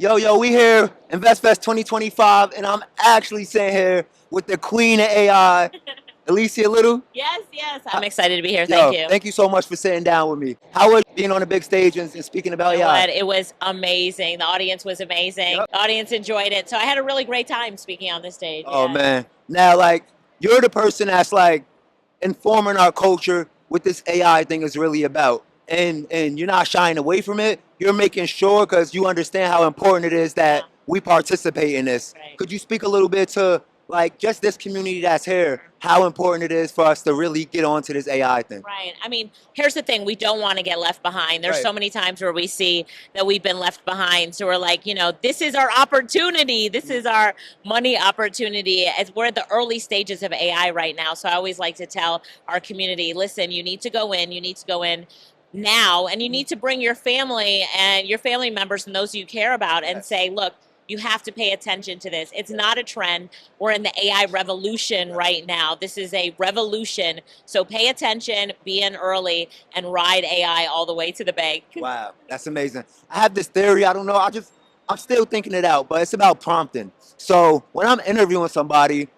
Yo, we here, InvestFest 2025, and I'm actually sitting here with the queen of AI, Alicia Little. Yes, I'm excited to be here. Yo, Thank you. thank you so much for sitting down with me. How was being on a big stage and speaking about You know AI? what? It was amazing. The audience was amazing. Yep. The audience enjoyed it. So I had a really great time speaking on the stage. Oh Yeah. man. Now, like, you're the person that's like informing our culture what this AI thing is really about. And you're not shying away from it. You're making sure because you understand how important it is that Yeah. we participate in this. Right. Could you speak a little bit to like just this community that's here, how important it is for us to really get onto this AI thing? Right. I mean, here's the thing. We don't want to get left behind. There's Right. so many times where we see that we've been left behind. So we're like, this is our opportunity. This is our money opportunity. As we're at the early stages of AI right now. So I always like to tell our community, listen, you need to go in. You need to go in now, and you need to bring your family and your family members and those you care about and Yes. say, look, you have to pay attention to this. It's not a trend. We're in the AI revolution right now. This is a revolution. So pay attention, be in early, and ride AI all the way to the bank. Wow, that's amazing. I have this theory. I don't know. I'm still thinking it out, but it's about prompting. So when I'm interviewing somebody,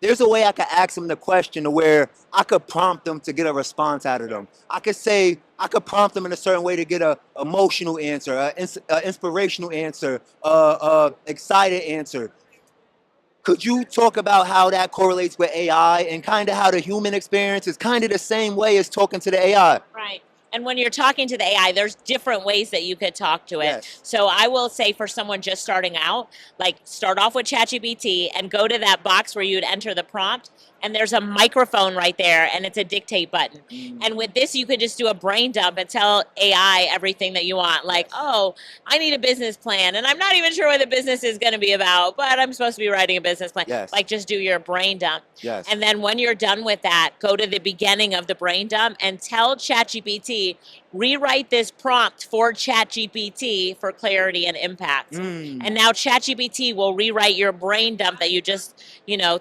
there's a way I could ask them the question to where I could prompt them to get a response out of them. I could prompt them in a certain way to get a emotional answer, a inspirational answer, excited answer. Could you talk about how that correlates with AI and kind of how the human experience is kind of the same way as talking to the AI? Right. And when you're talking to the AI, there's different ways that you could talk to it. Yes. So I will say for someone just starting out, like start off with ChatGPT and go to that box where you'd enter the prompt, and there's a microphone right there and it's a dictate button. And with this, you could just do a brain dump and tell AI everything that you want. Like, oh, I need a business plan and I'm not even sure what the business is going to be about, but I'm supposed to be writing a business plan. Yes. Like just do your brain dump. Yes. And then when you're done with that, go to the beginning of the brain dump and tell ChatGPT, rewrite this prompt for ChatGPT for clarity and impact. And now ChatGPT will rewrite your brain dump that you just,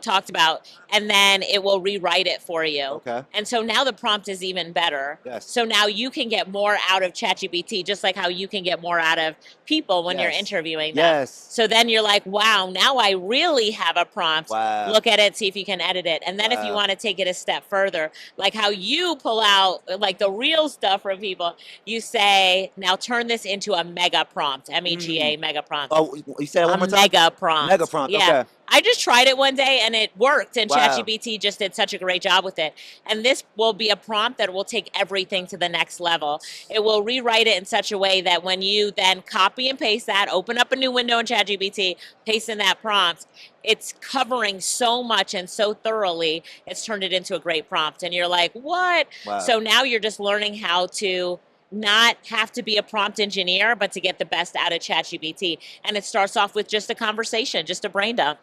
talked about, and then it will rewrite it for you. Okay. And so now the prompt is even better. Yes. So now you can get more out of ChatGPT, just like how you can get more out of people when you're Yes. interviewing them. Yes. So then you're like, wow, now I really have a prompt. Wow. Look at it, see if you can edit it. And then if you Wow. want to take it a step further, like how you pull out like the real stuff from people, you say, now turn this into a mega prompt, MEGA, mega prompt. Oh, you said it one A more time? mega prompt. Mega prompt, Yeah. okay. I just tried it one day and it worked, and Wow. ChatGPT just did such a great job with it. And this will be a prompt that will take everything to the next level. It will rewrite it in such a way that when you then copy and paste that, open up a new window in ChatGPT, paste in that prompt, it's covering so much and so thoroughly, it's turned it into a great prompt. And you're like, what? Wow. So now you're just learning how to not have to be a prompt engineer, but to get the best out of ChatGPT. And it starts off with just a conversation, just a brain dump.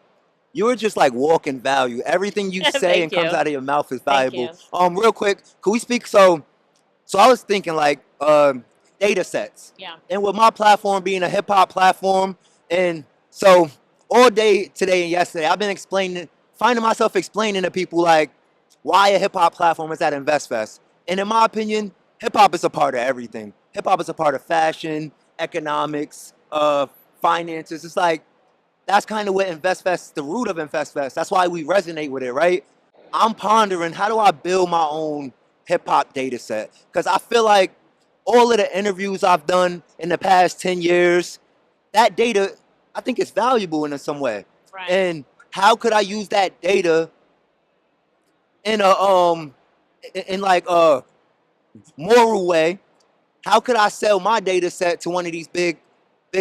You're just like walking value. Everything you say Thank and comes you. out of your mouth is Thank valuable. you. Real quick, could we speak? So I was thinking like data sets. Yeah. And with my platform being a hip hop platform, and so all day today and yesterday, I've been finding myself explaining to people like why a hip hop platform is at InvestFest. And in my opinion, hip hop is a part of everything. Hip hop is a part of fashion, economics, finances. It's like that's kind of what InvestFest, the root of InvestFest. That's why we resonate with it, right? I'm pondering how do I build my own hip hop data set? Because I feel like all of the interviews I've done in the past 10 years, that data, I think it's valuable in some way. Right. And how could I use that data in a moral way? How could I sell my data set to one of these big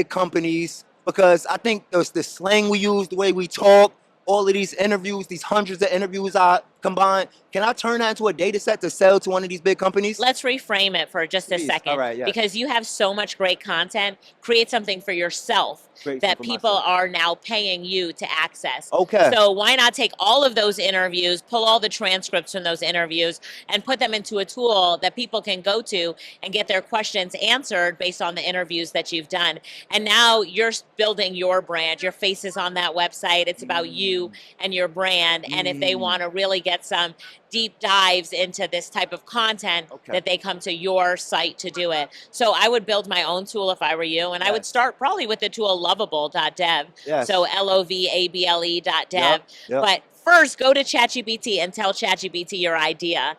companies? Because I think the slang we use, the way we talk, all of these interviews, these hundreds of interviews I combined, can I turn that into a data set to sell to one of these big companies? Let's reframe it for just a Please. second. All right, yes. Because you have so much great content, create something for yourself Create that something for people myself. are now paying you to access. Okay. So why not take all of those interviews, pull all the transcripts from those interviews, and put them into a tool that people can go to and get their questions answered based on the interviews that you've done. And now you're building your brand. Your face is on that website. It's about you and your brand. And if they want to really get some deep dives into this type of content, that they come to your site to do it. So I would build my own tool if I were you, and I would start probably with the tool lovable.dev. So lovable.dev. But first, go to ChatGPT and tell ChatGPT your idea.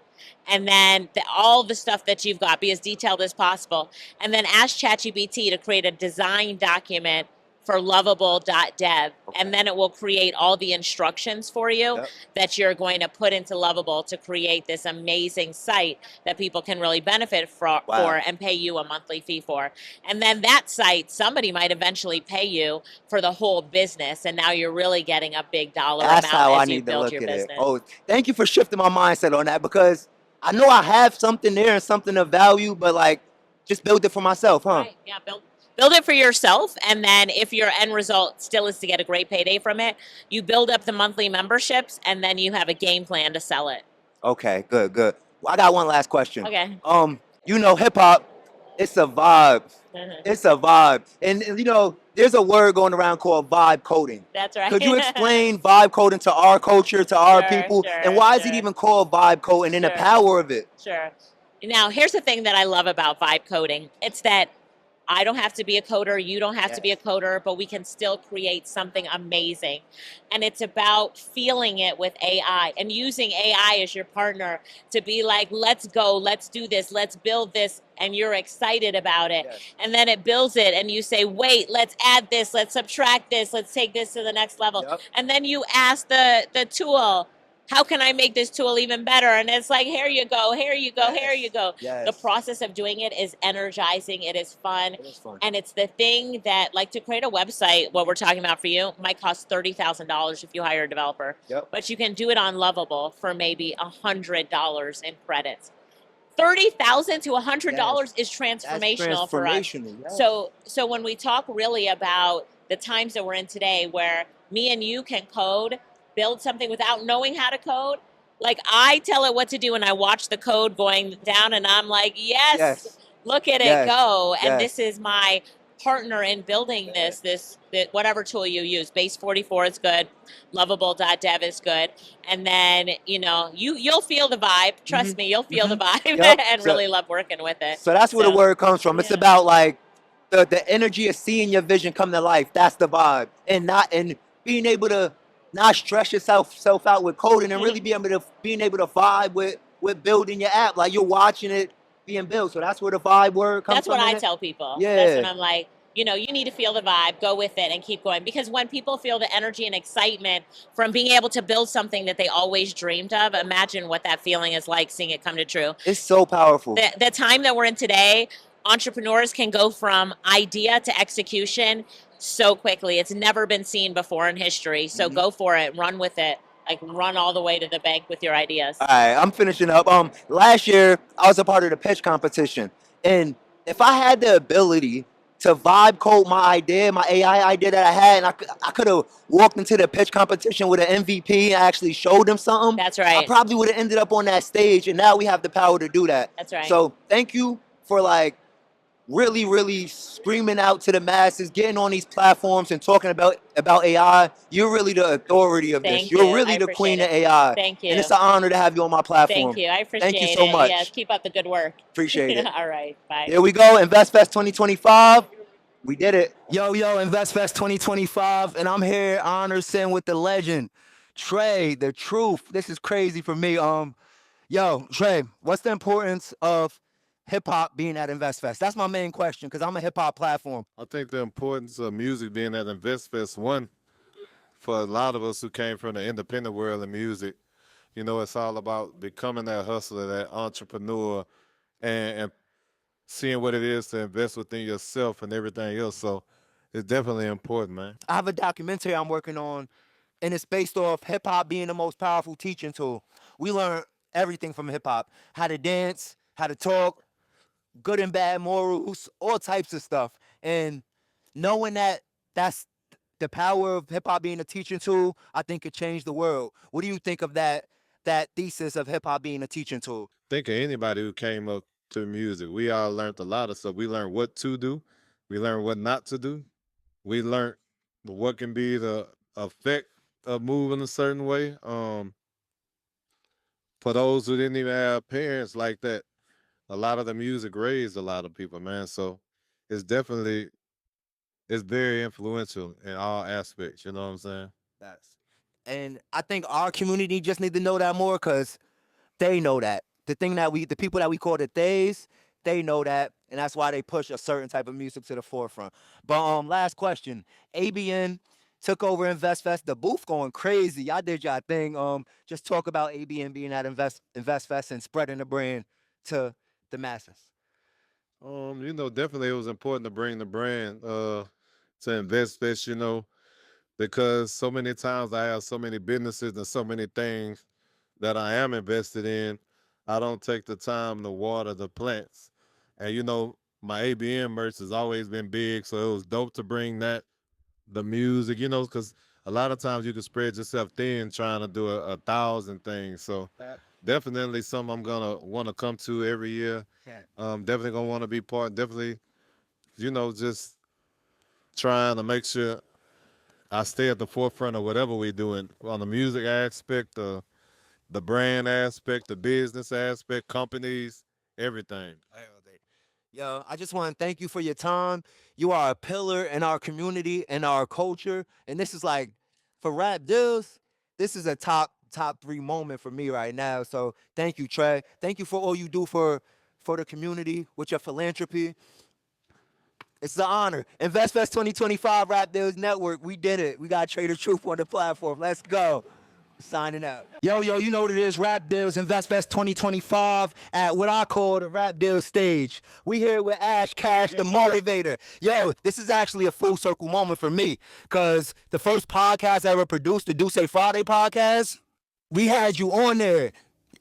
And then all the stuff that you've got, be as detailed as possible. And then ask ChatGPT to create a design document for lovable.dev. And then it will create all the instructions for you that you're going to put into Lovable to create this amazing site that people can really benefit for and pay you a monthly fee for. And then that site, somebody might eventually pay you for the whole business. And now you're really getting a big dollar amount as you build your business. Oh, thank you for shifting my mindset on that, because I know I have something there and something of value, but like, just build it for myself, huh? Right. Yeah, build it for yourself, and then if your end result still is to get a great payday from it, you build up the monthly memberships, and then you have a game plan to sell it. Okay, good. Well, I got one last question. Okay. You know, hip hop, it's a vibe. It's a vibe, and you know, there's a word going around called vibe coding. That's right. Could you explain vibe coding to our culture, to our people, and why is it even called vibe coding, and the power of it? Sure. Now, here's the thing that I love about vibe coding. It's that I don't have to be a coder, you don't have to be a coder, but we can still create something amazing. And it's about feeling it with AI and using AI as your partner to be like, let's go, let's do this, let's build this, and you're excited about it. And then it builds it, and you say, wait, let's add this, let's subtract this, let's take this to the next level. And then you ask the tool, how can I make this tool even better? And it's like, here you go, here you go, here you go. The process of doing it is energizing. It is fun. And it's the thing that, like, to create a website, what we're talking about for you, might cost $30,000 if you hire a developer. But you can do it on Lovable for maybe $100 in credits. $30,000 to $100 is transformational for us. So when we talk really about the times that we're in today, where me and you can code, build something without knowing how to code, like, I tell it what to do and I watch the code going down, and I'm like, yes. Look at it go. And this is my partner in building this whatever tool you use. Base 44 is good, lovable.dev is good, and then, you know, you'll feel the vibe. Trust me, you'll feel the vibe and really love working with it. So that's where the word comes from. It's about like the energy of seeing your vision come to life. That's the vibe, and being able to not stress yourself out with coding, and really being able to vibe with building your app, like you're watching it being built. So that's where the vibe word comes from. That's what I tell people. That's when I'm like, you know, you need to feel the vibe, go with it, and keep going. Because when people feel the energy and excitement from being able to build something that they always dreamed of, imagine what that feeling is like, seeing it come to true. It's so powerful. The time that we're in today, entrepreneurs can go from idea to execution so quickly. It's never been seen before in history. So go for it, run with it. Like, run all the way to the bank with your ideas. All right, I'm finishing up. Last year I was a part of the pitch competition, and if I had the ability to vibe code my idea, my AI idea that I had, and I could have walked into the pitch competition with an MVP and actually showed them something. That's right. I probably would have ended up on that stage, and now we have the power to do that. That's right. So thank you for like really screaming out to the masses, getting on these platforms and talking about AI. You're really the authority of this. You're really the queen of AI. Thank you. And it's an honor to have you on my platform. Thank you. I appreciate it. Thank you so much. Yes, keep up the good work. Appreciate it. All right. Bye. Here we go. InvestFest 2025. We did it. Yo, InvestFest 2025. And I'm here, honor sitting with the legend, Trey, the truth. This is crazy for me. Yo, Trey, what's the importance of hip-hop being at InvestFest? That's my main question, because I'm a hip-hop platform. I think the importance of music being at InvestFest, one, for a lot of us who came from the independent world of music, you know, it's all about becoming that hustler, that entrepreneur, and seeing what it is to invest within yourself and everything else. So it's definitely important, man. I have a documentary I'm working on, and it's based off hip-hop being the most powerful teaching tool. We learn everything from hip-hop: how to dance, how to talk, good and bad morals, all types of stuff. And knowing that that's the power of hip-hop being a teaching tool, I think it changed the world. What do you think of that thesis of hip-hop being a teaching tool? Think of anybody who came up to music. We all learned a lot of stuff. We learned what to do. We learned what not to do. We learned what can be the effect of moving a certain way. for those who didn't even have parents like that, a lot of the music raised a lot of people, man. So it's definitely it's very influential in all aspects. You know what I'm saying? That's, and I think our community just need to know that more because they know that. The people that we call the theys, they know that, and that's why they push a certain type of music to the forefront. But last question. ABN took over InvestFest. The booth going crazy. Y'all did y'all thing. Just talk about ABN being at InvestFest and spreading the brand to the masses. Definitely it was important to bring the brand to InvestFest, because so many times I have so many businesses and so many things that I am invested in. I don't take the time to water the plants. And my ABM merch has always been big, so it was dope to bring that, the music, because a lot of times you can spread yourself thin trying to do a thousand things. So definitely something I'm gonna want to come to every year. Definitely gonna want to be part. Definitely, just trying to make sure I stay at the forefront of whatever we're doing on the music aspect, the brand aspect, the business aspect, companies, everything. Yo, I just want to thank you for your time. You are a pillar in our community and our culture. And this is like, for Rap Deals, this is a top 3 moment for me right now. So thank you, Trey. Thank you for all you do for the community with your philanthropy. It's an honor. InvestFest 2025 Rap Deals Network. We did it. We got Trader Truth on the platform. Let's go. Signing out. Yo, you know what it is. Rap Deals InvestFest 2025 at what I call the RAPDILLZ stage. We here with Ash Cash, the motivator. Yo, this is actually a full circle moment for me because the first podcast I ever produced, the Do Say Friday podcast, we had you on there.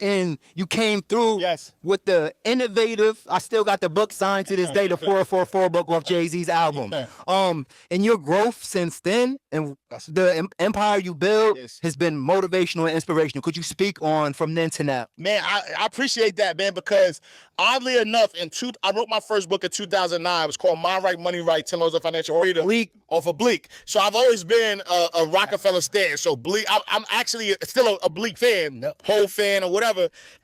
And you came through with the innovative. I still got the book signed to this day, the 444 book off Jay-Z's album. And your growth since then and the empire you built has been motivational and inspirational. Could you speak on from then to now? Man, I appreciate that, man, because oddly enough, I wrote my first book in 2009. It was called Mind Right, Money Right, 10 Laws of Financial Freedom. Bleak. Off of Bleak. So I've always been a Rockefeller stan. So Bleak, I'm actually still a Bleak fan, whole fan or whatever.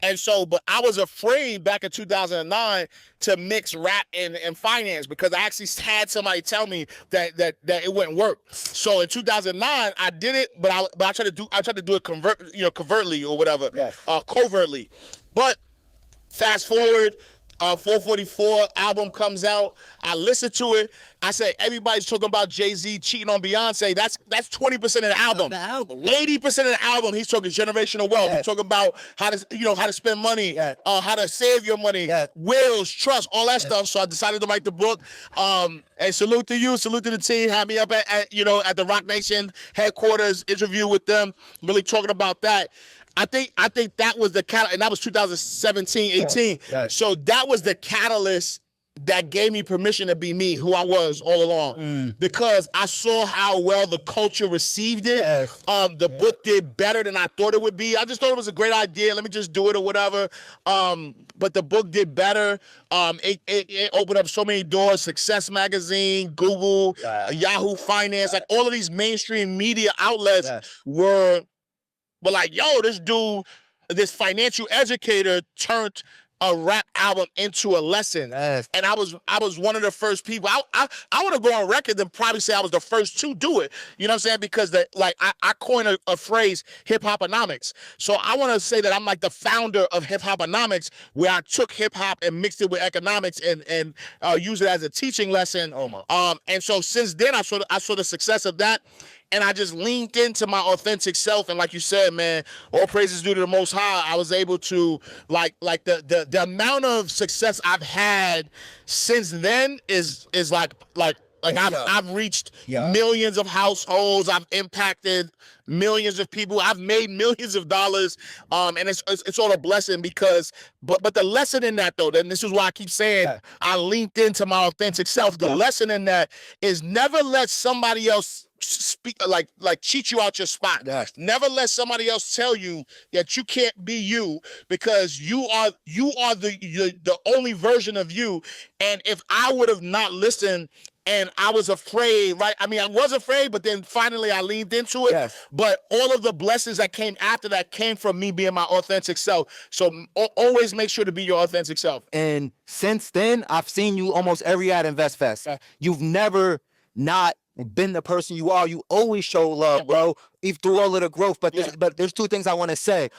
And so, but I was afraid back in 2009 to mix rap and finance because I actually had somebody tell me that it wouldn't work. So in 2009, I did it, but I tried to do it covertly or whatever, covertly. But fast forward, 444 album comes out. I listen to it. I say everybody's talking about Jay-Z cheating on Beyonce. That's 20% of the album. 80% of the album, he's talking generational wealth. He's talking about how to spend money, how to save your money, wills, trust, all that stuff. So I decided to write the book. And salute to you, salute to the team. Had me up at the Rock Nation headquarters interview with them, really talking about that. I think that was the catalyst, and that was 2017, 18. So that was the catalyst that gave me permission to be me, who I was all along, because I saw how well the culture received it. The book did better than I thought it would be. I just thought it was a great idea. Let me just do it or whatever. But the book did better. It opened up so many doors. Success Magazine, Google, Yahoo Finance, like all of these mainstream media outlets were like, yo, this dude, this financial educator turned a rap album into a lesson. And I was one of the first people. I would have gone on record and probably say I was the first to do it. You know what I'm saying? Because I coined a phrase, hip-hoponomics. So I want to say that I'm like the founder of hip-hoponomics, where I took hip-hop and mixed it with economics and used it as a teaching lesson. And so since then, I saw the success of that. And I just leaned into my authentic self. And like you said, man, all praises due to the Most High. I was able to, like the amount of success I've had since then is like I've reached millions of households. I've impacted millions of people. I've made millions of dollars. And it's all a blessing because, but the lesson in that though, and this is why I keep saying I leaned into my authentic self. The lesson in that is never let somebody else speak like cheat you out your spot. Never let somebody else tell you that you can't be you, because you are the only version of you. And if I would have not listened and I was afraid, right? I mean, I was afraid, but then finally I leaned into it. Yes. But all of the blessings that came after that came from me being my authentic self. So always make sure to be your authentic self. And since then, I've seen you almost every year at InvestFest. Yeah. You've never not been the person you are. You always show love, bro, even through all of the growth. But there's two things I want to say.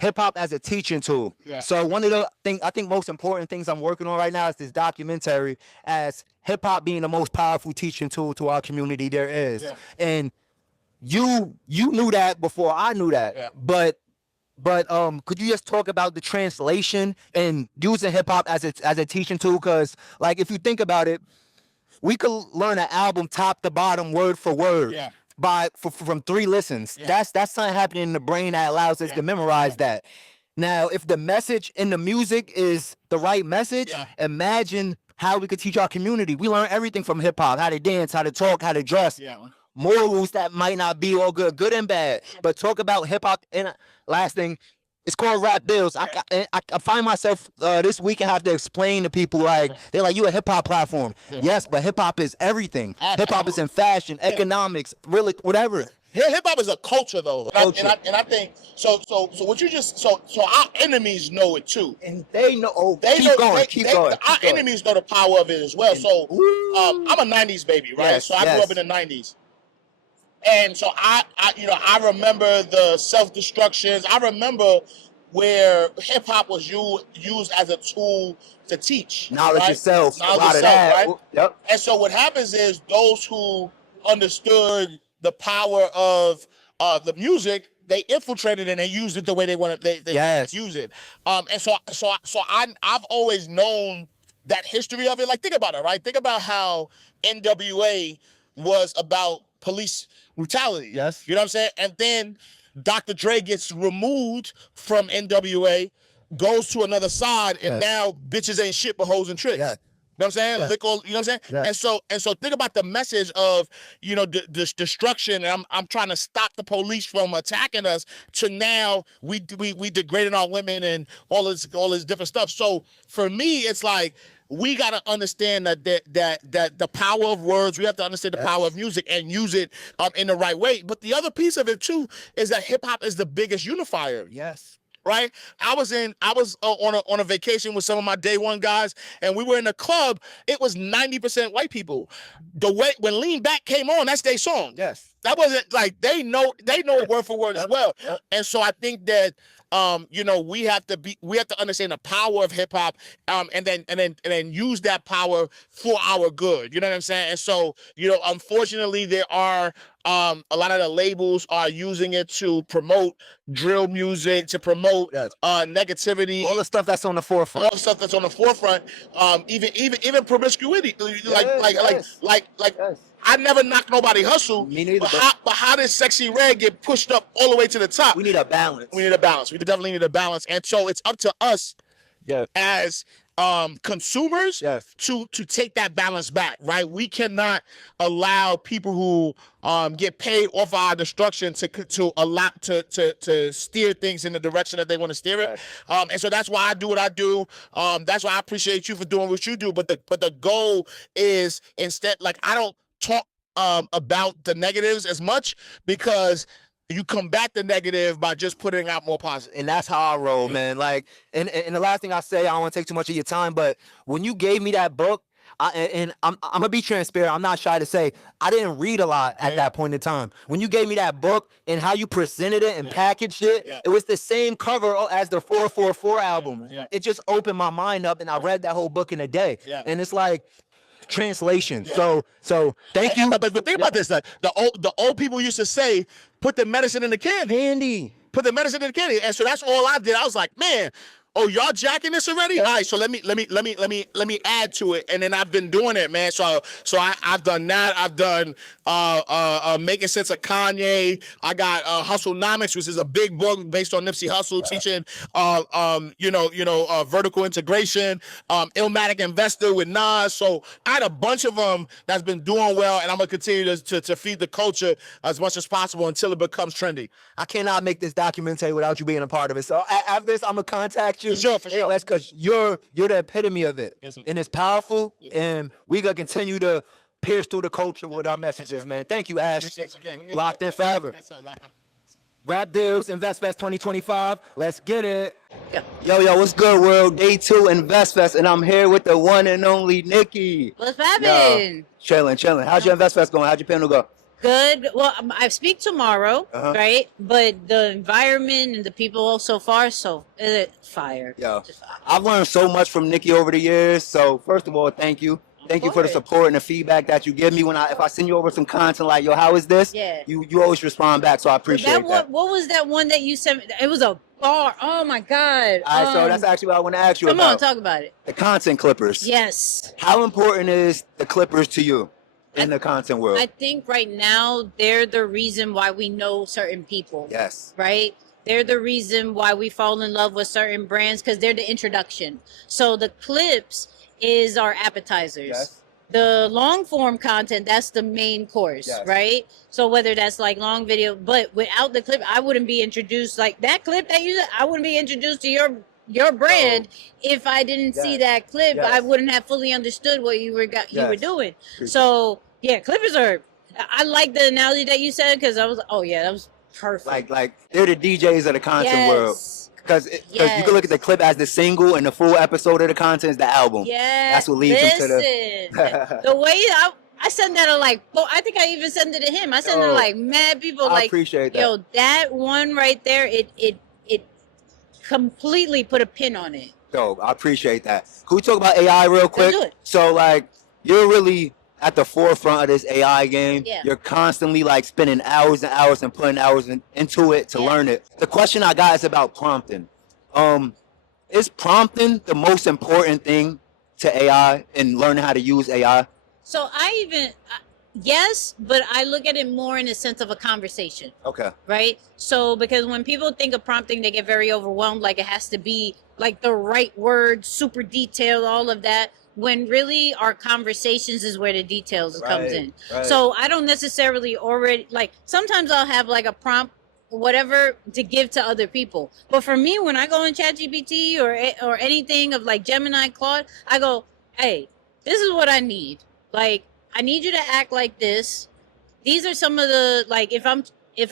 Hip hop as a teaching tool. Yeah. So one of the things, I think most important things I'm working on right now is this documentary as hip hop being the most powerful teaching tool to our community there is. Yeah. And you knew that before I knew that. Yeah. But could you just talk about the translation and using hip hop as a teaching tool? Because like if you think about it, we could learn an album top to bottom, word for word. Yeah. From 3 listens. Yeah. That's something happening in the brain that allows us to memorize that. Now, if the message in the music is the right message, imagine how we could teach our community. We learn everything from hip hop: how to dance, how to talk, how to dress. Yeah. Morals that might not be all good and bad. But talk about hip hop. And last thing, it's called RAPDILLZ. I find myself this weekend have to explain to people, like, they're like, you a hip hop platform. Yes, but hip hop is everything. Hip hop is in fashion, economics, really, whatever. Hip hop is a culture, though, Culture. and I think so. What you just so our enemies know it too. And they know. Oh, They keep know, going. Our enemies know the power of it as well. So I'm a '90s baby, right? Yes, so I grew up in the '90s, and so I remember the self-destructions. I remember where hip hop was used as a tool to teach. Knowledge right? yourself. Knowledge A lot yourself, of that. right? Yep. And so what happens is those who understood the power of the music, they infiltrated and they used it the way they wanted. They use it. And so I've always known that history of it. Like, think about it, right? Think about how NWA was about police brutality. Yes. You know what I'm saying? And then Dr. Dre gets removed from NWA, goes to another side, and now bitches ain't shit but hoes and tricks. Yeah. You know what I'm saying? Lick all, you know what I'm saying? Yeah. And so think about the message of, the destruction. And I'm trying to stop the police from attacking us, to now we degrading our women and all this different stuff. So for me, it's like, we got to understand that the power of words. We have to understand the power of music and use it in the right way. But the other piece of it too is that hip hop is the biggest unifier. Yes. Right? I was on a vacation with some of my day one guys, and we were in a club. It was 90% white people. The way when Lean Back came on, that's their song. Yes. That wasn't like they know it word for word as well. And so I think that we have to understand the power of hip hop, and then use that power for our good. You know what I'm saying? And so, unfortunately, there are a lot of the labels are using it to promote drill music, to promote negativity, All the stuff that's on the forefront. all the stuff that's on the forefront, even promiscuity, like I never knocked nobody hustle. Me neither, But how did Sexy Red get pushed up all the way to the top? We need a balance. We need a balance. We definitely need a balance. And so it's up to us as consumers to take that balance back, right? We cannot allow people who get paid off our destruction to steer things in the direction that they want to steer it. And so that's why I do what I do. That's why I appreciate you for doing what you do. But the goal is, instead, like, I don't talk about the negatives as much, because you combat the negative by just putting out more positive. And that's how I roll, man. Like, and the last thing I say, I don't want to take too much of your time, but when you gave me that book, I'm gonna be transparent. I'm not shy to say I didn't read a lot at that point in time. When you gave me that book and how you presented it and packaged it, it was the same cover as the 444 album. It just opened my mind up, and I read that whole book in a day. And it's like translation. So thank you. But think about this. Like, the old people used to say, put the medicine in the candy. Put the medicine in the candy. And so that's all I did. I was like, man, oh, y'all jacking this already? All right, so let me add to it. And then I've been doing it, man. So I've done that. I've done Making Sense of Kanye. I got Hustlenomics, which is a big book based on Nipsey Hussle, teaching vertical integration. Illmatic Investor with Nas. So I had a bunch of them that's been doing well, and I'm gonna continue to feed the culture as much as possible until it becomes trendy. I cannot make this documentary without you being a part of it. So after this, I'm gonna contact got you. For sure, for Hey, sure. that's because you're the epitome of it. Yes, sir. And it's powerful, and we gonna continue to pierce through the culture with our messages, man. Thank you, Ash. Locked in forever. Rap Deals, InvestFest 2025. Let's get it. Yo, what's good, world? Day 2, InvestFest, and I'm here with the one and only Nikki. What's happening? Chilling. How's your InvestFest going? How'd your panel go? Good. Well, I speak tomorrow, Uh-huh. right? But the environment and the people so far, fire. Yo, Just fire. I've learned so much from Nikki over the years. So first of all, thank you. Thank you for the course. support and the feedback that you give me if I send you over some content like, yo, how is this? Yeah. You always respond back, so I appreciate that. What was that one that you sent? It was a bar. Oh my God. All right, so that's actually what I want to ask you come about. on, talk about it. The content clippers. Yes. How important is the clippers to you in the content world? I think right now they're the reason why we know certain people. Yes. Right? They're the reason why we fall in love with certain brands because they're the introduction. So the clips is our appetizers. Yes. The long form content, that's the main course, Yes. right? So whether that's like long video, but without the clip, I wouldn't be introduced like that clip that you, I wouldn't be introduced to your brand if I didn't see Yes. that clip. Yes. I wouldn't have fully understood what you were Yes. doing. Appreciate So yeah, clippers are. I like the analogy that you said because I was, oh yeah, that was perfect. Like they're the DJs of the content world. Yes. Because you can look at the clip as the single, and the full episode of the content is the album. Yeah, That's what leads them to the. Listen, the way I sent that to like, I think I even sent it to him. I sent it to Oh, like mad people. I Like, appreciate that. yo, that one right there, it completely put a pin on it. Yo, I appreciate that. Can we talk about AI real quick? do it. So like, you're really at the forefront of this AI game. Yeah. You're constantly like spending hours and hours and putting hours into it to Yeah. learn it. The question I got is about prompting. Is prompting the most important thing to AI and learning how to use AI? So yes, but I look at it more in the sense of a conversation. Okay. Right? So because when people think of prompting, they get very overwhelmed, like it has to be like the right word, super detailed, all of that. When really our conversations is where the details comes in. Right. So I don't necessarily already like sometimes I'll have like a prompt whatever to give to other people. But for me, when I go in ChatGPT or anything of like Gemini, Claude, I go, hey, this is what I need. Like, I need you to act like this. These are some of the, like, if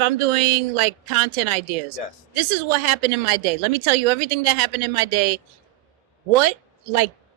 I'm doing like content ideas, Yes. this is what happened in my day. Let me tell you everything that happened in my day.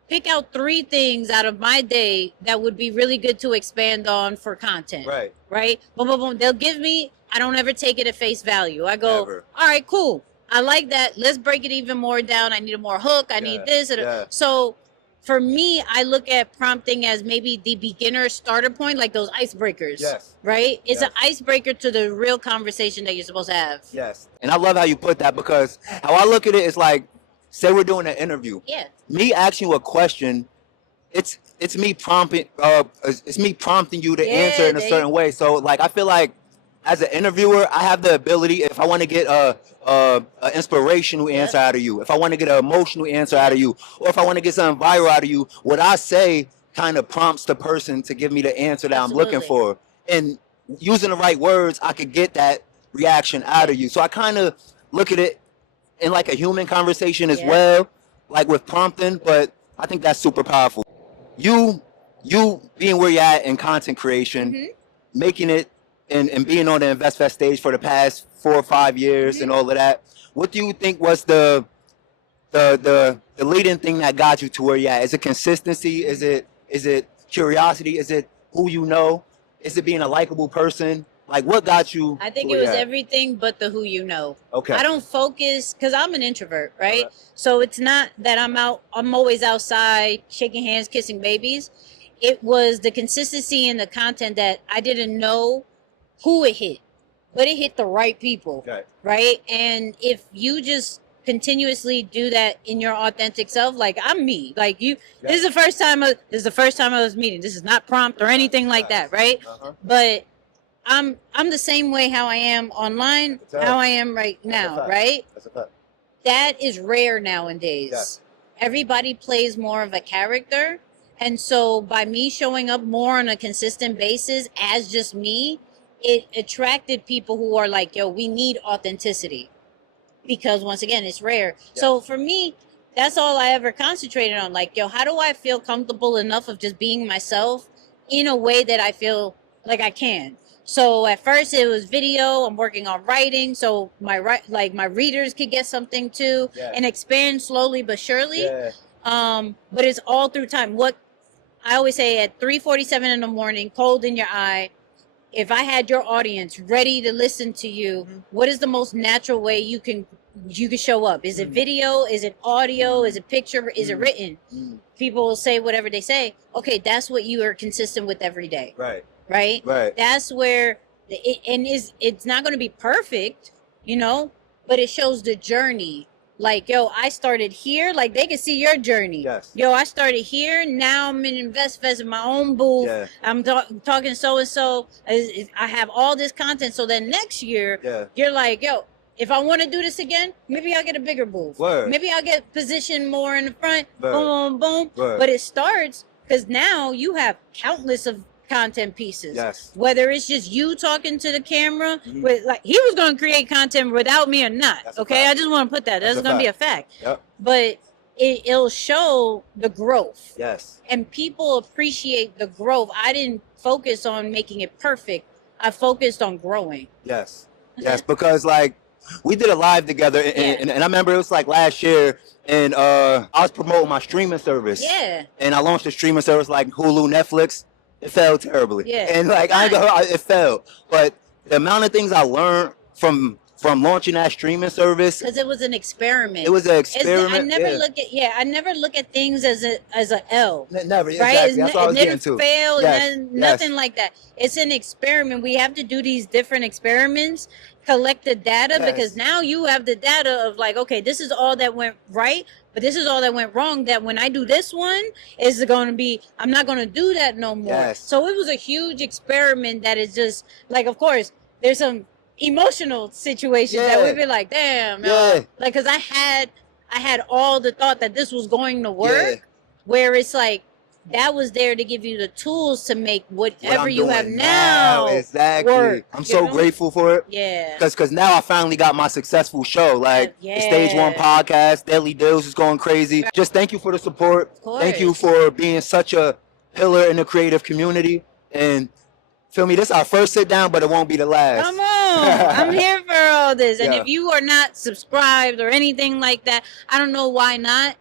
Pick out 3 things out of my day that would be really good to expand on for content. Right. Right? Boom, boom, boom. They'll give me, I don't ever take it at face value. I go, Never. all right, cool. I like that. Let's break it even more down. I need a more hook. I need this. Yeah. So for me, I look at prompting as maybe the beginner starter point, like those icebreakers. Yes. Right? It's Yes. an icebreaker to the real conversation that you're supposed to have. Yes. And I love how you put that, because how I look at it is like, say we're doing an interview. Yeah. Me asking you a question, it's me prompting you to Yeah, answer in a they- certain way. So like, I feel like as an interviewer, I have the ability, if I want to get a inspirational answer out of you, if I want to get an emotional answer out of you, or if I want to get something viral out of you, what I say kind of prompts the person to give me the answer that I'm looking Absolutely. for. And using the right words, I could get that reaction out of you. So I kind of look at it in like a human conversation as Yeah. well, like with prompting, but I think that's super powerful. You being where you're at in content creation, Mhm. making it and being on the InvestFest stage for the past 4 or 5 years and all of that. What do you think was the leading thing that got you to where you're at? Is it consistency? Is it curiosity? Is it who you know? Is it being a likable person? Like, what got you? I think to it where was you're at? everything but the who you know. Okay. I don't focus because I'm an introvert, right? Alright. So it's not that I'm always outside shaking hands, kissing babies. It was the consistency in the content that I didn't know who it hit, but it hit the right people, Okay. right? And if you just continuously do that in your authentic self, like I'm me, like you, Yeah. this is the first time I was meeting. This is not prompt or anything like that, right? Uh-huh. But I'm the same way how I am online, That's right. how I am right a now, fact. right? That's a fact. That is rare nowadays. Yes. Everybody plays more of a character. And so by me showing up more on a consistent basis as just me, it attracted people who are like, yo, we need authenticity. because once again, it's rare. So for me, that's all I ever concentrated on. Like, yo, how do I feel comfortable enough of just being myself in a way that I feel like I can? So at first it was video. I'm working on writing, so my readers could get something too, and expand slowly but surely. But it's all through time. What I always say, at 3:47 in the morning, cold in your eye, if I had your audience ready to listen to you, what is the most natural way you can show up? Is it video? Is it audio? Is it picture? Is it written? People will say whatever they say. Okay, that's what you are consistent with every day. Right. That's where it's not going to be perfect, you know, but it shows the journey. Like, yo, I started here. Like, they can see your journey. Yo, I started here. Now I'm in InvestFest in my own booth. I'm talking so-and-so. I have all this content. So then next year, you're like, yo, if I want to do this again, maybe I'll get a bigger booth. Maybe I'll get positioned more in the front. Boom, boom, boom. But it starts because now you have countless of content pieces. Whether it's just you talking to the camera, with like he was going to create content without me or not. Okay, I just want to put that. That's going to be a fact. But it'll show the growth. And people appreciate the growth. I didn't focus on making it perfect. I focused on growing. Because like we did a live together, and I remember it was like last year, and I was promoting my streaming service. And I launched a streaming service like Hulu, Netflix. It failed terribly. And like it failed. But the amount of things I learned from launching that streaming service, because it was an experiment. It was an experiment. I never look at things as a L. Never. Right? Exactly. That's what I was getting to. Fail. Nothing like that. It's an experiment. We have to do these different experiments, collect the data, because now you have the data of like, okay, this is all that went right, but this is all that went wrong. That when I do this one, is going to be, I'm not going to do that no more. So it was a huge experiment that is just like, of course, there's some emotional situations that we'd be like, damn, like, because I had all the thought that this was going to work, where it's like, that was there to give you the tools to make whatever you have now work, I'm so grateful for it. Because now I finally got my successful show. Like the Stage 1 podcast, RAPDILLZ is going crazy. Just thank you for the support. Thank you for being such a pillar in the creative community. And feel me, this is our first sit down, but it won't be the last. Come on. I'm here for all this. And if you are not subscribed or anything like that, I don't know why not.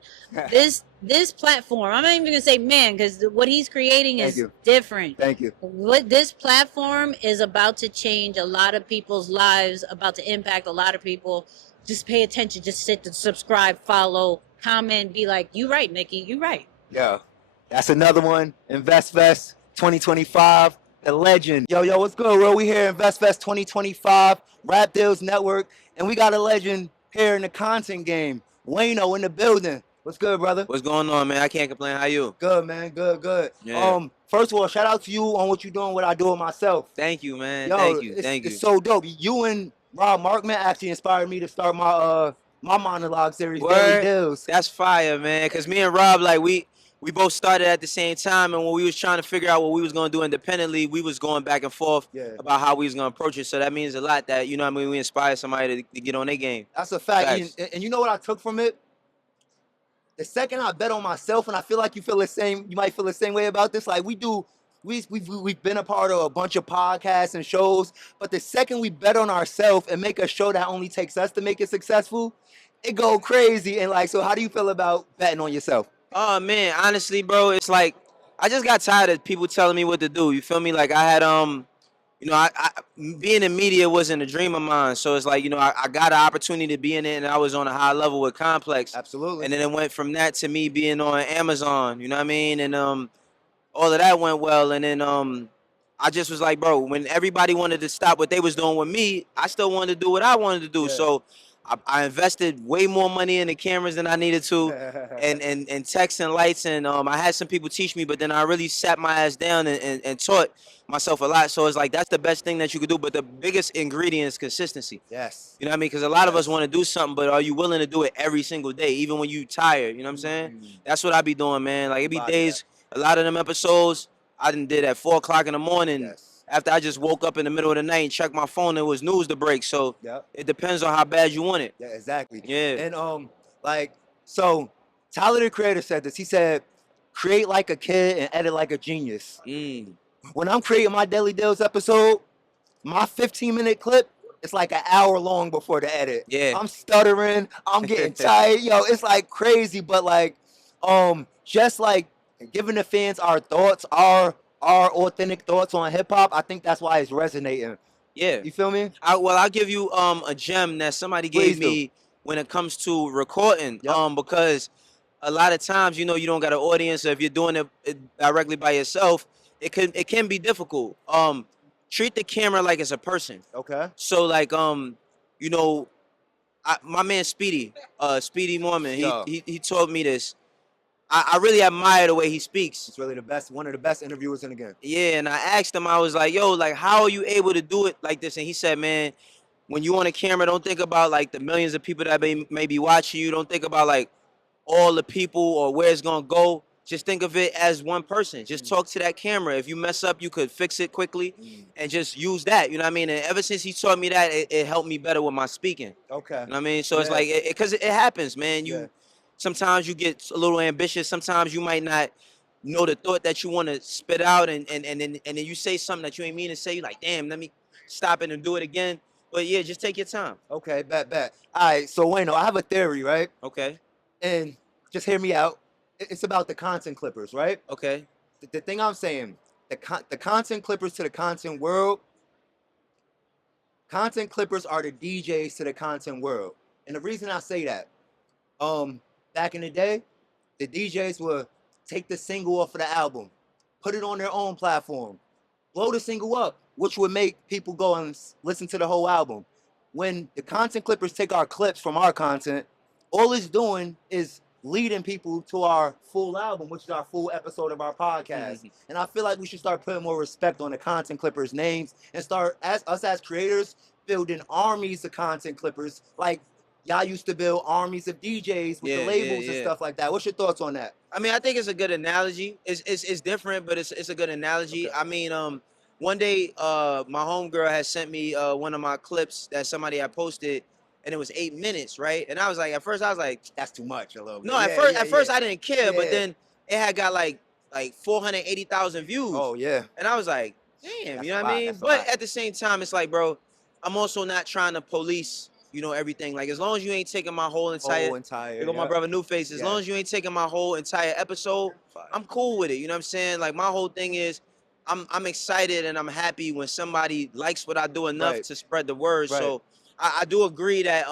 This platform, I'm not even gonna say man, because what he's creating is different. Thank you. What this platform is about to change a lot of people's lives, about to impact a lot of people. Just pay attention. Just sit to subscribe, follow, comment, be like, you right, Nikki, you right. Yeah, that's another one. InvestFest 2025. The legend. Yo, what's good, bro? We here at InvestFest 2025, RAPDILLZ Network, and we got a legend here in the content game. Wayno in the building. What's good, brother? What's going on, man? I can't complain. How you? Good, man. Good. Yeah. First of all, shout out to you on what you're doing, what I do with myself. Thank you, man. Yo, Thank you. It's so dope. You and Rob Markman actually inspired me to start my my monologue series, Daily Deals. That's fire, man. Because me and Rob, like, we both started at the same time, and when we was trying to figure out what we was going to do independently, we was going back and forth about how we was going to approach it. So that means a lot that, you know what I mean, we inspire somebody to get on their game. That's a fact. And you know what I took from it? The second I bet on myself, and I feel like you might feel the same way about this. Like we've been a part of a bunch of podcasts and shows, but the second we bet on ourselves and make a show that only takes us to make it successful, it go crazy. And like, so how do you feel about betting on yourself? Oh man, honestly, bro, it's like I just got tired of people telling me what to do. You feel me? Like I had you know, I being in media wasn't a dream of mine. So it's like, you know, I got an opportunity to be in it, and I was on a high level with Complex. Absolutely. And then it went from that to me being on Amazon, you know what I mean? And all of that went well. And then I just was like, bro, when everybody wanted to stop what they was doing with me, I still wanted to do what I wanted to do. So I invested way more money in the cameras than I needed to, and text and lights, and I had some people teach me, but then I really sat my ass down and taught myself a lot. So it's like, that's the best thing that you could do, but the biggest ingredient is consistency. Yes. You know what I mean? Because a lot of us want to do something, but are you willing to do it every single day, even when you tired? You know what I'm saying? That's what I be doing, man. Like, it be days, a lot of them episodes I done did at 4 o'clock in the morning, after I just woke up in the middle of the night and checked my phone, it was news to break. So Yep. it depends on how bad you want it. Yeah, exactly. Yeah. And like, so Tyler the Creator said this. He said, "Create like a kid and edit like a genius." Mm. When I'm creating my Daily Deals episode, my 15-minute clip, it's like an hour long before the edit. Yeah. I'm stuttering. I'm getting tired. Yo, it's like crazy. But like, just like giving the fans our thoughts, our authentic thoughts on hip hop. I think that's why it's resonating. Yeah. You feel me? I'll give you a gem that somebody Please gave me when it comes to recording. Yep. Because a lot of times, you know, you don't got an audience. So if you're doing it directly by yourself, it can be difficult. Treat the camera like it's a person. Okay. So like you know, my man Speedy Mormon, Yo. he told me this. I really admire the way he speaks. It's really the best, one of the best interviewers in the game. Yeah, and I asked him, I was like, yo, like, how are you able to do it like this? And he said, man, when you on a camera, don't think about like the millions of people that may be watching you. Don't think about like all the people or where it's gonna go. Just think of it as one person. Just talk to that camera. If you mess up, you could fix it quickly and just use that. You know what I mean? And ever since he taught me that, it helped me better with my speaking. Okay. You know what I mean? So it's Yeah. like, because it happens, man. Yeah. Sometimes you get a little ambitious. Sometimes you might not know the thought that you want to spit out, and then you say something that you ain't mean to say. You're like, damn, let me stop it and do it again. But yeah, just take your time. Okay, bet. All right, so Wayno, I have a theory, right? Okay. And just hear me out. It's about the content clippers, right? Okay. The thing I'm saying, the content clippers to the content world, content clippers are the DJs to the content world. And the reason I say that, back in the day, the DJs would take the single off of the album, put it on their own platform, blow the single up, which would make people go and listen to the whole album. When the content clippers take our clips from our content, all it's doing is leading people to our full album, which is our full episode of our podcast. And I feel like we should start putting more respect on the content clippers' names and start, as creators, building armies of content clippers. Like y'all used to build armies of DJs with the labels and stuff like that. What's your thoughts on that? I mean, I think it's a good analogy. It's different, but it's a good analogy. Okay. I mean, one day, my homegirl had sent me one of my clips that somebody had posted, and it was 8 minutes, right? And I was like, at first I was like, that's too much a little bit. No, at first I didn't care, but then it had got like 480,000 views. Oh yeah. And I was like, damn, you know what I mean? But at the same time, it's like, bro, I'm also not trying to police, you know, everything. Like, as long as you ain't taking my whole entire you know, my brother New Face, as long as you ain't taking my whole entire episode, I'm cool with it. You know what I'm saying? Like, my whole thing is, I'm excited and I'm happy when somebody likes what I do enough to spread the word. So I do agree that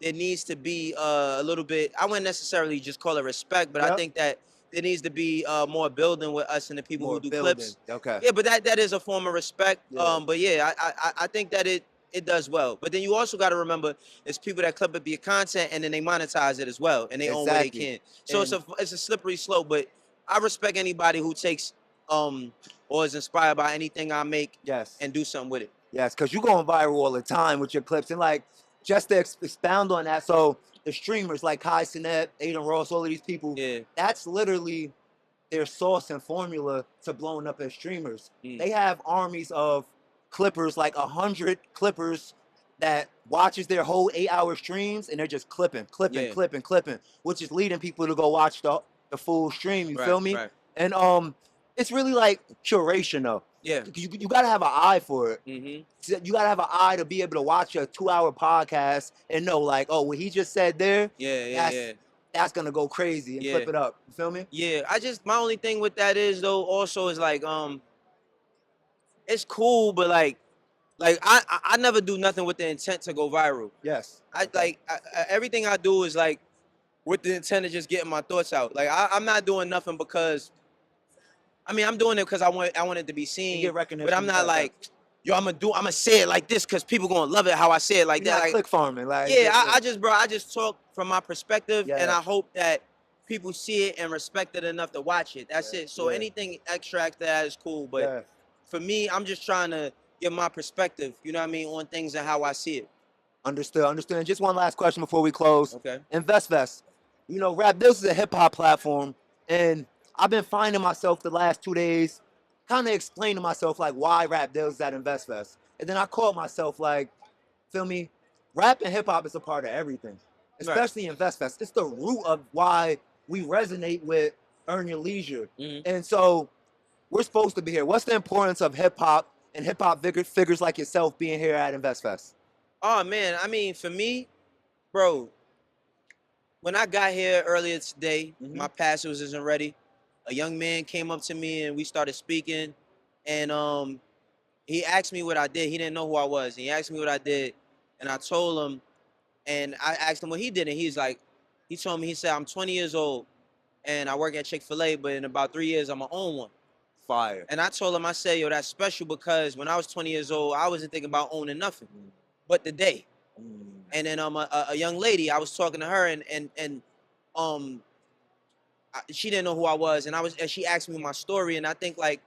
there needs to be a little bit, I wouldn't necessarily just call it respect, but I think that there needs to be more building with us and the people who do clips. Okay. Yeah, but that is a form of respect. But yeah, I think that it does well. But then you also got to remember, it's people that clip up your content and then they monetize it as well, and they own what they can. So it's a slippery slope. But I respect anybody who takes or is inspired by anything I make and do something with it. Yes, because you're going viral all the time with your clips. And like, just to expound on that, so the streamers like Kai Cenat, Aiden Ross, all of these people, that's literally their sauce and formula to blowing up as streamers. They have armies of clippers, like 100 clippers that watches their whole 8-hour streams, and they're just clipping, which is leading people to go watch the full stream. You feel me? Right. And it's really like curation though. Yeah, you gotta have an eye for it. You gotta have an eye to be able to watch a 2-hour podcast and know, like, oh, what he just said there. That's gonna go crazy and flip it up. You feel me? Yeah, my only thing with that is though, also is like, it's cool, but like I never do nothing with the intent to go viral. Yes. Everything I do is like with the intent of just getting my thoughts out. Like I'm not doing nothing because. I mean, I'm doing it because I want it to be seen, get recognition, but I'm not like, yo, I'm gonna say it like this because people gonna love it how I say it like that. Like, click farming, like I just talk from my perspective, and I hope that people see it and respect it enough to watch it. That's it. So anything extra after that is cool, but for me, I'm just trying to give my perspective, you know what I mean, on things and how I see it. Understood. Just one last question before we close. Okay. InvestFest. You know, RAPDILLZ is a hip hop platform, and I've been finding myself the last 2 days kind of explain to myself like why rap deals at InvestFest. And then I caught myself like, feel me? Rap and hip hop is a part of everything, especially InvestFest. It's the root of why we resonate with Earn Your Leisure. And so we're supposed to be here. What's the importance of hip hop and hip hop figures like yourself being here at InvestFest? Oh man, I mean, for me, bro, when I got here earlier today, my passage isn't ready. A young man came up to me and we started speaking, and he asked me what I did. He didn't know who I was. He asked me what I did, and I told him, and I asked him what he did, and he told me, he said, I'm 20 years old, and I work at Chick-fil-A, but in about 3 years, I'm gonna own one. Fire. And I told him, I said, yo, that's special because when I was 20 years old, I wasn't thinking about owning nothing but the day. And then a young lady, I was talking to her, and she didn't know who I was, and she asked me my story, and I think like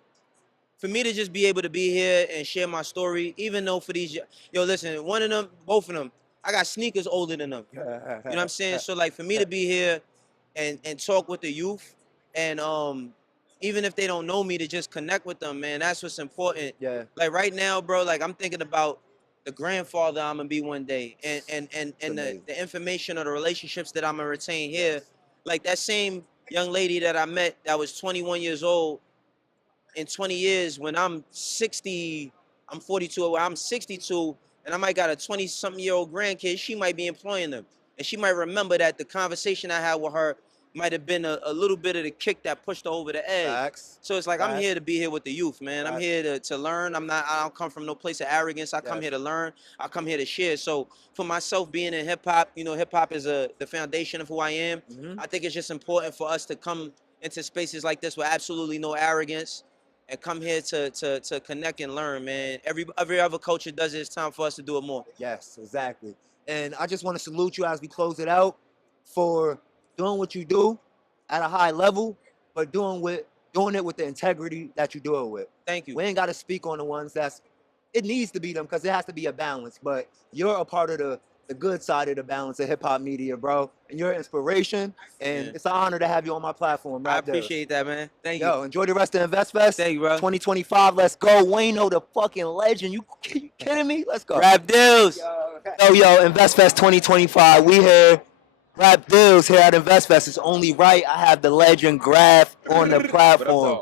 for me to just be able to be here and share my story, even though for these, yo, listen, one of them, both of them, I got sneakers older than them. You know what I'm saying? So like for me to be here and talk with the youth, and even if they don't know me, to just connect with them, man, that's what's important. Yeah. Like right now, bro, like I'm thinking about the grandfather I'm gonna be one day, and the information or the relationships that I'm gonna retain here. Like that same young lady that I met that was 21 years old, in 20 years, when I'm 60, I'm 42, or I'm 62, and I might got a 20-something-year-old grandkid, she might be employing them. And she might remember that the conversation I had with her might have been a little bit of the kick that pushed her over the edge. Facts. So it's like, Facts. I'm here to be here with the youth, man. I'm here to learn. I don't come from no place of arrogance. I come here to learn. I come here to share. So for myself being in hip hop, you know, hip hop is the foundation of who I am. I think it's just important for us to come into spaces like this with absolutely no arrogance, and come here to connect and learn, man. Every other culture does it. It's time for us to do it more. Yes, exactly. And I just want to salute you as we close it out for doing what you do at a high level, but doing it with the integrity that you do it with. Thank you. We ain't got to speak on the ones it needs to be them because it has to be a balance, but you're a part of the good side of the balance of hip hop media, bro. And you're an inspiration, and it's an honor to have you on my platform. I appreciate that, man. Thank you. Yo, enjoy the rest of InvestFest. Thank you, bro. 2025, let's go. Wayno, the fucking legend. You kidding me? Let's go. Rap deals. Yo, InvestFest 2025. We here. Rap deals here at InvestFest. It's only right. I have the legend Graf on the platform.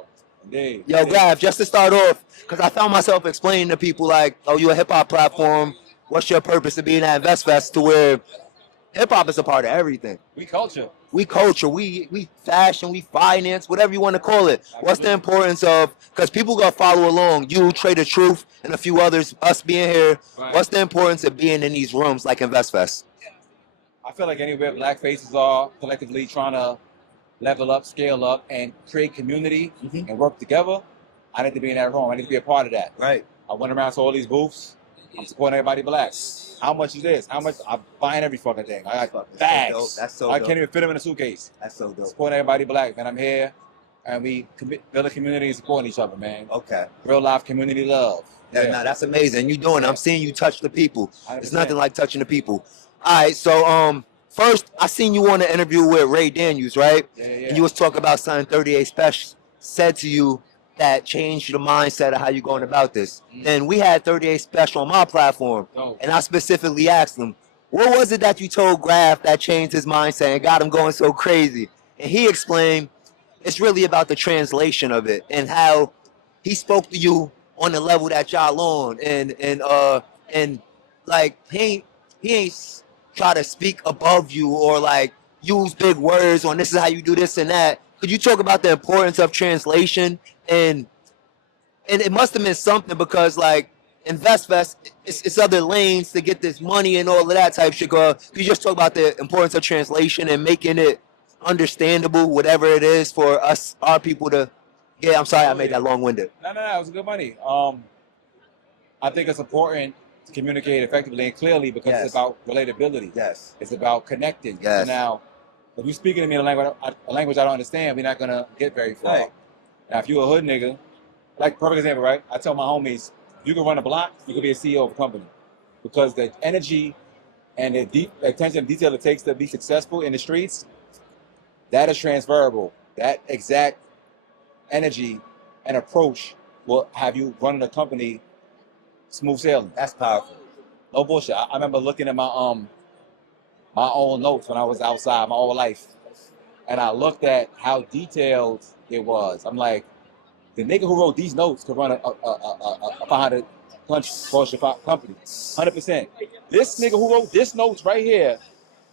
Yo, Graf, just to start off, because I found myself explaining to people like, oh, you a hip hop platform. What's your purpose of being at InvestFest? To where hip hop is a part of everything. We culture. We culture. We fashion. We finance. Whatever you want to call it. Absolutely. What's the importance of? Because people gonna follow along. You, Trader Truth, and a few others. Us being here. Right. What's the importance of being in these rooms like InvestFest? I feel like anywhere black faces are collectively trying to level up, scale up, and create community and work together, I need to be in that room. I need to be a part of that. Right. I went around to all these booths. I'm supporting everybody black. How much is this? How much? I'm buying every fucking thing. I got bags. That's so dope. I can't even fit them in a suitcase. That's so dope. Supporting everybody black, man. I'm here, and we build a community and supporting each other, man. Okay. Real life community love. Yeah, no, that's amazing. You doing it. I'm seeing you touch the people. It's nothing like touching the people. All right, so first I seen you on an interview with Ray Daniels, right? Yeah. And you was talking about something 38 Special said to you that changed the mindset of how you going about this. And we had 38 Special on my platform, and I specifically asked him, what was it that you told Graf that changed his mindset and got him going so crazy? And he explained it's really about the translation of it and how he spoke to you on the level that y'all on, and like he ain't try to speak above you or like use big words on this is how you do this and that. Could you talk about the importance of translation? And it must have been something because like InvestFest, it's other lanes to get this money and all of that type shit. Could you just talk about the importance of translation and making it understandable, whatever it is for us, our people to get? I'm sorry I made that long-winded. No, it was good money. I think it's important to communicate effectively and clearly because it's about relatability. Yes. It's about connecting. Yes. So now, if you're speaking to me in a language I don't understand, we're not going to get very far. Right. Now, if you're a hood nigga, like perfect example, right? I tell my homies, you can run a block, you can be a CEO of a company. Because the energy and the deep attention and detail it takes to be successful in the streets, that is transferable. That exact energy and approach will have you running a company smooth sailing. That's powerful. No bullshit. I remember looking at my own notes when I was outside my whole life, and I looked at how detailed it was. I'm like, the nigga who wrote these notes could run a 500 Fortune company, 100%. This nigga who wrote this notes right here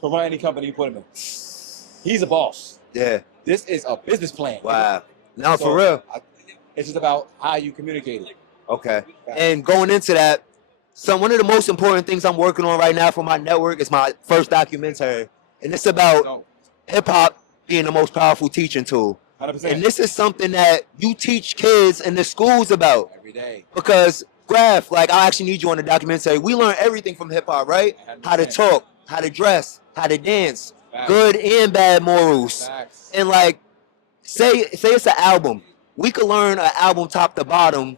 could run any company you put him in. He's a boss. Yeah. This is a business plan. Wow. No, So, for real. It's just about how you communicate it. Okay. And going into that, so one of the most important things I'm working on right now for my network is my first documentary. And it's about So, hip hop being the most powerful teaching tool. 100%. And this is something that you teach kids in the schools about. Every day. Because, Graf, like, I actually need you on the documentary. We learn everything from hip hop, right? How to 100%. talk, how to dress, how to dance, Facts. good and bad morals. Facts. And, like, say it's an album. We could learn an album top to bottom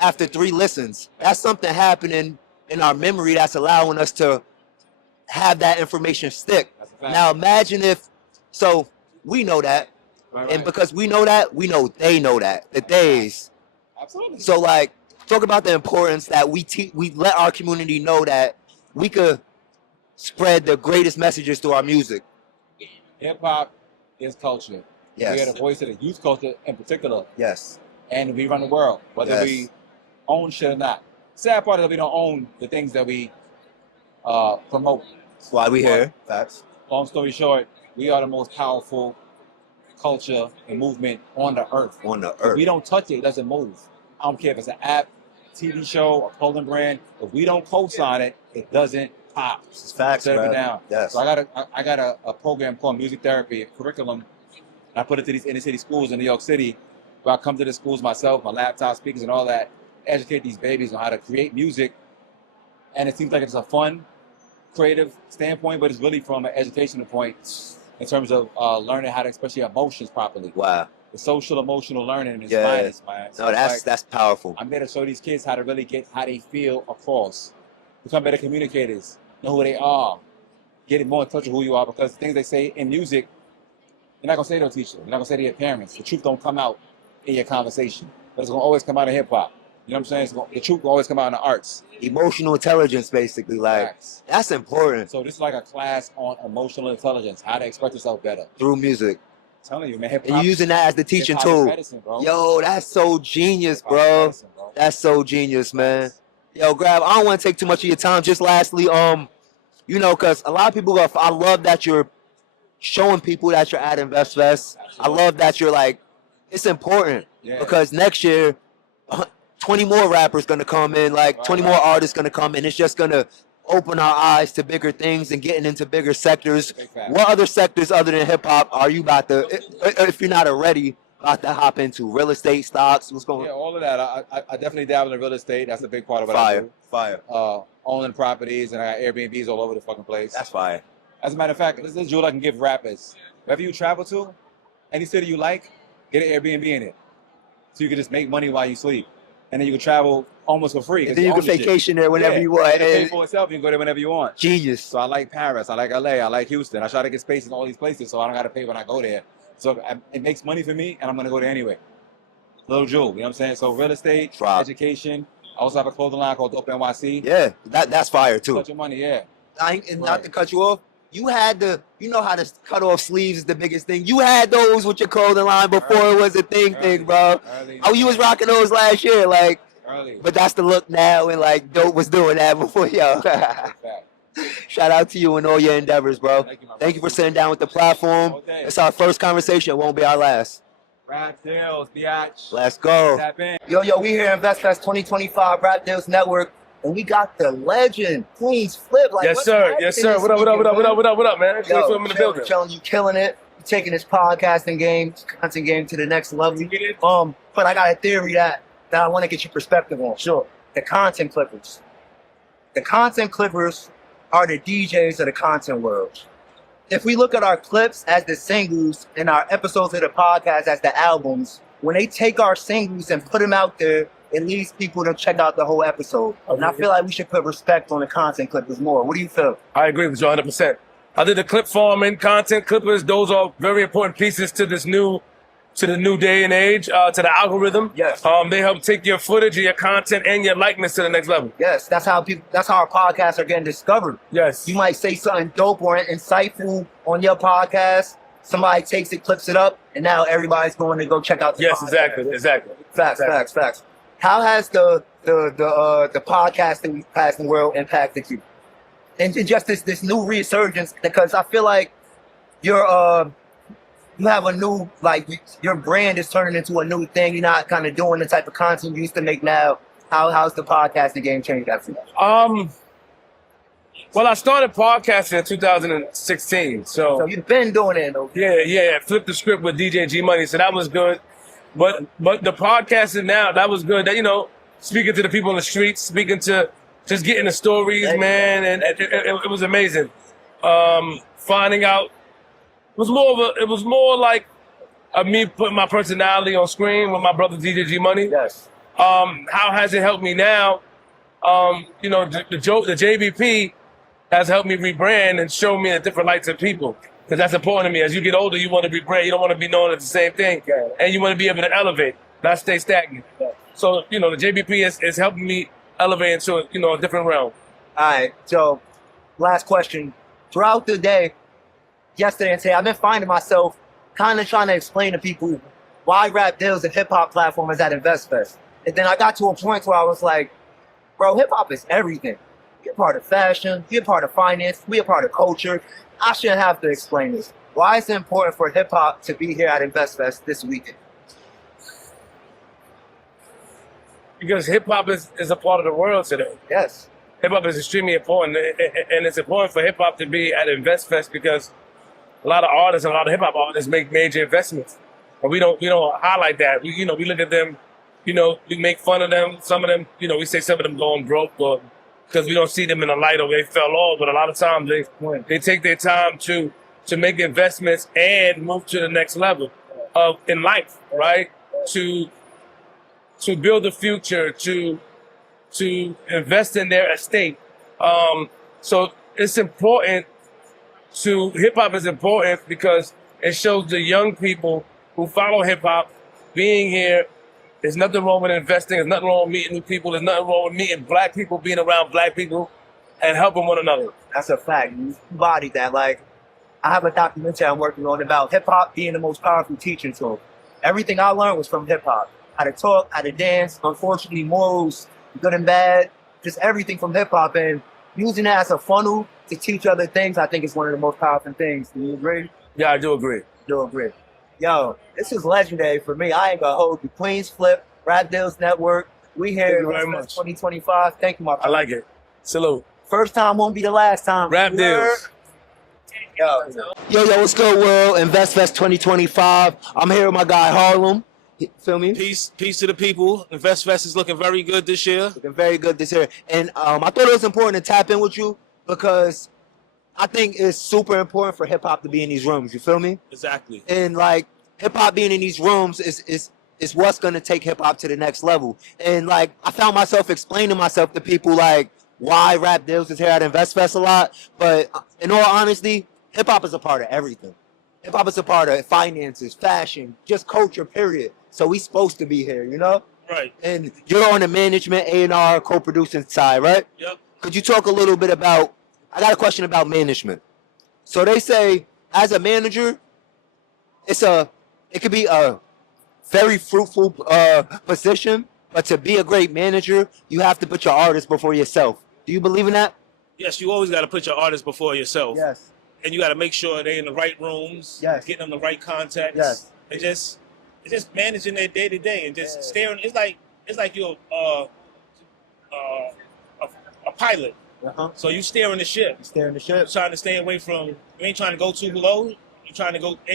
after 3 listens. That's something happening in our memory that's allowing us to have that information stick. That's a fact. Now imagine if, so we know that, Right, and right. because we know that, we know they know that, the days. Absolutely. So like, talk about the importance that we let our community know that we could spread the greatest messages through our music. Hip hop is culture. We are Yes, the voice of the youth culture in particular, yes, and we run the world, whether Yes. we own shit or not. Sad part is that we don't own the things that we promote. that's why we here. Facts. Long story short, we are the most powerful culture and movement on the earth. On the If earth. we don't touch it, it doesn't move. I don't care if it's an app, TV show, a clothing brand. If we don't co-sign it, it doesn't pop. It's facts, Set it bro. down. Yes. So I got a program called Music Therapy, a curriculum. And I put it to these inner city schools in New York City, where I come to the schools myself, my laptop speakers and all that, educate these babies on how to create music. And it seems like it's a fun, creative standpoint, but it's really from an educational point in terms of learning how to express your emotions properly. Wow. The social emotional learning is Yeah. finest, man. So No, it's that's like, that's powerful. I'm there to show these kids how to really get how they feel across, become better communicators, know who they are, get more in touch with who you are, because things they say in music, you're not gonna say to a teacher, you're not gonna say to your parents. The truth don't come out in your conversation, but it's gonna always come out in hip hop. You know what I'm saying? The truth will always come out in the arts. Emotional intelligence, basically. Like, Facts. that's important So this is like a class on emotional intelligence, how to express yourself better. through music. I'm telling you, man, hip And hop. you're using that as the teaching hip-hop is tool. medicine, bro. Yo, that's so genius, Hip-hop is bro. medicine, bro. That's so genius, man. Yo, Grab, I don't want to take too much of your time. Just lastly, you know, because a lot of people go, I love that you're showing people that you're at InvestFest. I love that you're like, it's important Yeah. because next year, 20 more rappers gonna come in, like 20 more artists gonna come in. It's just gonna open our eyes to bigger things and getting into bigger sectors. Big fact. What other sectors other than hip hop are you about to, if you're not already, about to hop into? Real estate, stocks, what's going Yeah, on? all of that. I definitely dabble in real estate. That's a big part of what I Fire, do. fire. Owning properties, and I got Airbnbs all over the fucking place. That's fire. As a matter of fact, this is a jewel I can give rappers. Wherever you travel to, any city you like, get an Airbnb in it. So you can just make money while you sleep. And then you can travel almost for free. 'cause And then you own can the shit. vacation there whenever Yeah, you want. and it pay And for itself. You can go there whenever you want. genius. So I like Paris, I like LA, I like Houston. I try to get space in all these places so I don't got to pay when I go there. So it makes money for me, and I'm going to go there anyway. Little jewel, you know what I'm saying? So real estate, Drop. education. I also have a clothing line called Dope NYC. Yeah, that's fire too. Touch your money, yeah. And not Right. to cut you off, you had you know how to cut off sleeves is the biggest thing. You had those with your clothing line before it was a thing, bro. Early, Oh, you was rocking those last year, like, early. but that's the look now, and like Dope was doing that before, yo. Fact. Shout out to you and all your endeavors, bro. Thank you, my Thank you for brother. sitting down with the platform. All day. It's our first conversation. It won't be our last. RAPDILLZ, biatch. Let's go. Tap in. Yo, we here at InvestFest 2025, RAPDILLZ Network, and we got the legend, Queens Flip. Like, Yes, what's sir. happening Yes, sir. this What up, what up, what up, weekend, what up, what up, what up, man? Yo, Flip in the building. chilling, you killing it. You taking this podcasting game, content game to the next level. But I got a theory that I want to get your perspective on. Sure. The content clippers. The content clippers are the DJs of the content world. If we look at our clips as the singles and our episodes of the podcast as the albums, when they take our singles and put them out there, it leads people to check out the whole episode. And I feel like we should put respect on the content clippers more. What do you feel? I agree with you 100%. I did the clip farming, content clippers. Those are very important pieces to this new to the new day and age, to the algorithm. Yes. They help take your footage, your content, and your likeness to the next level. Yes, that's how our podcasts are getting discovered. Yes. You might say something dope or insightful on your podcast. Somebody takes it, clips it up, and now everybody's going to go check out the Yes, podcast. exactly. Facts. How has the podcasting passing world impacted you? And just this new resurgence, because I feel like you have a new, like, your brand is turning into a new thing. You're not kind of doing the type of content you used to make now. How's the podcasting game changed after that? Well, I started podcasting in 2016, So you've been doing it, though. yeah. Flipped the script with DJ G Money, so that was good. But the podcasting now, that was good. That, you know, speaking to the people in the streets, speaking to just getting the stories, man, and it was amazing. Finding out it was more like me putting my personality on screen with my brother DJ G Money. Yes. How has it helped me now? You know, the JBP has helped me rebrand and show me a different lights of people. Because that's important to me. As you get older, you want to rebrand. You don't want to be known as the same thing. Yeah. And you want to be able to elevate, not stay stagnant. Yeah. So, you know, the JBP is helping me elevate into, you know, a different realm. All right. So, last question. Throughout the day, yesterday and today, I've been finding myself kind of trying to explain to people why RAPDILLZ, a hip-hop platform, is at InvestFest. And then I got to a point where I was like, bro, hip-hop is everything. You're part of fashion. You're part of finance. We're part of culture. I shouldn't have to explain this. Why is it important for hip-hop to be here at InvestFest this weekend? Because hip-hop is a part of the world today. Yes. Hip-hop is extremely important. And it's important for hip-hop to be at InvestFest because a lot of artists and a lot of hip-hop artists make major investments. And we don't highlight that. We look at them, we make fun of them. Some of them, we say some of them going broke or because we don't see them in the light or they fell off. But a lot of times they take their time to make investments and move to the next level in life, right? To build a future, to invest in their estate. So it's important hip hop is important because it shows the young people who follow hip hop being here. There's nothing wrong with investing. There's nothing wrong with meeting new people. There's nothing wrong with meeting black people, being around black people, and helping one another. That's a fact. You embodied that. Like, I have a documentary I'm working on about hip hop being the most powerful teaching tool. Everything I learned was from hip hop. How to talk, how to dance, unfortunately, morals, good and bad, just everything from hip hop. And using that as a funnel to teach other things, I think is one of the most powerful things. Do you agree? Yeah, I do agree. Yo, this is legendary for me. I ain't gonna hold you. Queens Flip, RAPDILLZ Network. We here Thank you very in much. 2025. Thank you, my friend. I like it. Salute. First time won't be the last time. RAPDILLZ. Yo, what's good, world? InvestFest 2025. I'm here with my guy Harlem. Feel me? Peace to the people. InvestFest is looking very good this year. Looking very good this year. And I thought it was important to tap in with you because I think it's super important for hip hop to be in these rooms. You feel me? Exactly. And like hip hop being in these rooms is what's gonna take hip hop to the next level. And like I found myself explaining myself to people like why RAPDILLZ is here at InvestFest a lot. But in all honesty, hip hop is a part of everything. Hip hop is a part of finances, fashion, just culture, period. So we supposed to be here, you know? Right. And you're on the management, A&R, co-producing side, right? Yep. Could you talk a little bit about, I got a question about management. So they say, as a manager, it could be a very fruitful position, but to be a great manager, you have to put your artist before yourself. Do you believe in that? Yes, you always got to put your artist before yourself. Yes. And you got to make sure they're in the right rooms. Yes. Getting them the right contacts. Yes. And just managing their day to day and just staring. It's like you're a pilot. Uh-huh. So you steering the ship. Steering the You're ship. trying to stay away from. You ain't trying to go too low. You ain't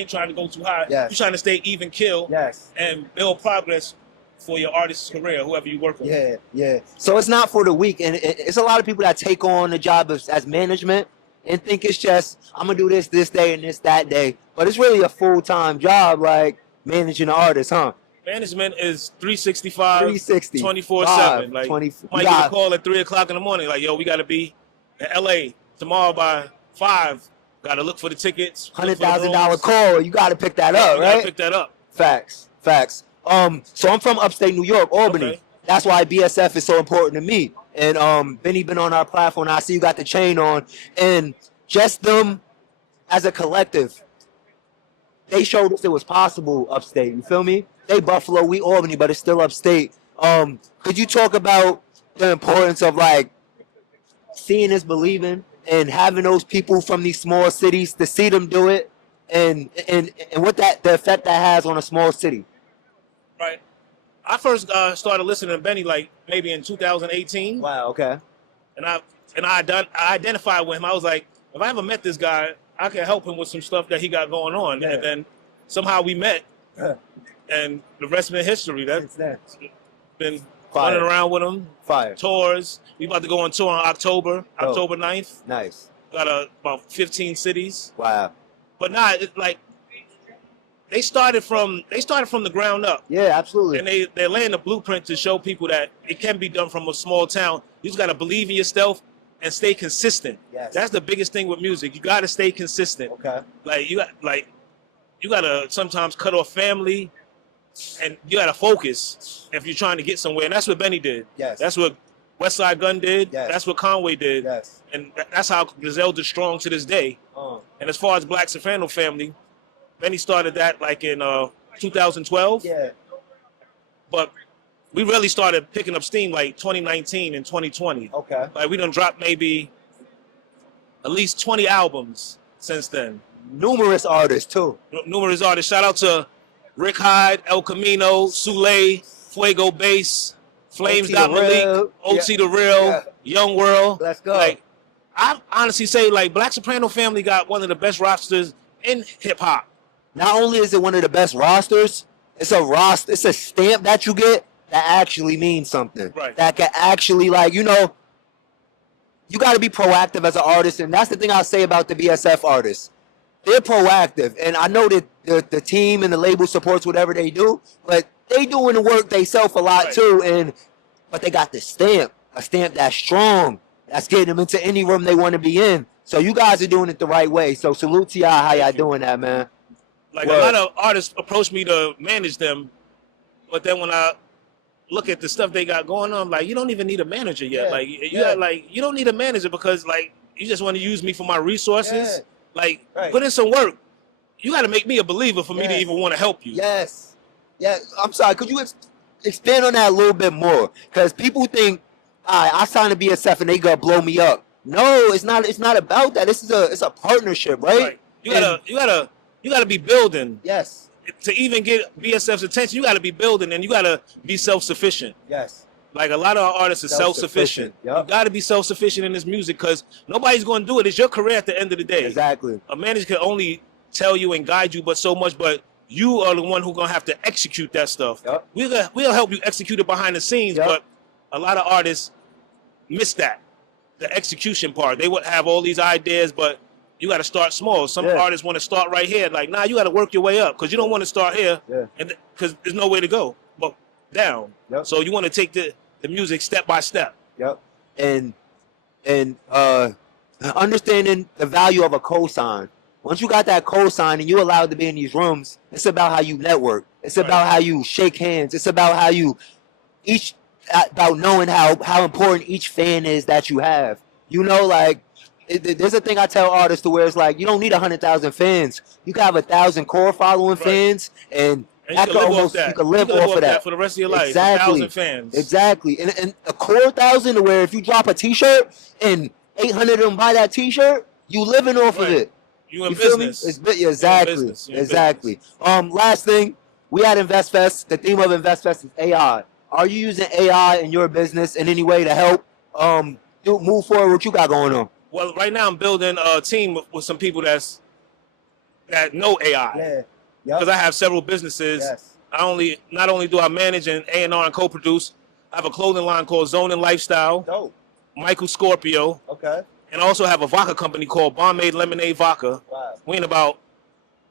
trying to go too high. Yes. You're trying to stay even kill. Yes. And build progress for your artist's career, whoever you work with. Yeah. So it's not for the weak, and it's a lot of people that take on the job as management and think it's just I'm gonna do this day and this that day, but it's really a full-time job, like managing an artist, huh? Management is 365, 360, 24/7. Like, 20, might get a call at 3 o'clock in the morning. Like, yo, we got to be in LA tomorrow by 5. Got to look for the tickets. $100,000 call. You got to pick that up, You got to right? pick that up. Facts. So I'm from upstate New York, Albany. Okay. That's why BSF is so important to me. And Benny been on our platform. I see you got the chain on, and just them as a collective, they showed us it was possible upstate. You feel me? They Buffalo, we Albany, but it's still upstate. Could you talk about the importance of like seeing is believing and having those people from these small cities to see them do it, and what the effect that has on a small city? Right. I first started listening to Benny like maybe in 2018. Wow. Okay. And I identified with him. I was like, if I ever met this guy, I can help him with some stuff that he got going on. Yeah. And then somehow we met, Yeah. and the rest of the history. That's been Fire. running around with him, Fire. tours. We about to go on tour on October 9th. Nice. Got about 15 cities. Wow. But nah, it's like they started from the ground up. Yeah, absolutely. And they're laying the blueprint to show people that it can be done from a small town. You just got to believe in yourself and stay consistent. Yes. That's the biggest thing with music. You got to stay consistent. Okay. Like you got to sometimes cut off family, and you got to focus if you're trying to get somewhere. And that's what Benny did. Yes. That's what West Side Gun did. Yes. That's what Conway did. Yes. And that's how Griselda's strong to this day. And as far as Black Soprano Family, Benny started that like in 2012. Yeah. But we really started picking up steam like 2019 and 2020. Okay. Like we done dropped maybe at least 20 albums since then. Numerous artists too. Numerous artists. Shout out to Rick Hyde, El Camino, Sule, Fuego Bass, Flames OT the Malik, Real. OT the Real, Yeah. Young World. Let's go. Like I honestly say like Black Soprano Family got one of the best rosters in hip hop. Not only is it one of the best rosters, it's a stamp that you get that actually means something. Right. That can actually, like, you got to be proactive as an artist, and that's the thing I'll say about the BSF artists. They're proactive, and I know that the team and the label supports whatever they do, but they doing the work themselves a lot Right. too, but they got the stamp, a stamp that's strong, that's getting them into any room they want to be in. So you guys are doing it the right way. So salute to y'all, how y'all doing that, man. Like Word. a lot of artists approach me to manage them, but then when I look at the stuff they got going on, I'm like, you don't even need a manager yet. Yeah. Like you Yeah. got, like you don't need a manager because like you just want to use me for my resources. Yeah. Like Right. put in some work. You got to make me a believer for me to Yes. even want to help you. Yes. Yeah, I'm sorry. Could you expand on that a little bit more? Because people think, all right, I signed to BSF and they gonna blow me up. No, it's not. It's not about that. It's a partnership, right? Right. You gotta be building. Yes. To even get BSF's attention, you got to be building and you got to be self-sufficient. Yes. Like a lot of our artists are self-sufficient. Yup. You got to be self-sufficient in this music because nobody's going to do it. It's your career at the end of the day. Exactly. A manager can only tell you and guide you, but so much. But you are the one who's gonna have to execute that stuff. Yup. We'll help you execute it behind the scenes, Yup. but a lot of artists miss that, the execution part. They would have all these ideas, but you got to start small. Some Yeah. artists want to start right here. Like, nah, you got to work your way up because you don't want to start here, Yeah. and because there's no way to go but down. Yup. So you want to take the music step by step. Yep. And understanding the value of a cosign. Once you got that cosign and you're allowed to be in these rooms, it's about how you network. It's about how you shake hands. It's about how you about knowing how important each fan is that you have. Like there's a thing I tell artists to where it's like you don't need 100,000 fans. You can have 1,000 core following fans, and And that you could can live almost off that. you can live off of that for the rest of your life. Exactly. 1,000 fans. Exactly. And a core 1,000 to where if you drop a T-shirt and 800 of them buy that T-shirt, you living off of Right. it. You in You feel me? business. Exactly. business. You're in Exactly. Last thing, we at InvestFest. The theme of InvestFest is AI. Are you using AI in your business in any way to help move forward? What you got going on? Well, right now I'm building a team with some people that know AI. Yeah. Because I have several businesses. Yes. Not only do I manage and A&R and co-produce, I have a clothing line called Zone and Lifestyle, Dope. Michael Scorpio, Okay. and I also have a vodka company called Bombade Lemonade Vodka. Wow. We in about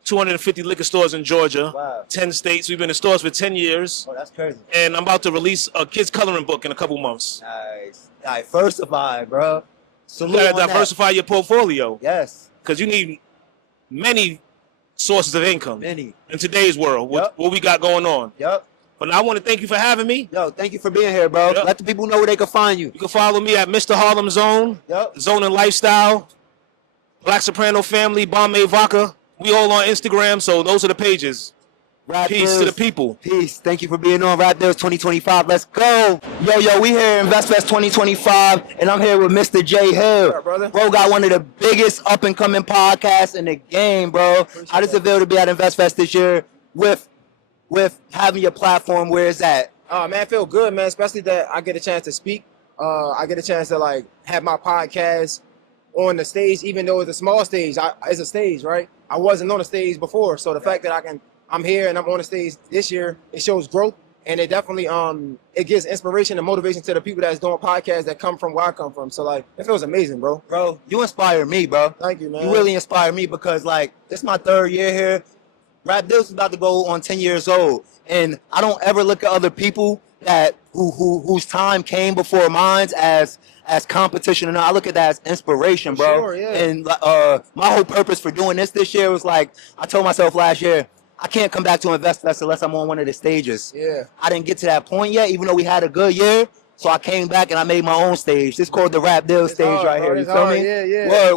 250 liquor stores in Georgia, Wow. 10 states. We've been in stores for 10 years, Oh, that's crazy. and I'm about to release a kids coloring book in a couple months. Nice. Diversify, bro. You Salute gotta on that. diversify your portfolio Yes. because you need many sources of income Many. in today's world. Yep. What we got going on. Yep. But I want to thank you for having me. Yo, thank you for being here, bro. Yep. Let the people know where they can find you. You can follow me at Mr. Harlem Zone, Yep. Zone and Lifestyle, Black Soprano Family, Bombay Vodka. We all on Instagram, so those are the pages. Peace to the people. Peace. Thank you for being on RAPDILLZ 2025. Let's go. Yo, we here in InvestFest 2025, and I'm here with Mr. J Hill. What's up, brother? Bro got one of the biggest up-and-coming podcasts in the game, bro. How does it feel to be at InvestFest this year with having your platform where it's at? Oh man, I feel good, man. Especially that I get a chance to speak. I get a chance to like have my podcast on the stage, even though it's a small stage. It's a stage, right? I wasn't on the stage before, so the fact that I'm here and I'm on the stage this year, it shows growth, and it definitely it gives inspiration and motivation to the people that's doing podcasts that come from where I come from. So like, it feels amazing, bro. Bro, you inspire me, bro. Thank you, man. You really inspire me because like this is my 3rd year here. RAPDILLZ is about to go on 10 years old, and I don't ever look at other people that whose time came before mine as competition, and I look at that as inspiration, bro. Sure, yeah. And my whole purpose for doing this year was like I told myself last year, I can't come back to InvestFest unless I'm on one of the stages. Yeah. I didn't get to that point yet, even though we had a good year. So I came back and I made my own stage. This is called the RAPDILLZ stage hard, right bro. here. You It's feel hard. me? Yeah.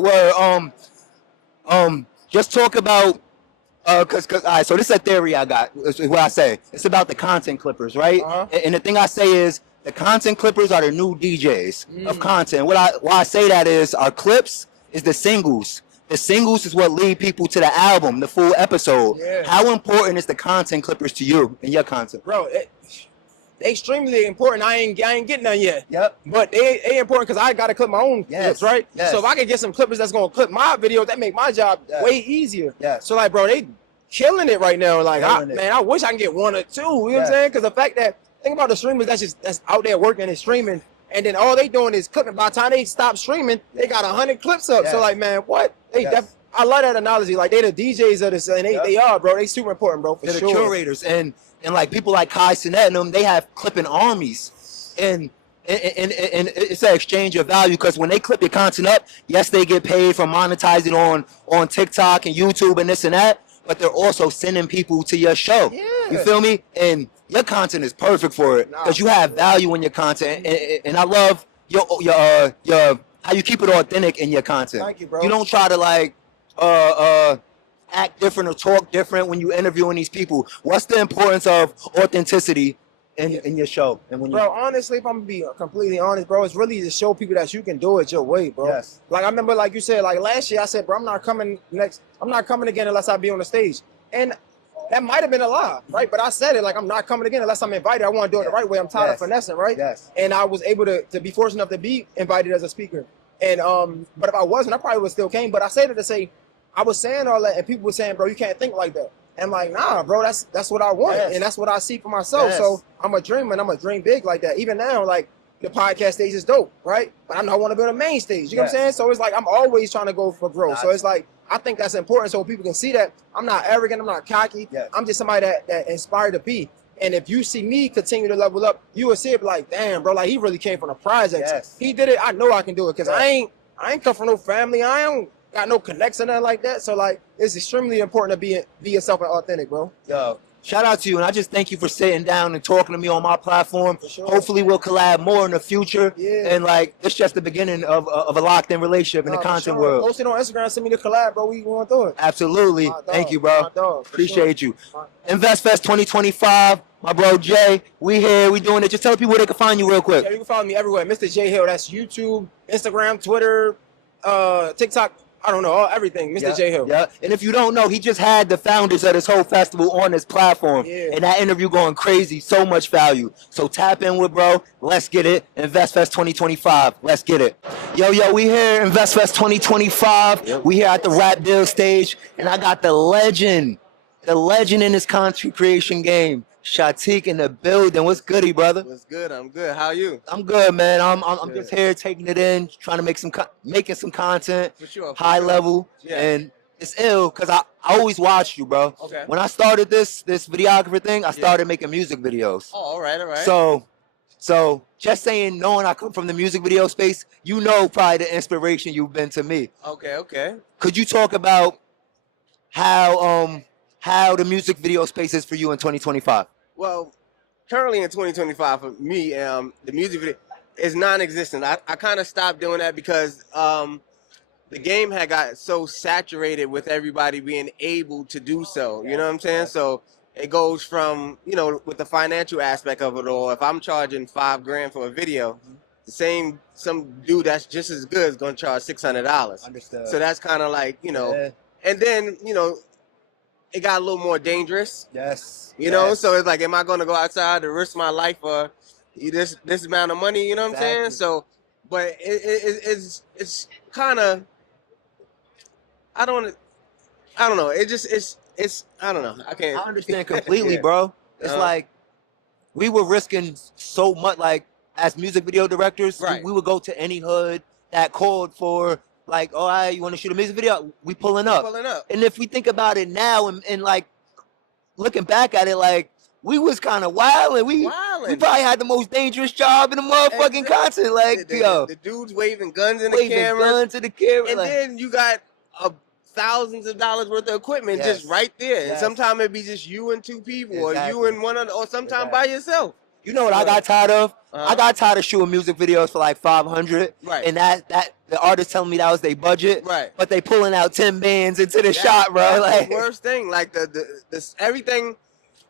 Word. Just talk about cause all right. So this is a theory I got. Is what I say. It's about the content clippers, right? Uh-huh. And the thing I say is the content clippers are the new DJs of content. Why I say that is our clips is the singles. The singles is what lead people to the album, the full episode. Yeah. How important is the content clippers to you and your content? Bro, they extremely important. I ain't getting none yet. Yep. But they important because I got to clip my own Yes, clips, right? yes. So if I can get some clippers that's gonna clip my videos, that make my job Yes. way easier. Yes. So like, bro, they killing it right now. Like, Killing it. man, I wish I can get 1 or 2. You know what Yes. I'm saying? Because the fact that think about the streamers that's out there working and streaming, and then all they doing is clipping. By the time they stop streaming, they got 100 clips up. Yes. So like, man, what? Yes. I love that analogy. Like, they the DJs of this, and they are, bro. They super important, bro, for They're sure. the curators, and like people like Kai Cenat and them, they have clipping armies, and it's an exchange of value because when they clip your content up, yes, they get paid for monetizing on TikTok and YouTube and this and that, but they're also sending people to your show. Yeah. You feel me? And your content is perfect for it because you have value in your content, and I love your how you keep it authentic in your content. Thank you, bro. You don't try to like act different or talk different when you interviewing these people. What's the importance of authenticity in your show? And when Bro, honestly, if I'm gonna be completely honest, bro, it's really to show people that you can do it your way, bro. Yes. Like I remember, like you said, like last year, I said, bro, I'm not coming again unless I be on the stage, and that might have been a lie, right? But I said it like I'm not coming again unless I'm invited. I want to do it the right way. I'm tired of finessing, right? Yes. And I was able to be fortunate enough to be invited as a speaker. And but if I wasn't, I probably would still came. But I said it to say, I was saying all that, and people were saying, bro, you can't think like that. And I'm like, nah, bro, that's what I want, Yes. and that's what I see for myself. Yes. So I'm a dreamer, and I'm a dream big like that. Even now, like the podcast stage is dope, right? But I know I want to be on the main stage. You know what I'm saying? So it's like I'm always trying to go for growth. So it's like I think that's important, so people can see that I'm not arrogant, I'm not cocky. Yes. I'm just somebody that inspired to be. And if you see me continue to level up, you will see it like, damn, bro, like he really came from the project. Yes. He did it. I know I can do it because Yes. I ain't come from no family. I don't got no connects or nothing like that. So like, it's extremely important to be yourself and authentic, bro. Yo, shout out to you, and I just thank you for sitting down and talking to me on my platform. For sure. Hopefully, we'll collab more in the future. Yeah. And like, it's just the beginning of a locked-in relationship in the Nah, for content sure. world. Post it on Instagram, send me the collab, bro. We going through it. Absolutely. My dog, Thank you, bro. my dog, for Appreciate sure. you. InvestFest 2025. My bro Jay, we here, we doing it. Just tell people where they can find you real quick. Yeah, you can follow me everywhere. Mr. J Hill. That's YouTube, Instagram, Twitter, TikTok. I don't know, everything. Mr. J Hill. Yeah, and if you don't know, he just had the founders of this whole festival on his platform. Yeah. And that interview going crazy, so much value. So tap in with bro, let's get it. InvestFest 2025, let's get it. Yo, we here, InvestFest 2025. Yep. We here at the RAPDILLZ stage, and I got the legend in this content creation game, Shatik in the building. What's goody, brother? What's good? I'm good. How are you? I'm good, man. I'm Good. just here taking it in, trying to making some content, For sure. for high sure. level, Yeah. and it's ill because I always watched you, bro. Okay. When I started this videographer thing, I started making music videos. Oh, all right, all right. So just saying, knowing I come from the music video space, you know probably the inspiration you've been to me. okay. Could you talk about how the music video space is for you in 2025. Well, currently in 2025 for me, the music video is non-existent. I kind of stopped doing that because the game had got so saturated with everybody being able to do so. You know what I'm saying? So it goes from, you know, with the financial aspect of it all. If I'm charging $5,000 for a video, some dude that's just as good is gonna charge $600. Understood. So that's kind of like, you know, and then, you know, it got a little more dangerous. Yes. You know, so it's like, am I going to go outside to risk my life for this amount of money? You know what I'm saying? So, but it's kind of, I don't know. It's I don't know. I can't. I understand completely, Yeah. bro. It's Uh-huh. like we were risking so much. Like as music video directors, Right. we would go to any hood that called for like, oh, all right, you want to shoot a music video? We pulling up. Pulling up. And if we think about it now and like looking back at it, like we was kind of wild and we probably had the most dangerous job in the motherfucking content. Like, yo, the dudes waving guns in the waving camera, guns to the camera, and like- then you got thousands of dollars worth of equipment Yes. just right there. And Yes. sometimes it'd be just you and two people, or you Exactly. and one other, or sometimes by yourself. You know what I got tired of? Uh-huh. I got tired of shooting music videos for like 500, Right. and that the artist telling me that was their budget, Right. but they pulling out 10 bands into the shot, bro. That's Like, the worst thing. Like the everything,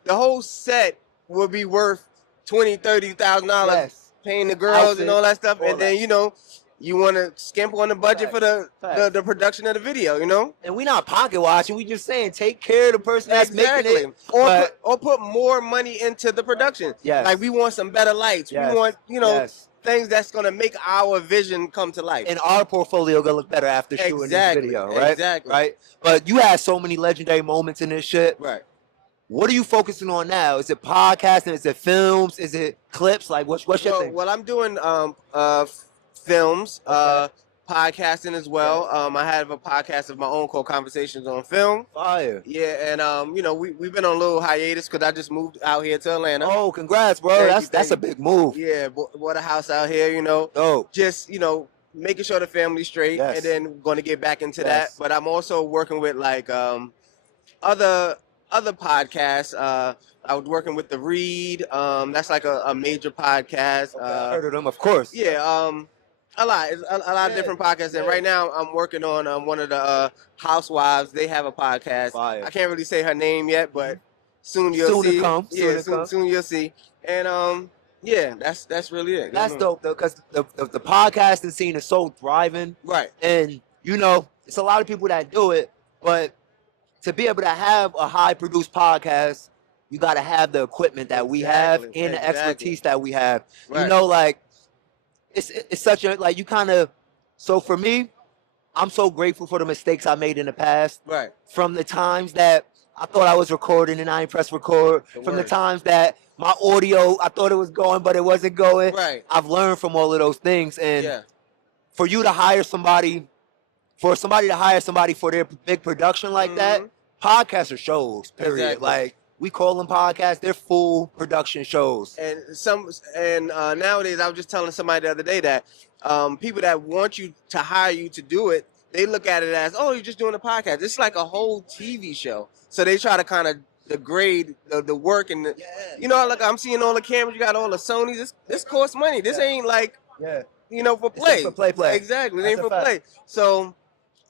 the whole set would be worth $20,000-$30,000 Yes. paying the girls and all that stuff, all and then you know you want to skimp on the budget for the production of the video, you know. And we not pocket watching. We just saying take care of the person that's making it. Or put more money into the production. Yes. Like we want some better lights. Yes. We want, you know, Yes. things that's gonna make our vision come to life. And our portfolio gonna look better after shooting Exactly, this video, right? exactly. Right. But you had so many legendary moments in this shit. Right. What are you focusing on now? Is it podcasting? Is it films? Is it clips? Like, what's your thing? Well, I'm doing films, podcasting as well. I have a podcast of my own called Conversations on Film. Fire. Yeah, and you know, we've been on a little hiatus because I just moved out here to Atlanta. Oh, congrats, bro. Thank That's you, that's a thank you. big move. Yeah, bought a house out here, you know. Oh. Just, you know, making sure the family's straight, Yes. and then going to get back into Yes. that. But I'm also working with like other podcasts. I was working with The Read. That's like a major podcast. I heard of them, of course. Yeah, a lot of different podcasts. And right now I'm working on one of the housewives. They have a podcast. Fire. I can't really say her name yet, but soon you'll Soon to see. come, soon Yeah, to come. soon you'll see. And yeah, that's really it. That's dope though, because the podcasting scene is so thriving. Right. And you know, it's a lot of people that do it, but to be able to have a high produced podcast, you gotta have the equipment that we have Exactly, and the exactly. expertise that we have. You Right. know, like it's such a like you kind of so for me, I'm so grateful for the mistakes I made in the past. Right. From the times that I thought I was recording and I ain't press record. From the word. times that my audio, I thought it was going, but it wasn't going. Right. I've learned from all of those things. And Yeah. for you to hire somebody, for somebody to hire somebody for their big production like that, podcasts are shows, period. Mm-hmm. Exactly. Like, we call them podcasts, they're full production shows. And nowadays, I was just telling somebody the other day that people that want you to hire you to do it, they look at it as, oh, you're just doing a podcast. It's like a whole TV show. So they try to kind of degrade the work and you know, like I'm seeing all the cameras, you got all the Sonys. This costs money. This ain't like, you know, for It's play. just for play. Exactly. It That's ain't a for fact. play. So,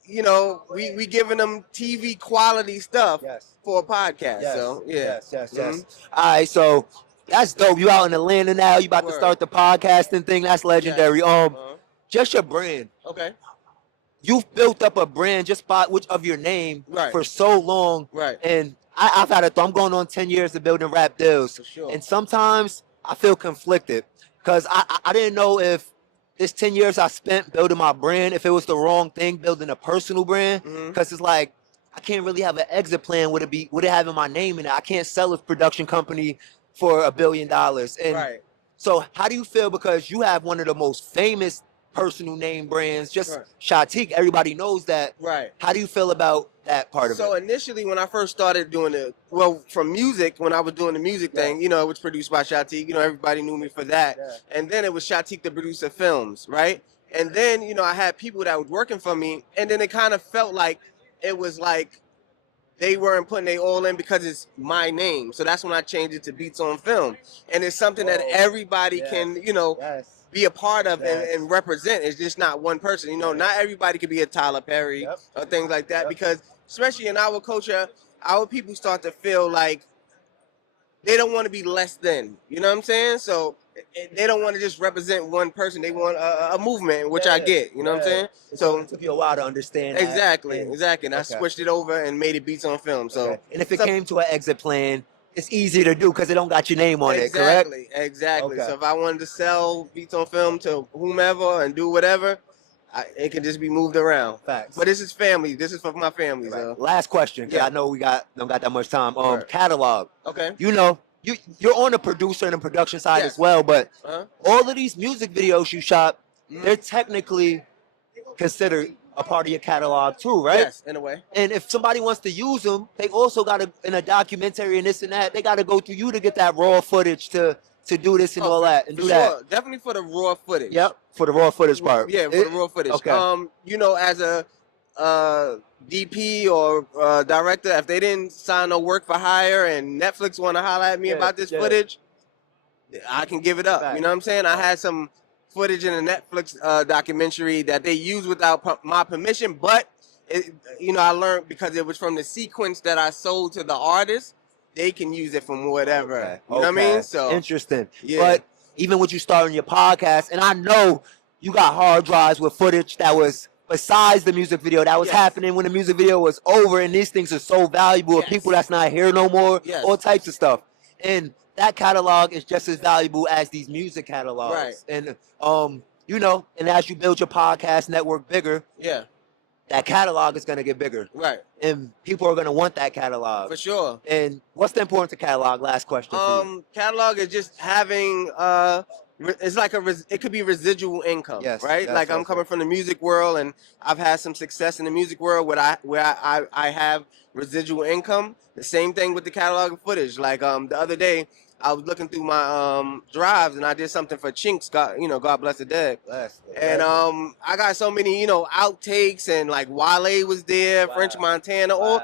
you know, we giving them TV quality stuff for a podcast. Yes, So yeah. yes, yes, yes. Mhm. All right, so that's dope. You out in Atlanta now. You about to Word. start the podcasting thing. That's legendary. Just your brand. Okay. You've built up a brand just by which of your name Right. for so long. Right. And I've had a thought. I'm going on 10 years of building rap deals. sure. And sometimes I feel conflicted because I didn't know if this 10 years I spent building my brand, if it was the wrong thing, building a personal brand. Mm-hmm. Because it's like, I can't really have an exit plan with it having my name in it. I can't sell a production company for $1 billion. And Right. so how do you feel, because you have one of the most famous personal name brands, just Right. Shatik, everybody knows that. Right. How do you feel about that part of So it? initially, when I first started doing from music, when I was doing the music thing, you know, it was produced by Shatik. You know, everybody knew me for that. And then it was Shatik, the producer of films, right? And then, you know, I had people that was working for me, and then it kind of felt like it was like they weren't putting they all in because it's my name. So that's when I changed it to Beats on Film. And it's something that everybody can, you know, be a part of and represent. It's just not one person. You know, not everybody could be a Tyler Perry or things like that because especially in our culture, our people start to feel like they don't want to be less than. You know what I'm saying? So they don't want to just represent one person. They want a movement, which I get. You know what I'm saying? So it took you a while to understand. Exactly, that. exactly. And I switched it over and made it Beats on Film. So and if it came to an exit plan, it's easy to do because it don't got your name on it, correct? Exactly. So if I wanted to sell Beats on Film to whomever and do whatever, it can just be moved around. Facts. But this is family. This is for my family. So. Last question, because I know we don't got that much time. Catalog. Okay. You know, you're on the producer and the production side as well, but all of these music videos you shot, they're technically considered a part of your catalog too, right? Yes, in a way. And if somebody wants to use them, they also got to, in a documentary and this and that, they got to go through you to get that raw footage to do this and all that and do that. Definitely for the raw footage. Yep, for the raw footage part. Yeah, for the raw footage. Okay. You know, as a DP or director, if they didn't sign no work for hire and Netflix want to holler at me about this footage, I can give it up. You know what I'm saying? I had some footage in a Netflix documentary that they used without my permission, but you know, I learned because it was from the sequence that I sold to the artist. They can use it from whatever. You know what I mean? So interesting. Yeah. But even with you starting your podcast, and I know you got hard drives with footage that was besides the music video that was happening when the music video was over, and these things are so valuable to people that's not here no more, all types of stuff. And that catalog is just as valuable as these music catalogs. Right. And you know, and as you build your podcast network bigger, that catalog is gonna get bigger. Right. And people are gonna want that catalog. For sure. And what's the importance of catalog? Last question for you. Catalog is just having it's like it could be residual income, right? Like I'm coming from the music world and I've had some success in the music world where I have residual income. The same thing with the catalog of footage. Like the other day I was looking through my drives and I did something for Chinks, God bless the dead. And I got so many, you know, outtakes and like Wale was there, French Montana, all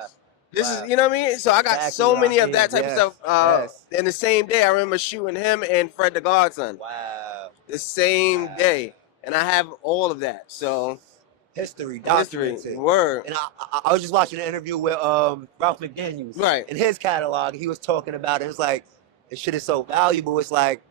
this is, you know what I mean? So I got so many of that type of stuff. In the same day, I remember shooting him and Fred the Godson. Wow. The same day. And I have all of that. So history, documented. Word. And I was just watching an interview with Ralph McDaniels. Right. In his catalog, he was talking about it. It's like, this shit is so valuable. It's like,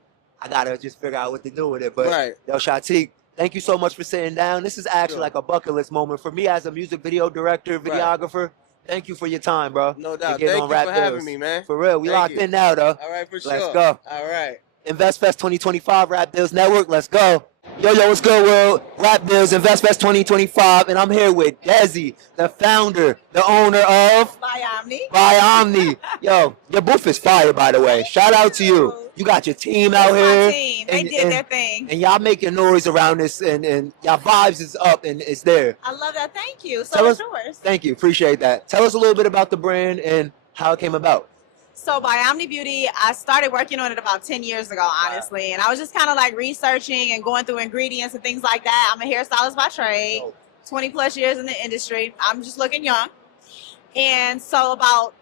I gotta just figure out what to do with it. But yo, Shatik, thank you so much for sitting down. This is actually like a bucket list moment for me as a music video director, videographer. Thank you for your time, bro. No doubt. Thank you for having me, man. For real. We locked in now, though. All right, for sure. Let's go. All right. InvestFest 2025, RAPDILLZ Network. Let's go. Yo, what's good, world? RAPDILLZ InvestFest 2025, and I'm here with Desi, the founder, the owner of Omni. Yo, your booth is fire, by the way. Shout out to you. You got your team out here. My team. They did their thing. And y'all making noise around this, and y'all vibes is up, and it's there. I love that. Thank you. So it's yours. Thank you. Appreciate that. Tell us a little bit about the brand and how it came about. So by Omni Beauty, I started working on it about 10 years ago, honestly. And I was just kind of like researching and going through ingredients and things like that. I'm a hairstylist by trade, 20 plus years in the industry. I'm just looking young. And so about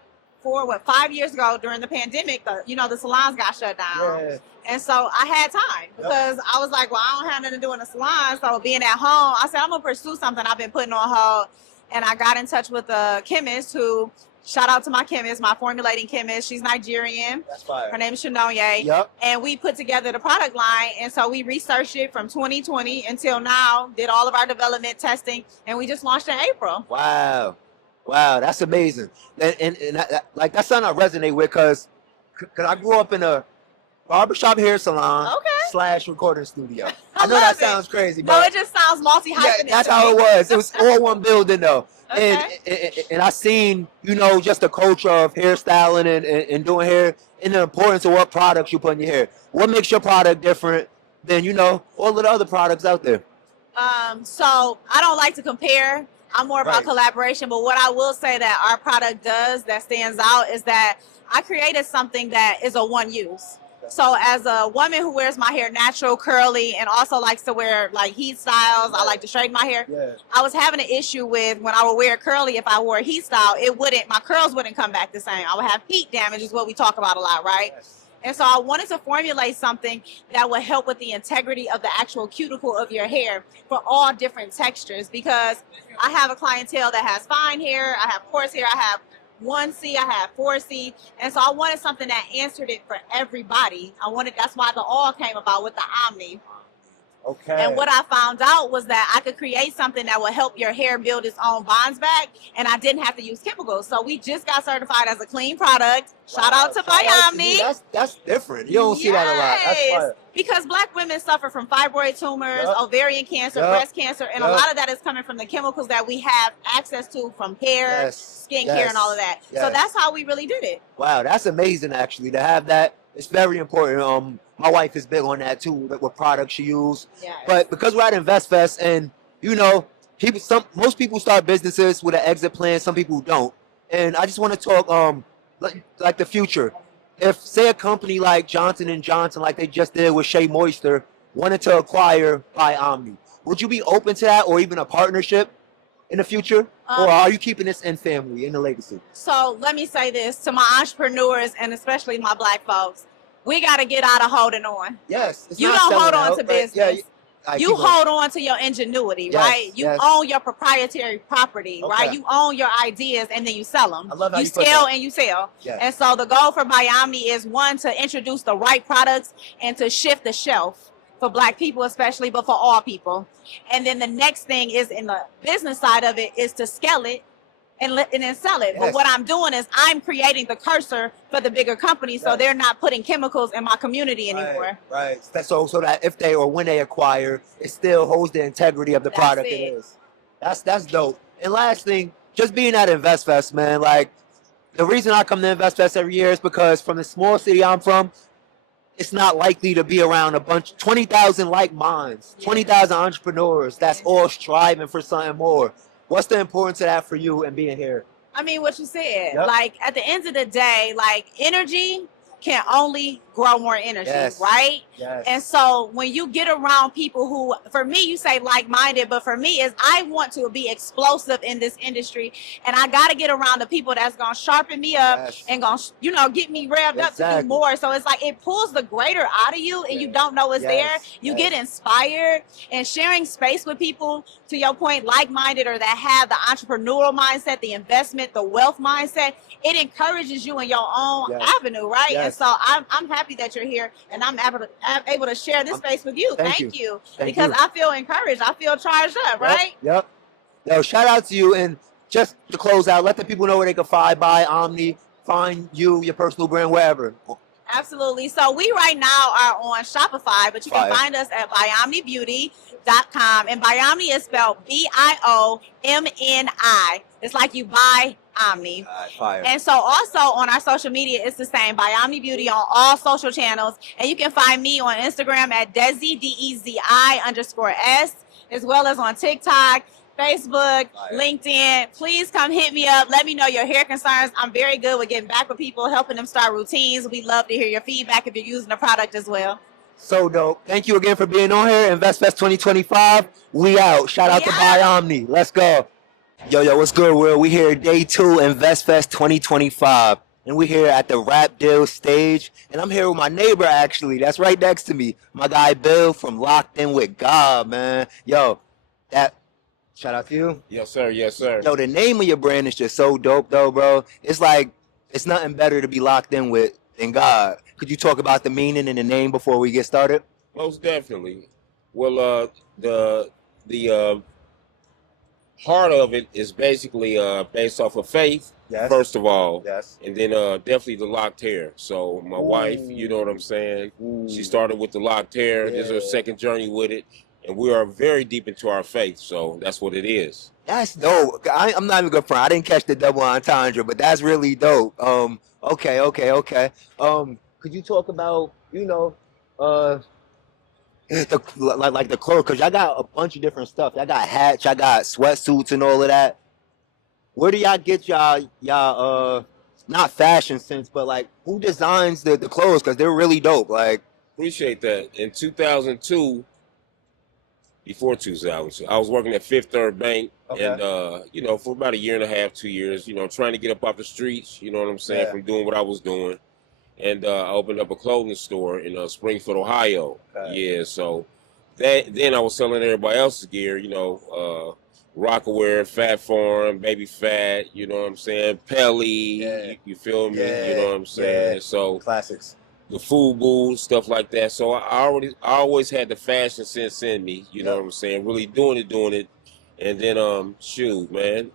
5 years ago during the pandemic, the salons got shut down. Yeah. And so I had time because I was like, well, I don't have nothing to do in the salon. So being at home, I said, I'm going to pursue something I've been putting on hold. And I got in touch with a chemist who, shout out to my chemist, my formulating chemist. She's Nigerian. That's fire. Her name is Shinoye. Yep. And we put together the product line. And so we researched it from 2020 until now, did all of our development testing, and we just launched in April. Wow. Wow, that's amazing. And that's something I resonate with because I grew up in a barbershop hair salon / recording studio. I know that sounds crazy, but no, it just sounds multi-hyphenate. Yeah, that's how it was. It was all one building though. And I seen, just the culture of hairstyling and doing hair and the importance of what products you put in your hair. What makes your product different than, all of the other products out there? So I don't like to compare. I'm more about collaboration, but what I will say that our product does that stands out is that I created something that is a one use. So as a woman who wears my hair natural, curly, and also likes to wear like heat styles, I like to straighten my hair. Yeah. I was having an issue with when I would wear curly, if I wore a heat style, my curls wouldn't come back the same. I would have heat damage is what we talk about a lot, right? Yes. And so I wanted to formulate something that would help with the integrity of the actual cuticle of your hair for all different textures, because I have a clientele that has fine hair, I have coarse hair, I have 1C, I have 4C, and so I wanted something that answered it for everybody. That's why the oil came about with the Omni. Okay. And what I found out was that I could create something that would help your hair build its own bonds back, and I didn't have to use chemicals. So we just got certified as a clean product. Shout out to Miami. That's different. You don't see that a lot. That's fire. Because black women suffer from fibroid tumors, Yep. ovarian cancer, Yep. breast cancer, and a Yep. lot of that is coming from the chemicals that we have access to from hair, Yes. skincare, Yes. and all of that. So Yes. that's how we really did it. Wow, that's amazing actually to have that. It's very important. My wife is big on that too, what products she use. Yes. But because we're at InvestFest, and you know, most people start businesses with an exit plan, some people don't. And I just want to talk like the future. If say a company like Johnson & Johnson, like they just did with Shea Moisture, wanted to acquire by Omni, would you be open to that, or even a partnership in the future? Or are you keeping this in family, in the legacy? So let me say this to my entrepreneurs and especially my black folks. We got to get out of holding on. Yes. It's You not don't hold selling on out, to but business. yeah, You hold on to your ingenuity, Yes, right? You yes. own your proprietary property, right? Okay. You own your ideas and then you sell them. I love how you you put scale that. and you sell. Yes. And so the goal for Miami is, one, to introduce the right products and to shift the shelf for black people especially, but for all people. And then the next thing is, in the business side of it, is to scale it and then sell it. But Yes. what I'm doing is I'm creating the cursor for the bigger companies, so Yes. they're not putting chemicals in my community anymore. Right. So that if they, or when they acquire, it still holds the integrity of the That's product it. it is. That's dope. And last thing, just being at InvestFest, man, like the reason I come to InvestFest every year is because from the small city I'm from, it's not likely to be around 20,000 like minds, 20,000 entrepreneurs that's all striving for something more. What's the importance of that for you and being here? I mean, what you said. Yep. Like, at the end of the day, like, energy can only grow more energy, Yes. right? Yes. And so when you get around people who, for me, you say like-minded, but for me is I want to be explosive in this industry, and I got to get around the people that's going to sharpen me up Yes. and going to, get me revved up to Exactly. do more. So it's like it pulls the greater out of you, and you don't know it's Yes. there. You Yes. get inspired, and sharing space with people, to your point, like-minded, or that have the entrepreneurial mindset, the investment, the wealth mindset, it encourages you in your own Yes. avenue, right? Yes. And so I'm happy that you're here, and I'm able to share this space with you. Thank Thank you. Thank Because you. I feel encouraged. I feel charged up, right? Yep. Yo, shout out to you. And just to close out, let the people know where they can buy Omni, find you, your personal brand, wherever. Absolutely. So we right now are on Shopify, but you can Fire. find us at BiomniBeauty.com. And Biomni is spelled BIOMNI. It's like you buy Omni. Fire. And so also on our social media, it's the same, Biomni Beauty, on all social channels. And you can find me on Instagram at Dezi, DEZI_S, as well as on TikTok, Facebook, LinkedIn. Please come hit me up. Let me know your hair concerns. I'm very good with getting back with people, helping them start routines. We love to hear your feedback if you're using the product as well. So dope. Thank you again for being on here. InvestFest 2025. We out. Shout out to Omni. Let's go. Yo, what's good, world? We here day 2, InvestFest 2025. And we here at the RAPDILLZ stage. And I'm here with my neighbor, actually. That's right next to me. My guy, Bill, from Locked In With God, man. Yo, shout out to you. Yes, sir. Yes, sir. Yo, the name of your brand is just so dope, though, bro. It's like, it's nothing better to be locked in with than God. Could you talk about the meaning and the name before we get started? Most definitely. Well, the heart of it is basically based off of faith, Yes. first of all. Yes. And then definitely the locked hair. So my wife, you know what I'm saying? She started with the locked hair. This is her second journey with it. And we are very deep into our faith. So that's what it is. That's dope. I'm not even good friend. I didn't catch the double entendre, but that's really dope. Okay. Could you talk about, the clothes? Cause y'all got a bunch of different stuff. Y'all got hats, y'all got sweatsuits and all of that. Where do y'all get y'all not fashion sense, but like who designs the clothes? Because they're really dope. Like, Appreciate that. In 2002, before 2000, I was working at Fifth Third Bank, Okay. and you know, for about a year and a half, 2 years, you know, trying to get up off the streets. You know what I'm saying? Yeah. From doing what I was doing, and I opened up a clothing store in Springfield, Ohio. Okay. Yeah, so then I was selling everybody else's gear. You know, Rockaware, Fat Farm, Baby Fat. You know what I'm saying? Pelly. Yeah. You feel me? Yeah. You know what I'm saying? Yeah. So classics. the FUBU, stuff like that. So I always had the fashion sense in me, you know what I'm saying? Really doing it. And then shoot, man,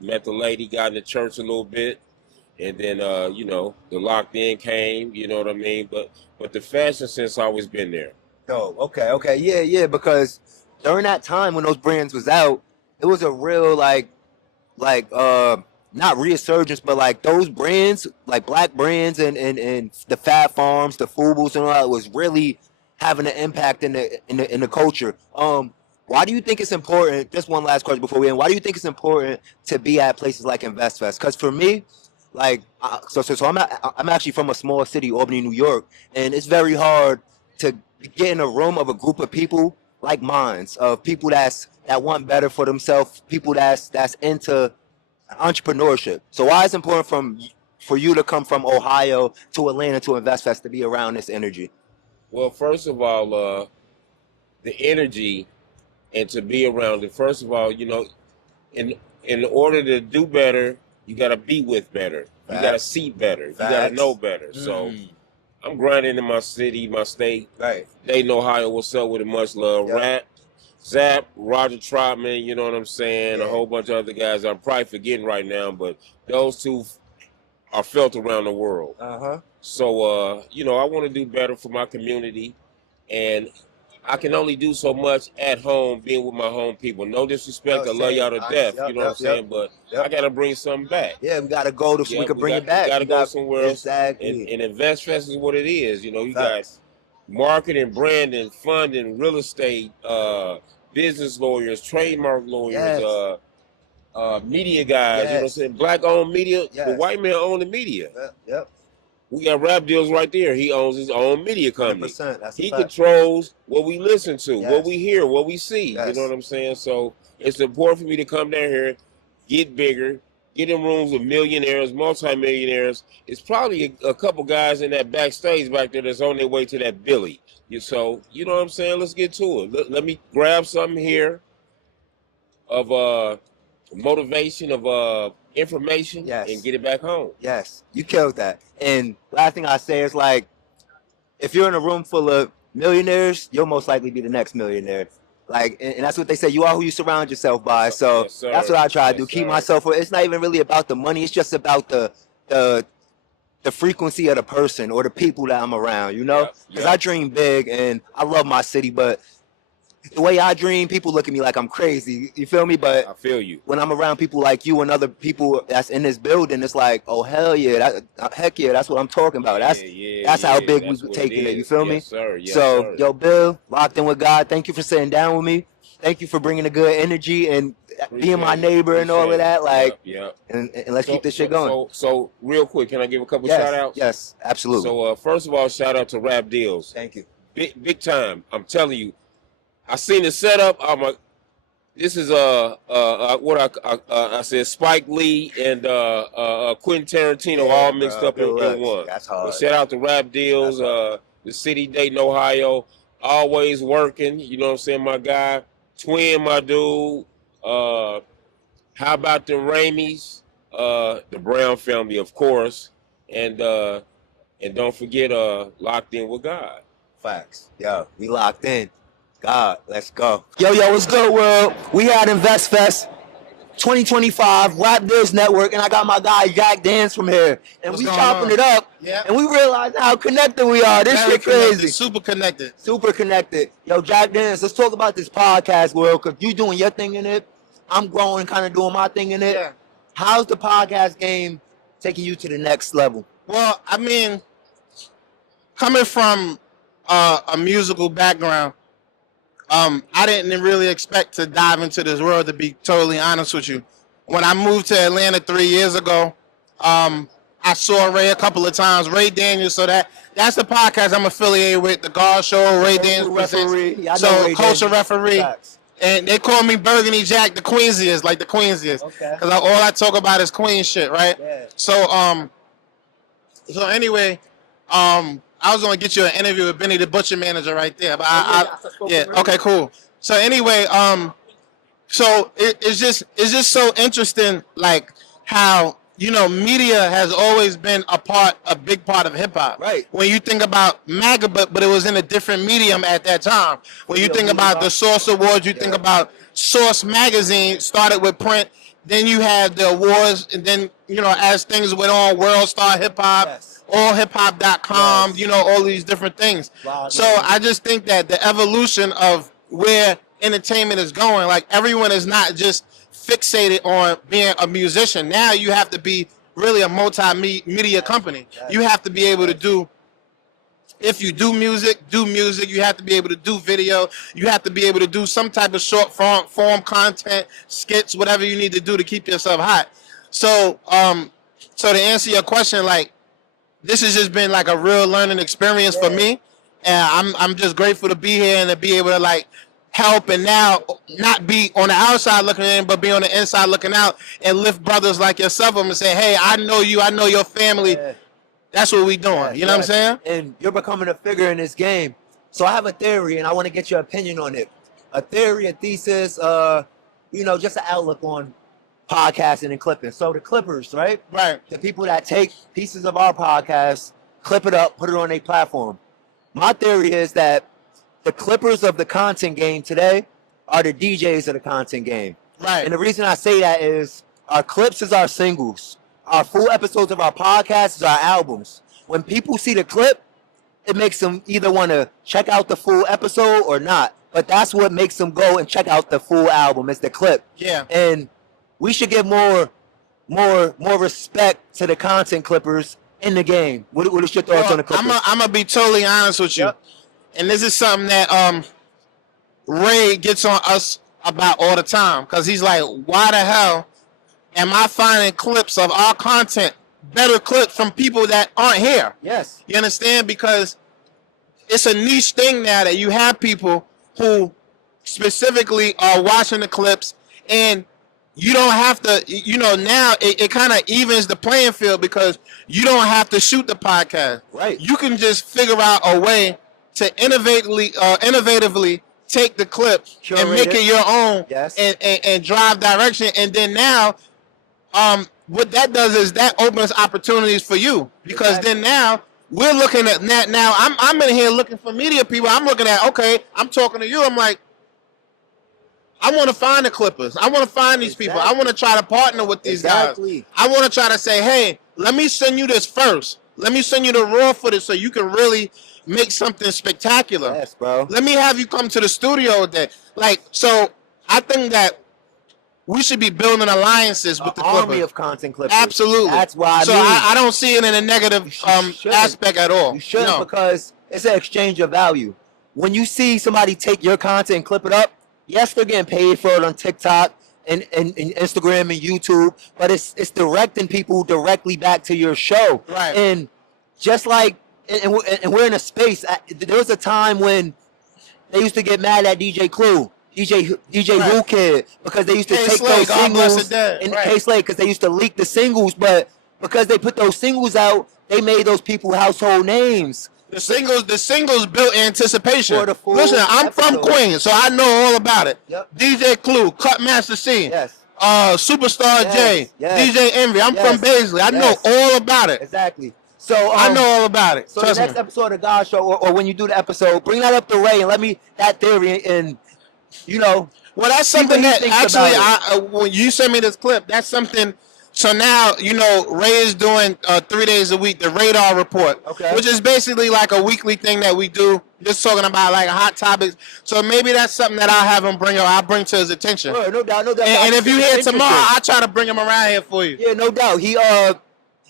met the lady, got in the church a little bit, and then you know, the locked in came, you know what I mean? But the fashion sense always been there. Dope. Okay. Yeah, because during that time when those brands was out, it was a real like not resurgence, but like those brands, like black brands and the Fat Farms, the Fubus and all that was really having an impact in the culture. Why do you think it's important? Just one last question before we end. Why do you think it's important to be at places like InvestFest? Because for me, like, so I'm actually from a small city, Albany, New York, and it's very hard to get in a room of a group of people like minds, of people that want better for themselves, people that's into entrepreneurship. So why is it important for you to come from Ohio to Atlanta to InvestFest to be around this energy? Well, first of all, the energy and to be around it. First of all, you know, in order to do better, you got to be with better. You got to see better. You got to know better. So I'm grinding in my city, my state. Right. Dayton, Ohio. What's up with it? Much love. Yep. Rap, Zap, Roger Trotman, you know what I'm saying? Yeah. A whole bunch of other guys I'm probably forgetting right now, but those two are felt around the world. So, you know, I want to do better for my community, and I can only do so much at home, being with my home people. No disrespect, I love y'all to death, you know what I'm saying? But I got to bring something back. Yeah, we got to go so we can bring it back. We got to go somewhere else. Exactly. And InvestFest is what it is. You know, you got marketing, branding, funding, real estate, business lawyers, trademark lawyers, media guys, you know what I'm saying? Black-owned media. The white man own the media. Yep. We got RAPDILLZ right there. He owns his own media company. 100%, that's a he fact. controls what we listen to, Yes. what we hear, what we see. Yes. You know what I'm saying? So it's important for me to come down here, get bigger, get in rooms with millionaires, multimillionaires. It's probably a couple guys in that backstage back there that's on their way to that Billy. So, you know what I'm saying? Let's get to it. Let me grab something here of motivation, of information, and get it back home. Yes, you killed that. And last thing I say is, like, if you're in a room full of millionaires, you'll most likely be the next millionaire. Like, and that's what they say. You are who you surround yourself by. So that's what I try to do. Keep myself. It's not even really about the money. It's just about the frequency of the person or the people that I'm around. You know, because I dream big and I love my city, but the way I dream, people look at me like I'm crazy. You feel me? But I feel you. When I'm around people like you and other people that's in this building, it's like, oh hell yeah, heck yeah, that's what I'm talking about. That's how big we taking it. You feel me? Yes, sir. Yes, so, sir. yo, Bill, locked in with God. Thank you for sitting down with me. Thank you for bringing the good energy and being my neighbor and all of that. Like, and let's keep this shit going. So real quick, can I give a couple Yes, shout outs? yes, absolutely. So first of all, shout out to RAPDILLZ. Thank you. Big time. I'm telling you. I seen the setup. This is what I said. Spike Lee and Quentin Tarantino all mixed up in one. That's hard. But shout out to RAPDILLZ, the city, Dayton, Ohio, always working. You know what I'm saying, my guy. Twin, my dude. How about the Raimis? The Brown family, of course, and don't forget, locked in with God. Facts. Yo, we locked in. God, let's go. Yo, what's good, world? We had InvestFest 2025, RAPDILLZ Network, and I got my guy Jack Dance from here. And we chopping it up, and we realize how connected we are. This shit crazy. Super connected. Super connected. Yo, Jack Dance, let's talk about this podcast world, because you doing your thing in it. I'm growing, kind of doing my thing in it. Yeah. How's the podcast game taking you to the next level? Well, I mean, coming from a musical background, I didn't really expect to dive into this world, to be totally honest with you. When I moved to Atlanta 3 years ago, I saw Ray a couple of times. Ray Daniels. So that's the podcast I'm affiliated with. The God Show. Ray Daniels referee. Yeah, I know So Ray culture Daniels. referee. Facts. And they call me Burgundy Jack, the Queensiest, like the Queensiest. Okay. Because all I talk about is Queen shit, right? Yeah. So anyway, I was gonna get you an interview with Benny the Butcher Manager right there, but okay, cool. So anyway, so it's just so interesting, like how media has always been a big part of hip hop. Right. When you think about MAGA, but it was in a different medium at that time. When you think about the Source Awards, you think about Source Magazine started with print. Then you had the awards, and then as things went on, World Star Hip Hop, allhiphop.com, all these different things. Wow, so I just think that the evolution of where entertainment is going, like everyone is not just fixated on being a musician. Now you have to be really a multimedia company. You have to be able to do, if you do music. You have to be able to do video. You have to be able to do some type of short form content, skits, whatever you need to do to keep yourself hot. So, so to answer your question, like, this has just been like a real learning experience for me, and I'm just grateful to be here and to be able to like help, and now not be on the outside looking in, but be on the inside looking out, and lift brothers like yourself up and say, hey, I know you, I know your family. That's what we doing. You know what I'm saying? And you're becoming a figure in this game. So I have a theory, and I want to get your opinion on it. A theory, a thesis, just an outlook on podcasting and clipping. So the clippers, right? Right. The people that take pieces of our podcast, clip it up, put it on a platform. My theory is that the clippers of the content game today are the DJs of the content game. Right. And the reason I say that is our clips is our singles. Our full episodes of our podcast is our albums. When people see the clip, it makes them either want to check out the full episode or not. But that's what makes them go and check out the full album. It's the clip. Yeah. And we should give more respect to the content clippers in the game. What is your thoughts on the clippers? I'm gonna be totally honest with you. Yep. And this is something that Ray gets on us about all the time, because he's like, why the hell am I finding clips of our content, better clips from people that aren't here? Yes. You understand? Because it's a niche thing now that you have people who specifically are watching the clips, and you don't have to, now it kind of evens the playing field, because you don't have to shoot the podcast. Right. You can just figure out a way to innovatively take the clip and make it your own. Yes. and drive direction. And then now, what that does is that opens opportunities for you, because then now we're looking at that. Now I'm in here looking for media people. I'm looking at, okay, I'm talking to you. I'm like, I want to find the clippers. I want to find these people. I want to try to partner with these guys. I want to try to say, hey, let me send you this first. Let me send you the raw footage so you can really make something spectacular. Yes, bro. Let me have you come to the studio with that. Like, so I think that we should be building alliances with the army clippers. of content clippers. Absolutely. That's why I don't see it in a negative aspect at all. You shouldn't, because it's an exchange of value. When you see somebody take your content and clip it up, yes, they're getting paid for it on TikTok and Instagram and YouTube, but it's directing people directly back to your show. Right. And just like, and we're in a space. There was a time when they used to get mad at DJ Clue, DJ Right. Who Kid, because they used to take Slade, those God bless singles his dad. in Right. K-Slade, because they used to leak the singles, but because they put those singles out, they made those people household names. The singles built anticipation. For the full Listen, I'm from episode. Queens, so I know all about it. Yep. DJ Clue, Cut Master C, Yes. Superstar Yes, J, yes, DJ Envy. I'm from Baisley. I know all about it. Exactly. So I know all about it. So the Trust next me. episode of God Show, or when you do the episode, bring that up to Ray and let me that theory and Well, that's see what something he that thinks actually, about when you sent me this clip, that's something. So now, Ray is doing 3 days a week, the Radar Report, Okay. which is basically like a weekly thing that we do, just talking about like hot topics. So maybe that's something that I'll have him I'll bring to his attention. Sure, no doubt. And if you It's hear interesting. tomorrow, I'll try to bring him around here for you. Yeah, no doubt.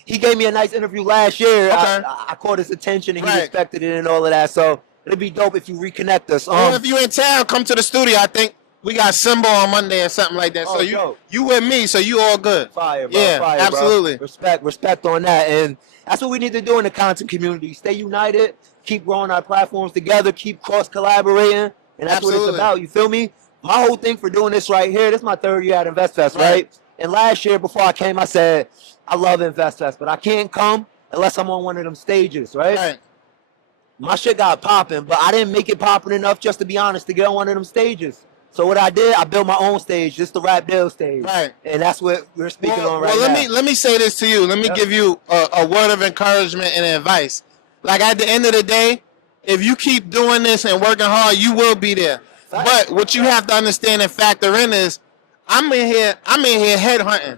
He gave me a nice interview last year. Okay. I caught his attention and he Right. respected it and all of that. So it'd be dope if you reconnect us. Or if you in town, come to the studio. I think we got Symbol on Monday or something like that. Oh, So you with me, so you all good. Fire, bro. Yeah, Fire, absolutely. Bro. Respect on that. And that's what we need to do in the content community. Stay united, keep growing our platforms together, keep cross-collaborating. And that's what it's about. You feel me? My whole thing for doing this right here, this is my 3rd year at InvestFest, right? And last year, before I came, I said, I love InvestFest, but I can't come unless I'm on one of them stages, right? My shit got popping, but I didn't make it popping enough, just to be honest, to get on one of them stages. So what I did, I built my own stage, just the RAPDILLZ stage. Right. And that's what we're speaking on right now. Let me say this to you. Let me give you a word of encouragement and advice. Like, at the end of the day, if you keep doing this and working hard, you will be there. But what you have to understand and factor in is, I'm in here headhunting.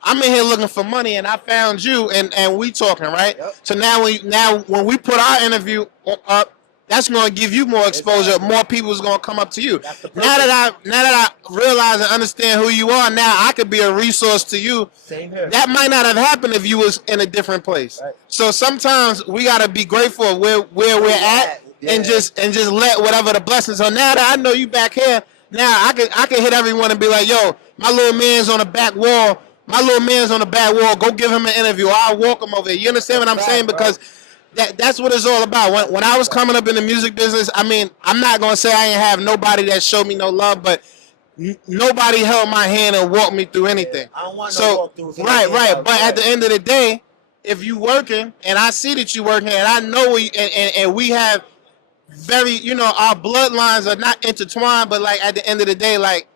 I'm in here looking for money, and I found you, and we talking, right? So now when we put our interview up, that's going to give you more exposure. More people is going to come up to you. Now that I realize and understand who you are, now I could be a resource to you. Same here. That might not have happened if you was in a different place. So sometimes we got to be grateful of where we're at, and just let whatever the blessings are. Now that I know you back here, now I can hit everyone and be like, yo, my little man's on the back wall. My little man's on the back wall. Go give him an interview. I'll walk him over here. You understand what I'm saying? Because that's what it's all about. When I was coming up in the music business, I mean, I'm not going to say I ain't have nobody that showed me no love, but nobody held my hand and walked me through anything. I don't want no walkthroughs. Right. But at the end of the day, if you working, and I see that you working, and I know and we have very, our bloodlines are not intertwined, but like at the end of the day, like,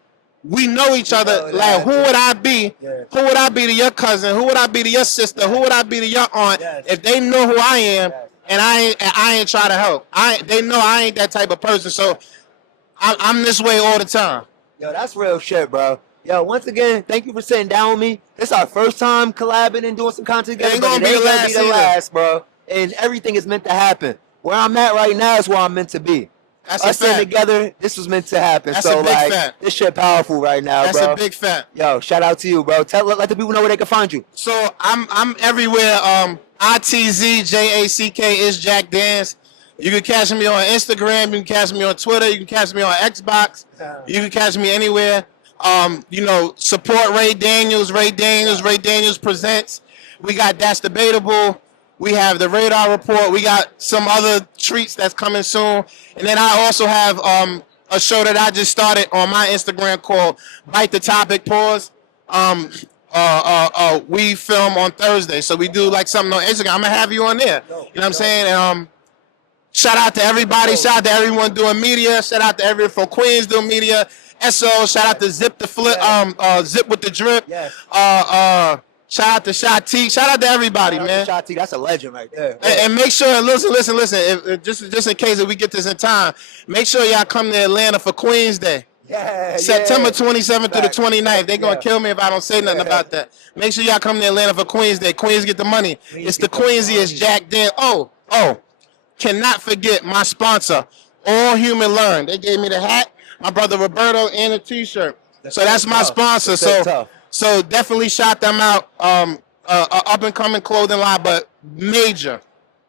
we know each other. Like, who would I be? Who would I be to your cousin? Who would I be to your sister? Who would I be to your aunt? If they know who I am, and I ain't try to help. They know I ain't that type of person. So I'm this way all the time. Yo, that's real shit, bro. Yo, once again, thank you for sitting down with me. It's our first time collabing and doing some content together. Ain't gonna be the last, bro. And everything is meant to happen. Where I'm at right now is where I'm meant to be. That's us sitting together, this was meant to happen. That's so a big like, fact. This shit powerful right now, That's bro. a big fact. Yo, shout out to you, bro. Let the people know where they can find you. So I'm everywhere. ITZJACK is Jack Dance. You can catch me on Instagram. You can catch me on Twitter. You can catch me on Xbox. You can catch me anywhere. Support Ray Daniels. Ray Daniels presents. We got That's Debatable. We have the Radar Report. We got some other treats that's coming soon. And then I also have a show that I just started on my Instagram called Bite the Topic Pause. We film on Thursday. So we do like something on Instagram. I'm going to have you on there. You know what I'm saying? And, shout out to everybody. Shout out to everyone doing media. Shout out to everyone from Queens doing media. SO. Shout out to Zip the Flip. Zip with the Drip. Shout out to Shot T. Shout out to everybody, man. Shot T, that's a legend right there. And make sure, listen. If just in case if we get this in time, make sure y'all come to Atlanta for Queens Day. September 27th through the 29th. They're going to kill me if I don't say nothing about that. Make sure y'all come to Atlanta for Queens Day. Queens get the money. It's the Queensiest Jack Dan. Oh, cannot forget my sponsor, All Human Learn. They gave me the hat, my brother Roberto, and a T-shirt. So that's my sponsor. So definitely shout them out. Up and coming clothing line, but major.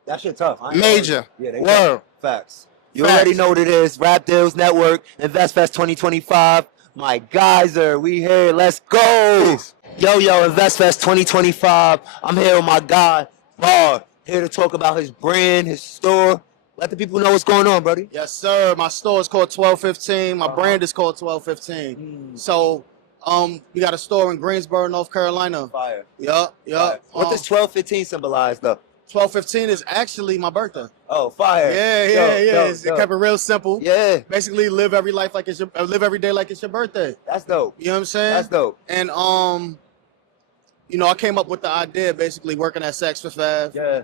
That shit tough. Major. Yeah, they word. Facts. You already know what it is. RAPDILLZ Network, InvestFest 2025. My guys we here. Let's go. Yo, InvestFest 2025. I'm here with my guy, Bar, here to talk about his brand, his store. Let the people know what's going on, buddy. Yes, sir. My store is called 1215. My brand is called 1215. So, we got a store in Greensboro, North Carolina. Fire. Yup. What does 1215 symbolize, though? 1215 is actually my birthday. Oh, fire. Yeah. It kept it real simple. Yeah. Basically, live every day like it's your birthday. That's dope. You know what I'm saying? That's dope. And I came up with the idea basically working at Saks Fifth Ave. Yeah.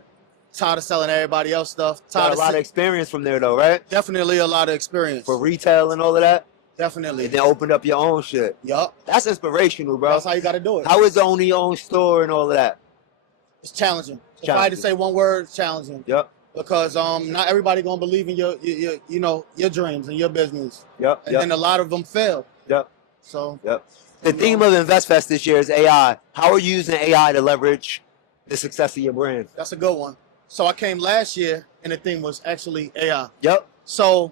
Tired of selling everybody else stuff. Got a lot of experience from there, though, right? Definitely a lot of experience. For retail and all of that? Definitely. And then opened up your own shit. Yup. That's inspirational, bro. That's how you got to do it. How is owning your own store and all of that? It's challenging. If I had to say one word, it's challenging. Yep. Because not everybody gonna believe in your dreams and your business. Yep. And then a lot of them fail. Yep. So. Yep. The theme of InvestFest this year is AI. How are you using AI to leverage the success of your brand? That's a good one. So I came last year and the theme was actually AI. Yep. So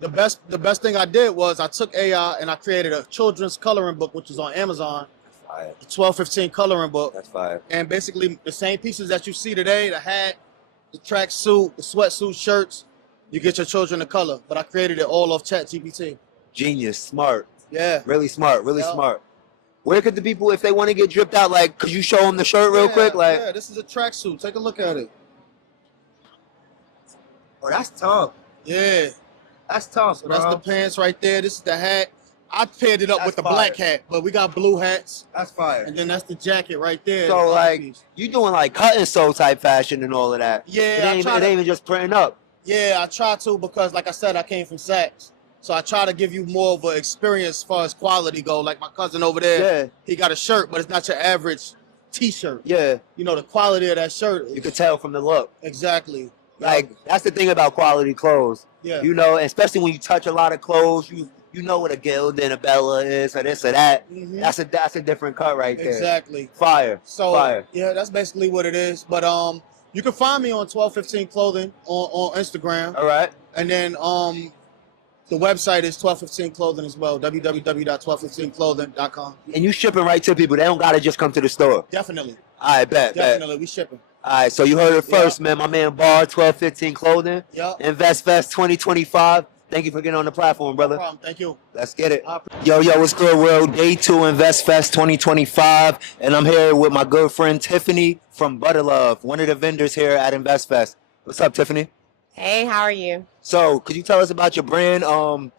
The best thing I did was I took AI and I created a children's coloring book, which is on Amazon. Fire. The 1215 coloring book. That's fire. And basically the same pieces that you see today, the hat, the tracksuit, the sweatsuit shirts, you get your children to color. But I created it all off ChatGPT. Genius, smart. Yeah. Really smart, really smart. Where could the people, if they want to get dripped out, like, could you show them the shirt real quick? Like, yeah, this is a tracksuit. Take a look at it. Oh, that's tough. Yeah. That's tough, So that's the pants right there. This is the hat. I paired it up with the black hat, but we got blue hats. That's fire. And then that's the jacket right there. So, like, you doing, like, cut and sew type fashion and all of that. Yeah, It ain't even just printing up. Yeah, I try to because, like I said, I came from Saks. So I try to give you more of an experience as far as quality go. Like my cousin over there, he got a shirt, but it's not your average T-shirt. Yeah. You know, the quality of that shirt. You could tell from the look. Exactly. Like, that's the thing about quality clothes. Yeah. You know, especially when you touch a lot of clothes, you know what a Gilda and a Bella is, or this or that. Mhm. That's a different cut right there. Exactly. Fire. So Fire. yeah, that's basically what it is. But you can find me on 1215 Clothing on Instagram. All right. And then the website is 1215 Clothing as well. www.1215clothing.com. And you shipping right to people. They don't gotta just come to the store. Definitely. I bet. Definitely, we shipping. All right, so you heard it first, man. My man Bar, 1215 Clothing. Yep. InvestFest 2025. Thank you for getting on the platform, brother. No problem. Thank you. Let's get it. Yo, what's good, world? Day 2 InvestFest 2025. And I'm here with my good friend Tiffany from ButterLove, one of the vendors here at InvestFest. What's up, Tiffany? Hey, how are you? So, could you tell us about your brand? I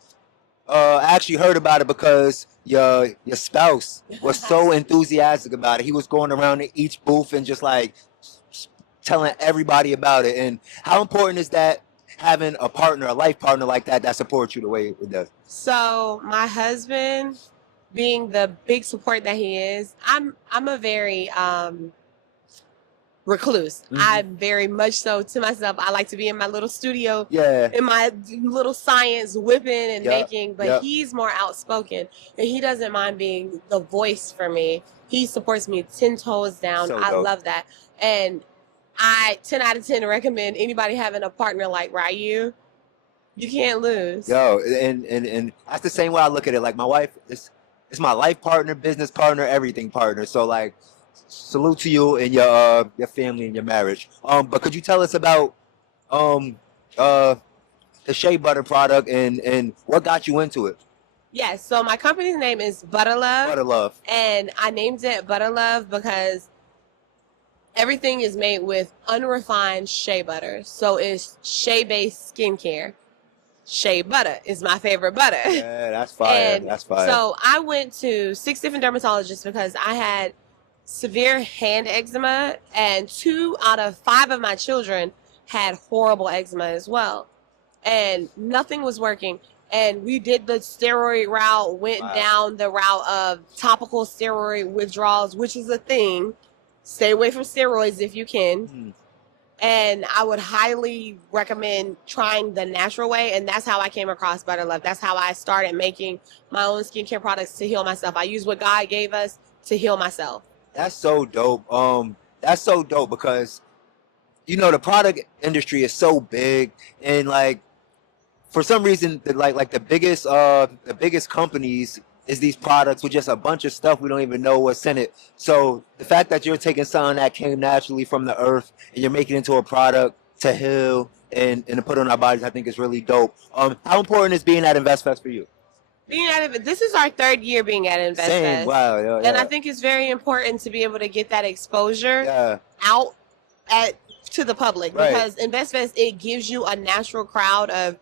actually heard about it because your spouse was so enthusiastic about it. He was going around to each booth and just like telling everybody about it. And how important is that, having a partner, a life partner like that supports you the way it does? So my husband, being the big support that he is, I'm a very recluse. Mhm. I'm very much so to myself. I like to be in my little studio, Yeah. in my little science, whipping and Yep, making. But yep. he's more outspoken, and he doesn't mind being the voice for me. He supports me 10 toes down. So I dope. love that, and I 10 out of 10 recommend anybody having a partner like Ryu. You can't lose. Yo, and that's the same way I look at it. Like, my wife is my life partner, business partner, everything partner. So, like, salute to you and your family and your marriage. But could you tell us about the shea butter product and what got you into it? Yes, so my company's name is ButterLove. ButterLove. And I named it ButterLove because everything is made with unrefined shea butter. So it's shea-based skincare. Shea butter is my favorite butter. Yeah, that's fire. And That's fire. so I went to 6 different dermatologists because I had severe hand eczema, and 2 out of 5 of my children had horrible eczema as well. And nothing was working. And we did the steroid route, went down the route of topical steroid withdrawals, which is a thing. Stay away from steroids if you can. And I would highly recommend trying the natural way. And that's how I came across ButterLove. That's how I started making my own skincare products to heal myself. I use what God gave us to heal myself. That's so dope. That's so dope because, you know, the product industry is so big, and like, for some reason, the biggest companies is these products with just a bunch of stuff we don't even know what's in it. So the fact that you're taking something that came naturally from the earth and you're making it into a product to heal and to put on our bodies, I think is really dope. How important is being at InvestFest for you? This is our 3rd year being at InvestFest. Same. Wow. Yeah, And I think it's very important to be able to get that exposure out to the public, Right. because InvestFest, it gives you a natural crowd of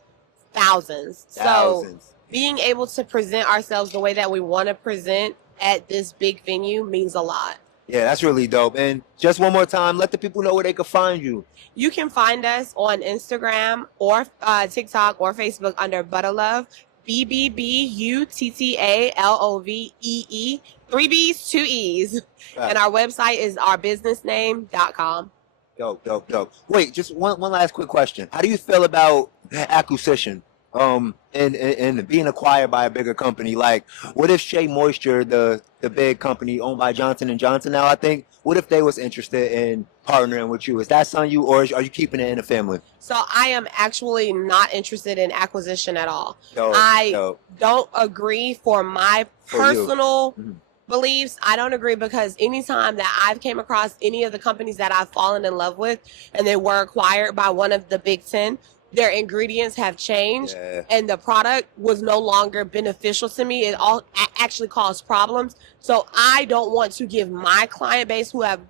thousands. Thousands. So being able to present ourselves the way that we want to present at this big venue means a lot. Yeah, that's really dope. And just one more time, let the people know where they can find you. You can find us on Instagram or TikTok or Facebook under ButterLove, BBBUTTALOVEE, 3 B's, 2 E's. And our website is ourbusinessname.com. Dope. Wait, just one last quick question. How do you feel about acquisition? and being acquired by a bigger company? Like, what if Shea Moisture, the big company owned by Johnson and Johnson now, I think, what if they was interested in partnering with you? Is that something you, or are you keeping it in the family? So I am actually not interested in acquisition at all. Dope, I dope. don't agree for my For you. personal Mhm. beliefs. I don't agree because anytime that I've came across any of the companies that I've fallen in love with and they were acquired by one of the big 10, their ingredients have changed Yeah. and the product was no longer beneficial to me. It all actually caused problems. So I don't want to give my client base who have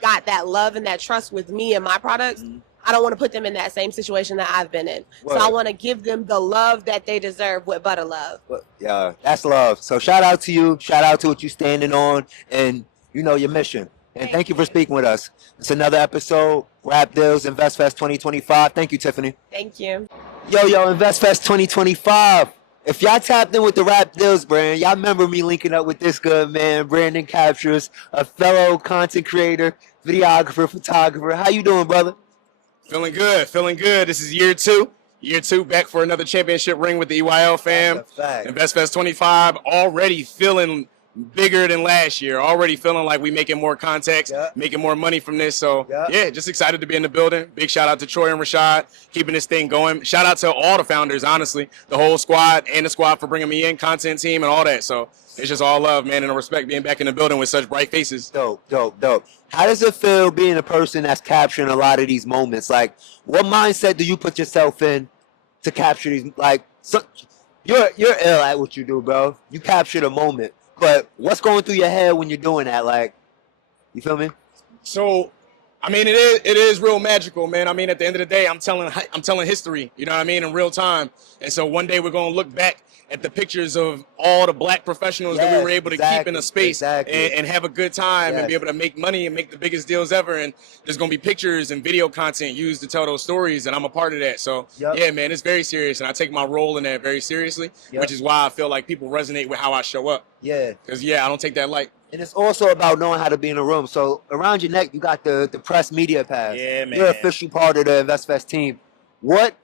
got that love and that trust with me and my products, Mm-hmm. I don't want to put them in that same situation that I've been in. So I Word. want to give them the love that they deserve with butter love. Yeah, that's love. So shout out to you. Shout out to what you standing on and, you know, your mission. And thank you for speaking with us. It's another episode, Rap Deals InvestFest 2025. Thank you, Tiffany. Thank you. Yo, InvestFest 2025. If y'all tapped in with the Rap Deals brand, y'all remember me linking up with this good man, Brandon Captures, a fellow content creator, videographer, photographer. How you doing, brother? Feeling good, feeling good. This is year two. Year two, back for another championship ring with the EYL fam. InvestFest 25, already feeling bigger than last year. Already feeling like we making more contacts, making more money from this. So, yeah, just excited to be in the building. Big shout out to Troy and Rashad, keeping this thing going. Shout out to all the founders, honestly, the whole squad and the squad for bringing me in, content team and all that. So, it's just all love, man, and a respect being back in the building with such bright faces. Dope. How does it feel being a person that's capturing a lot of these moments? Like, what mindset do you put yourself in to capture these? Like, you're ill at what you do, bro. You capture the moment. But what's going through your head when you're doing that? Like, you feel me? So, I mean, it is real magical, man. I mean, at the end of the day, I'm telling history, you know what I mean, in real time. And so one day we're gonna look back at the pictures of all the black professionals that we were able to keep in a space and have a good time and be able to make money and make the biggest deals ever. And there's gonna be pictures and video content used to tell those stories, and I'm a part of that. So yeah, man, it's very serious, and I take my role in that very seriously, which is why I feel like people resonate with how I show up. Yeah. Because I don't take that light. And it's also about knowing how to be in a room. So around your neck, you got the press media pass. Yeah, man. You're an official part of the InvestFest team. What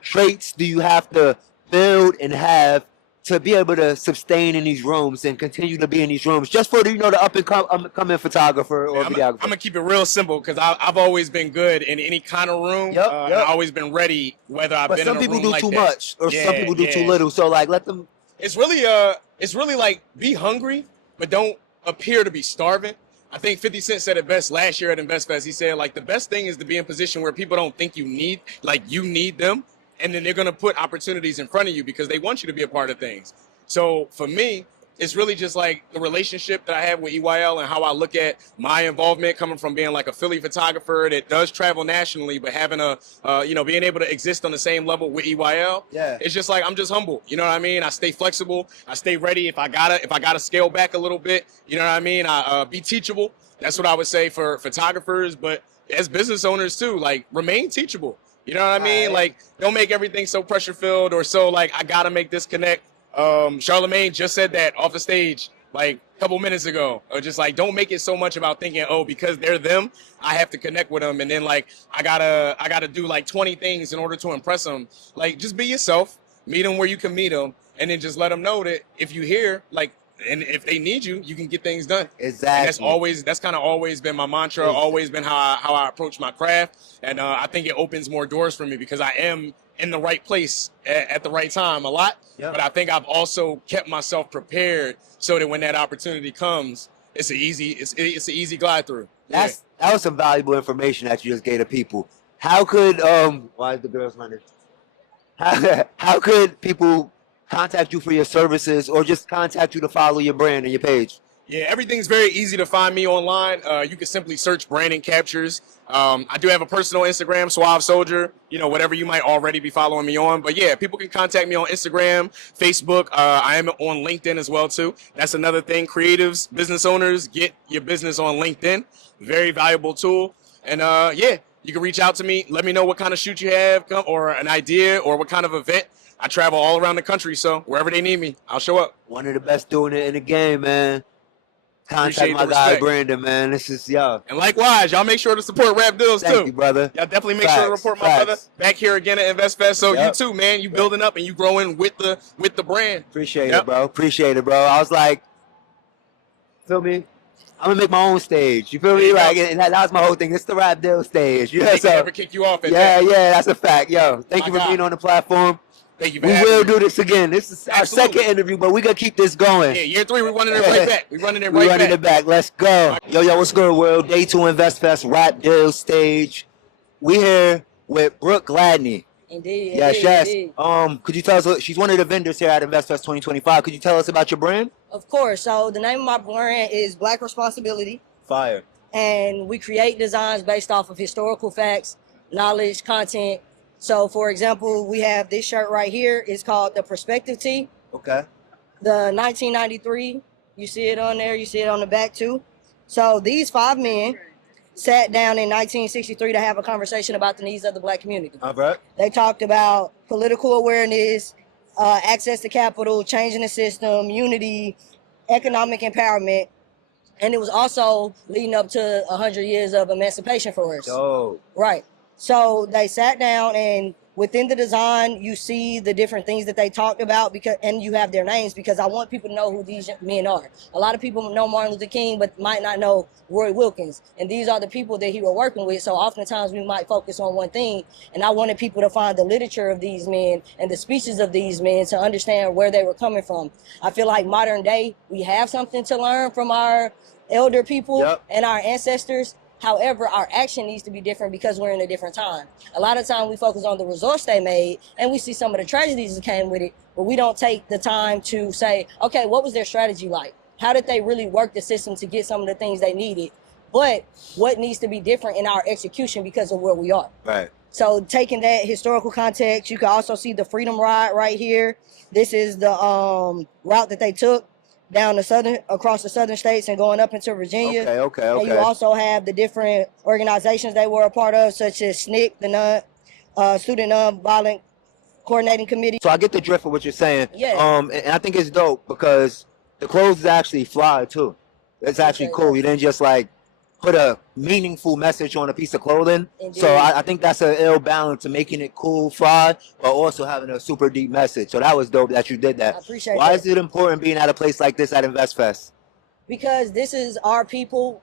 traits do you have to build and have to be able to sustain in these rooms and continue to be in these rooms, just for the up and coming photographer or videographer? I'm gonna keep it real simple because I've always been good in any kind of room. And I've always been ready, whether I've been in a room like that. Some people do too much, or some people do too little. So like, let them. It's really like be hungry, but don't appear to be starving. I think 50 Cent said it best last year at InvestFest. He said, like, the best thing is to be in a position where people don't think you need them. And then they're going to put opportunities in front of you because they want you to be a part of things. So for me, it's really just like the relationship that I have with EYL and how I look at my involvement coming from being like a Philly photographer that does travel nationally, but having being able to exist on the same level with EYL. Yeah. It's just like, I'm just humble. You know what I mean? I stay flexible. I stay ready. If I gotta scale back a little bit, you know what I mean? I be teachable. That's what I would say for photographers, but as business owners too, like remain teachable. You know what I mean? Like, don't make everything so pressure filled or so like, I gotta make this connect. Charlemagne just said that off the stage like a couple minutes ago. Or just like, don't make it so much about thinking, oh, because they're them, I have to connect with them. And then like, I gotta do like 20 things in order to impress them. Like, just be yourself, meet them where you can meet them, and then just let them know that if you hear, like, and if they need you, you can get things done. Exactly. And that's kind of always been my mantra, always been how I approach my craft. And I think it opens more doors for me because I am in the right place at the right time a lot. Yep. But I think I've also kept myself prepared so that when that opportunity comes, it's an easy glide through. That was some valuable information that you just gave to people. How could why is the girls running? How could people contact you for your services or just contact you to follow your brand and your page? Yeah, everything's very easy to find me online. You can simply search Brandon Captures. I do have a personal Instagram, Suave Soldier, whatever you might already be following me on. But yeah, people can contact me on Instagram, Facebook. I am on LinkedIn as well, too. That's another thing. Creatives, business owners, get your business on LinkedIn. Very valuable tool. And you can reach out to me. Let me know what kind of shoot you have or an idea or what kind of event. I travel all around the country, so wherever they need me, I'll show up. One of the best doing it in the game, man. Contact Appreciate my the guy respect. Brandon, man. This is yo. And likewise, y'all make sure to support Rap Deals Thank too. you, brother. Y'all definitely make sure to Facts, report my facts. brother back here again at InvestFest. So Yep. you too, man. You building up and you growing with the brand. Appreciate Yep. it, bro. Appreciate it, bro. I was like, feel me? I'm gonna make my own stage. You feel There me? you Like, go. and that was my whole thing. It's the RAPDILLZ stage. You know, They can so never kick you off at yeah, that. yeah, that's a fact. Yo, thank My you for God. being on the platform. Thank you for We having will me. do this again. This is our Absolutely. second interview, but we gonna keep this going. Yeah, year 3, we're running it right back. We're running it We right running back. it back. Let's go. Yo, what's good, world? Day 2 InvestFest RAPDILLZ stage. We here with Brooke Gladney. Indeed. Yes, indeed, yes. indeed. Could you tell us? She's one of the vendors here at InvestFest 2025. Could you tell us about your brand? Of course. So the name of my brand is Black Responsibility, Fire. and we create designs based off of historical facts, knowledge, content. So, for example, we have this shirt right here. It's called the Perspective Tee. Okay. The 1993. You see it on there. You see it on the back too. So these 5 men sat down in 1963 to have a conversation about the needs of the Black community. All right. They talked about political awareness, access to capital, changing the system, unity, economic empowerment, and it was also leading up to 100 years of emancipation for us. Oh. Right. So they sat down, and within the design, you see the different things that they talked about, and you have their names, because I want people to know who these men are. A lot of people know Martin Luther King, but might not know Roy Wilkins. And these are the people that he was working with. So oftentimes we might focus on one thing. And I wanted people to find the literature of these men and the speeches of these men to understand where they were coming from. I feel like modern day, we have something to learn from our elder people and our ancestors. However, our action needs to be different because we're in a different time. A lot of time we focus on the results they made, and we see some of the tragedies that came with it, but we don't take the time to say, okay, what was their strategy like? How did they really work the system to get some of the things they needed? But what needs to be different in our execution because of where we are? Right. So taking that historical context, you can also see the Freedom Ride right here. This is the route that they took down across the southern states and going up into Virginia. Okay. And you also have the different organizations they were a part of, such as SNCC, the Student Nonviolent Coordinating Committee. So I get the drift of what you're saying. Yeah. And I think it's dope because the clothes is actually fly too. It's actually cool. You didn't just like put a meaningful message on a piece of clothing. Indeed. So I think that's an ill balance to making it cool, fly, but also having a super deep message. So that was dope that you did that. I appreciate Why that. is it important being at a place like this at InvestFest? Because this is our people,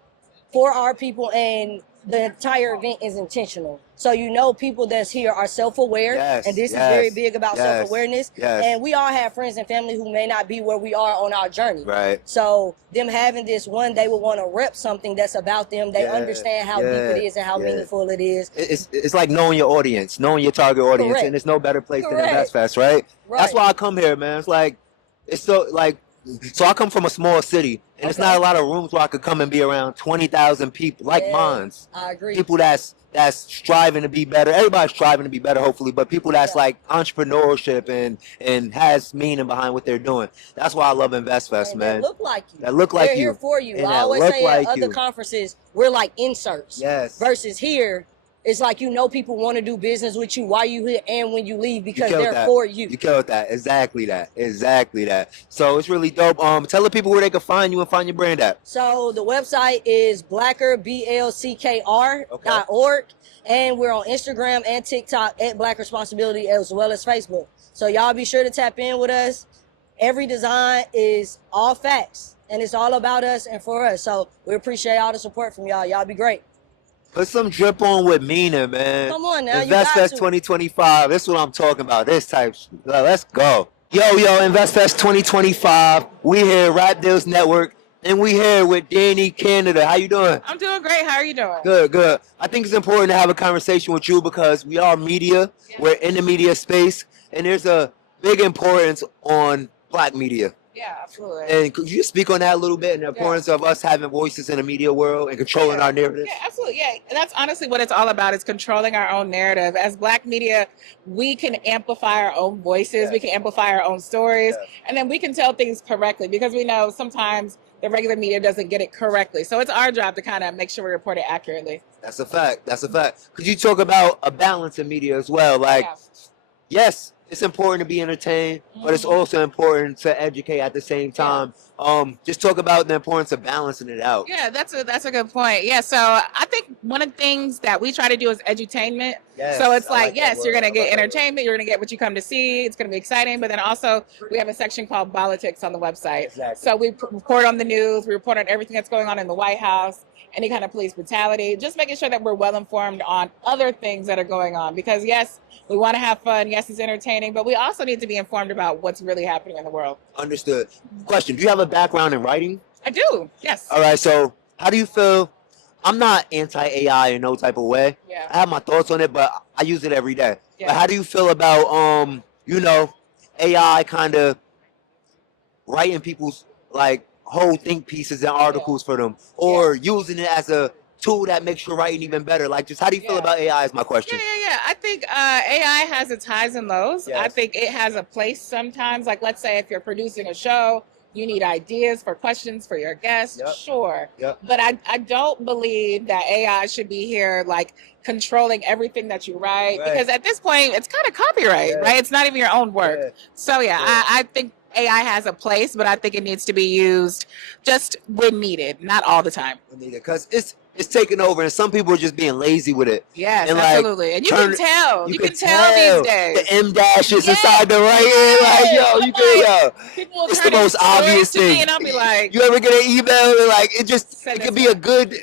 for our people, and the entire event is intentional. So you know people that's here are self-aware, Yes, and this is yes, very big about yes, self-awareness. yes. And we all have friends and family who may not be where we are on our journey. Right. So them having this one, they would want to rep something that's about them. They Yeah, understand how deep it is and how meaningful it is. It's like knowing your audience, knowing your target audience, Correct. and there's no better place Correct. than InvestFest, right? Right. That's why I come here, man. It's like, it's so like, so I come from a small city, and it's not a lot of rooms where I could come and be around 20,000 people, like mines. I agree. People that's striving to be better. Everybody's striving to be better, hopefully, but people that's like entrepreneurship and has meaning behind what they're doing. That's why I love InvestFest, man. That look like you. That look like They're you. here for you. And I that always look say like at other you. conferences, we're like inserts. Yes. Versus here, it's like you know people want to do business with you while you here and when you leave because killed they're that. for you. You killed that. Exactly that. Exactly that. So it's really dope. Tell the people where they can find you and find your brand at. So the website is blackerblckr.org, and we're on Instagram and TikTok at Black Responsibility as well as Facebook. So y'all be sure to tap in with us. Every design is all facts, and it's all about us and for us. So we appreciate all the support from y'all. Y'all be great. Put some drip on with meaning, man. Come on now, you got InvestFest to. 2025. That's what I'm talking about. This type. Let's go. Yo, InvestFest 2025. We here, RAPDILLZ Network, and we here with Danny Canada. How you doing? I'm doing great. How are you doing? Good, good. I think it's important to have a conversation with you because we are media. We're in the media space, and there's a big importance on Black media. Yeah, absolutely. And could you speak on that a little bit and the importance of us having voices in the media world and controlling our narratives? Yeah, absolutely. Yeah, and that's honestly what it's all about, is controlling our own narrative. As Black media, we can amplify our own voices, we can amplify our own stories, and then we can tell things correctly because we know sometimes the regular media doesn't get it correctly. So it's our job to kind of make sure we report it accurately. That's a fact. That's a fact. Could you talk about a balance in media as well? Like, yes, it's important to be entertained, but it's also important to educate at the same time. Just talk about the importance of balancing it out. Yeah, that's a good point. Yeah, so I think one of the things that we try to do is edutainment. Yes, So it's I like, like that yes, you're word. gonna I get like that word. entertainment, you're gonna get what you come to see. It's gonna be exciting, but then also we have a section called politics on the website. Exactly. So we report on the news, we report on everything that's going on in the White House, any kind of police brutality, just making sure that we're well informed on other things that are going on. Because yes, we want to have fun. Yes, it's entertaining, but we also need to be informed about what's really happening in the world. Understood. Question: do you have a background in writing? I do. Yes. All right. So, how do you feel? I'm not anti-AI in no type of way. Yeah. I have my thoughts on it, but I use it every day. Yeah. But how do you feel about AI kind of writing people's like whole think pieces and articles for them, or using it as a tool that makes your writing even better? Like, just how do you feel about AI is my question. Yeah. I think AI has its highs and lows. I Yes. think it has a place sometimes. Like, let's say if you're producing a show, you need ideas for questions for your guests. Yep. Sure. Yep. But I don't believe that AI should be here, like, controlling everything that you write. Right. Because at this point, it's kind of copyright, Yeah. right? It's not even your own work. Yeah. So, I think AI has a place, but I think it needs to be used just when needed, not all the time. Because it's taking over, and some people are just being lazy with it. Yes, And, like, absolutely. And you turn- can tell. you You can can tell these days. The M dashes inside the writing, like yo, you can People will it's the turn in most stories obvious to me, thing. and I'll be like, You ever get an email and like it Send could it be a good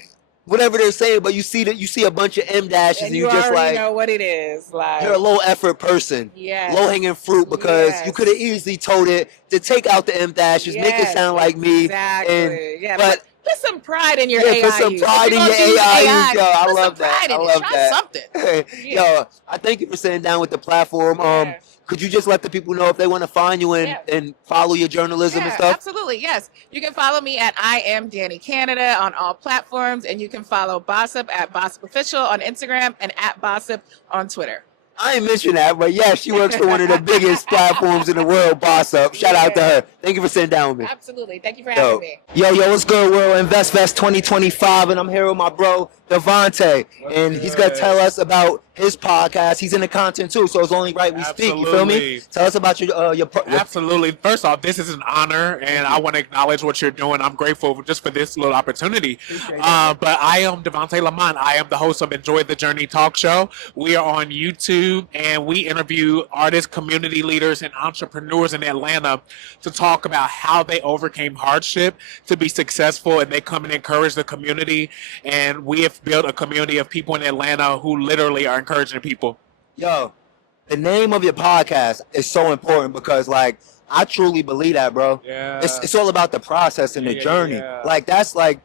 whatever they're saying, but you see a bunch of M dashes and, and you you just already like know what it is. Like, you're a low effort person. Yes. Low hanging fruit because you Yes. could have easily told it to take out the M dashes, make it Yes, sound like me. exactly. And Yeah, but put some pride in your yeah, AI put some use. pride If in you're your gonna use AI use, yo. I put love some that. pride I in it. love Try that. something. Yo, I thank you for sitting down with the platform. Could you just let the people know if they want to find you and follow your journalism and Yeah, stuff? absolutely. Yes. You can follow me at I am Danny Canada on all platforms, and you can follow Bossip at Bossip Official on Instagram and at Bossip on Twitter. I ain't mentioned that, but yeah, she works for one of the biggest platforms in the world, Boss Up. Shout out to her. Thank you for sitting down with me. Absolutely. Thank you for having me. Yo, what's good, world? InvestFest 2025, and I'm here with my bro, Devontae, and he's gonna tell us about his podcast. He's in the content too, so it's only right we speak. You feel me? Absolutely. Tell us about your Absolutely. First off, this is an honor, and I want to acknowledge what you're doing. I'm grateful just for this little opportunity. But I am Devontae Lamont. I am the host of Enjoy the Journey talk show. We are on YouTube, and we interview artists, community leaders, and entrepreneurs in Atlanta to talk about how they overcame hardship to be successful, and they come and encourage the community. And we have built a community of people in Atlanta who literally are encouraging people. Yo, the name of your podcast is so important because, like, I truly believe that, bro. Yeah. It's all about the process and the Yeah, journey. yeah. Like, that's like,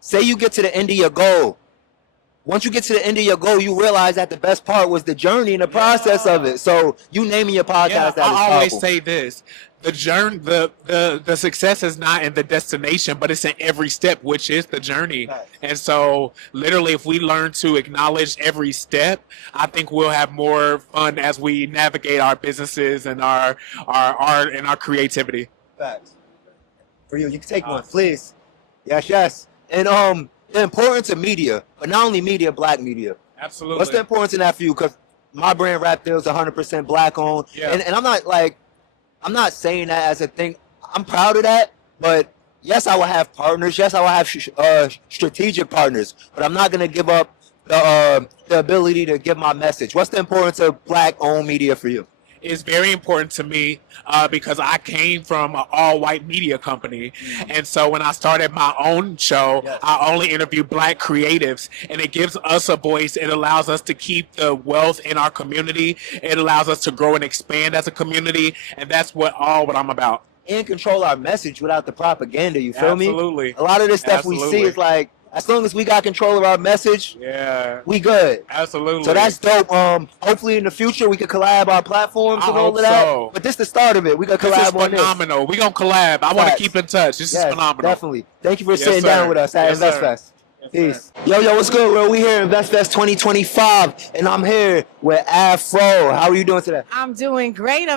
say you get to the end of your goal. Once you get to the end of your goal, you realize that the best part was the journey and the process of it. So you naming your podcast, Yeah, that is I always powerful. say this: the journey, the success is not in the destination, but it's in every step, which is the journey. And so, literally, if we learn to acknowledge every step, I think we'll have more fun as we navigate our businesses and our art and our creativity. Facts. For you, you can take one, please. Yes. And the importance of media, but not only media, black media. Absolutely. What's the importance of that for you? Because my brand, RAPDILLZ, is 100% black owned. Yeah. And I'm not saying that as a thing. I'm proud of that, but yes, I will have partners. Yes, I will have strategic partners, but I'm not going to give up the ability to give my message. What's the importance of black owned media for you? Is very important to me because I came from an all-white media company. And so when I started my own show, I only interview black creatives, and it gives us a voice. It allows us to keep the wealth in our community. It allows us to grow and expand as a community, and that's what I'm about. And control our message without the propaganda, you feel me? Absolutely. A lot of this stuff we see Absolutely. is like, as long as we got control of our message, Yeah. we good. Absolutely. So that's dope. Hopefully in the future we could collab our platforms I and all hope of that. so. But this is the start of it. We could This is collab on this. phenomenal. We're going to collab. I want to Facts. keep in touch. This is phenomenal. Definitely. Thank you for Yes, sitting sir. down with us at Yes, sir. InvestFest. Peace. Yo, what's good, bro? We here at InvestFest 2025, and I'm here with Afro. How are you doing today? I'm doing great.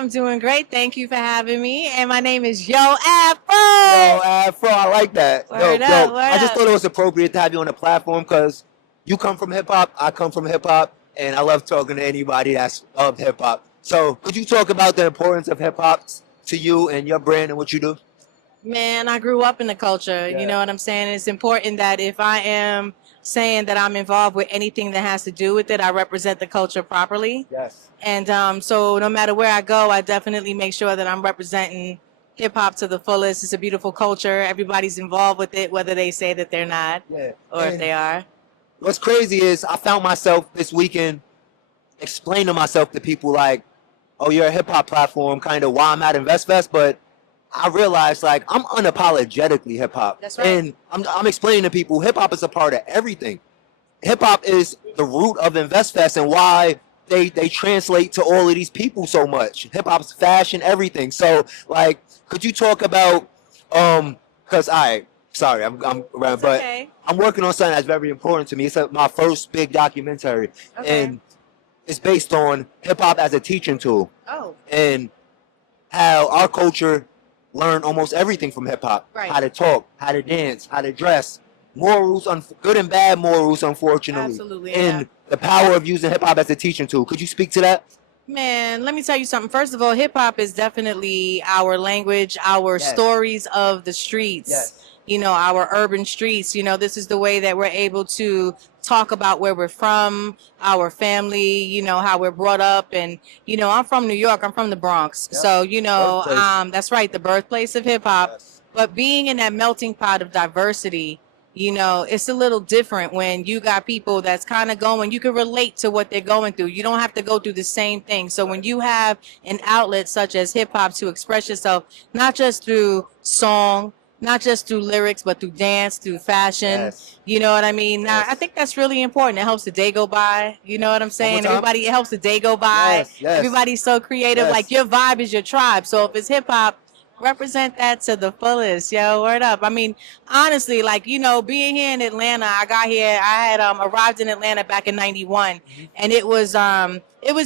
Thank you for having me. And my name is Yo Afro. Yo, Afro, I like that. Word Yo, up, word I just up. thought it was appropriate to have you on the platform because you come from hip hop, I come from hip hop, and I love talking to anybody that's of hip hop. So could you talk about the importance of hip hop to you and your brand and what you do? Man, I grew up in the culture. You know what I'm saying? It's important that if I am saying that I'm involved with anything that has to do with it, I represent the culture properly. Yes. And so no matter where I go, I definitely make sure that I'm representing hip hop to the fullest. It's a beautiful culture. Everybody's involved with it, whether they say that they're not or if they are. What's crazy is I found myself this weekend explaining myself to people like, oh, you're a hip hop platform, kind of why I'm at InvestFest, but I realized like I'm unapologetically hip hop. That's right. And I'm explaining to people hip hop is a part of everything. Hip hop is the root of InvestFest and why they translate to all of these people so much. Hip hop's fashion, everything. So like, could you talk about because sorry, I'm around, but okay. I'm working on something that's very important to me. It's my first big documentary, and it's based on hip hop as a teaching tool. Oh. And how our culture learned almost everything from hip hop. Right. How to talk, how to dance, how to dress, morals, good and bad morals, unfortunately. Absolutely, And yeah. the power of using hip hop as a teaching tool. Could you speak to that? Man, let me tell you something. First of all, hip hop is definitely our language, our stories of the streets. Yes. You know, our urban streets. You know, this is the way that we're able to talk about where we're from, our family, you know, how we're brought up. And, you know, I'm from New York. I'm from the Bronx. Yep. So, you know, Birthplace. that's right, the birthplace of hip hop. Yes. But being in that melting pot of diversity, you know, it's a little different when you got people that's kind of going, you can relate to what they're going through. You don't have to go through the same thing. So when you have an outlet such as hip hop to express yourself, not just through song, not just through lyrics, but through dance, through fashion. Yes. You know what I mean? Now, I think that's really important. It helps the day go by. You know what I'm saying? time? Everybody, it helps the day go by. Yes, yes. Everybody's so creative. Yes. Like your vibe is your tribe. So if it's hip hop, represent that to the fullest, yo. Word up. I mean, honestly, like, you know, being here in Atlanta, I had arrived in Atlanta back in 91, and it was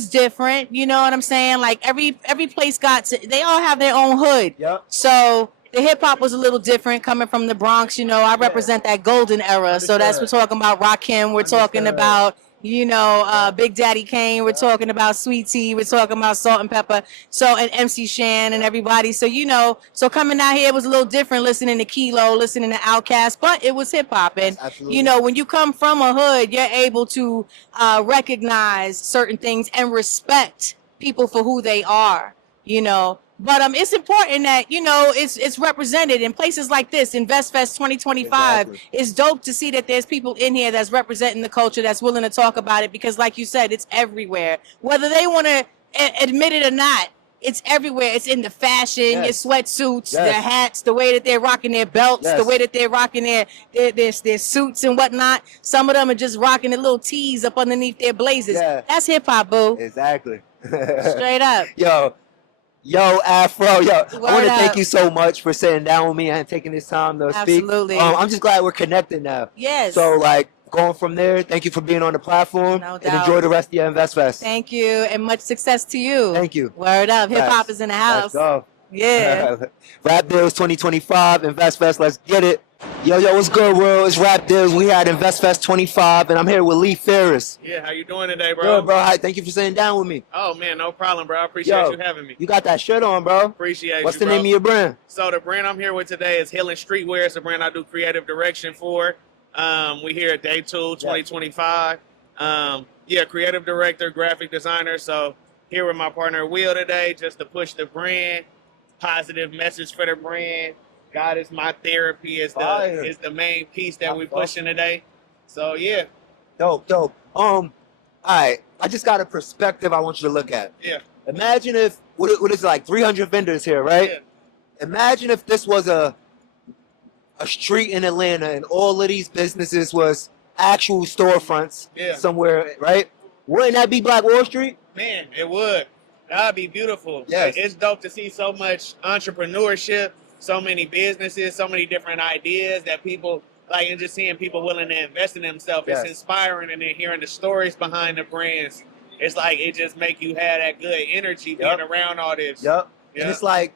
different, you know what I'm saying? Like every place they all have their own hood. Yep. So the hip hop was a little different coming from the Bronx, you know. I represent that golden era. So that's we're talking about Rakim, we're talking about, you know, Big Daddy Kane, we're talking about Sweet Tea, we're talking about Salt and Pepper, so and MC Shan and everybody. So, you know, so coming out here was a little different, listening to Kilo, listening to Outkast, but it was hip hop. And you know, when you come from a hood, you're able to recognize certain things and respect people for who they are, you know. But it's important that, you know, it's represented in places like this, InvestFest 2025. Exactly. It's dope to see that there's people in here that's representing the culture, that's willing to talk about it, because like you said, it's everywhere. Whether they want to admit it or not, it's everywhere. It's in the fashion, your sweatsuits, their hats, the way that they're rocking their belts, the way that they're rocking their suits and whatnot. Some of them are just rocking the little tees up underneath their blazers. Yeah. That's hip hop, boo. Exactly. Straight up. Yo, Afro, I want to Word thank up. you so much for sitting down with me and taking this time to speak. Absolutely. I'm just glad we're connected now. Yes. So, like, going from there, thank you for being on the platform. No and doubt. enjoy the rest of your InvestFest. Thank you, and much success to you. Thank you. Word up. Hip hop Facts. is in the house. Let's go. Yeah. Rap Deals 2025, InvestFest, let's get it. Yo, what's good, world? It's Rap Deals. We had InvestFest 25, and I'm here with Lee Ferris. Yeah, how you doing today, bro? Good, bro. Hi, thank you for sitting down with me. Oh, man, no problem, bro. I appreciate Yo, you having me. You got that shirt on, bro. Appreciate What's you, the bro. name of your brand? So the brand I'm here with today is Healing Streetwear. It's a brand I do creative direction for. We here at Day 2, 2025. Creative director, graphic designer. So here with my partner Will today, just to push the brand, positive message for the brand. God is my therapy is the main piece that we're pushing today. So yeah. Dope. All right. I just got a perspective I want you to look at. Yeah. Imagine if what is it, like 300 vendors here, right? Yeah. Imagine if this was a street in Atlanta and all of these businesses was actual storefronts somewhere, right? Wouldn't that be Black Wall Street? Man, it would. That'd be beautiful. Yes. It's dope to see so much entrepreneurship, so many businesses, so many different ideas that people like, and just seeing people willing to invest in themselves. Yes. It's inspiring, and then hearing the stories behind the brands. It's like it just make you have that good energy being around all this. Yep. Yeah. And it's like,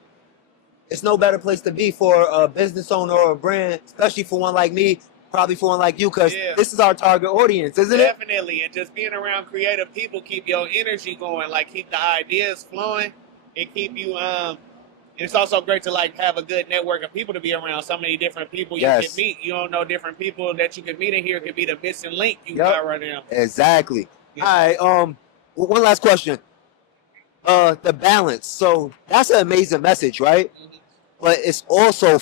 it's no better place to be for a business owner or a brand, especially for one like me probably feeling like you, because this is our target audience, isn't it? Definitely, and just being around creative people keep your energy going, like keep the ideas flowing, and keep you. And it's also great to like have a good network of people to be around. So many different people you can meet. You don't know different people that you can meet in here could be the missing link you got right now. Exactly. All right. One last question. The balance. So that's an amazing message, right? But it's also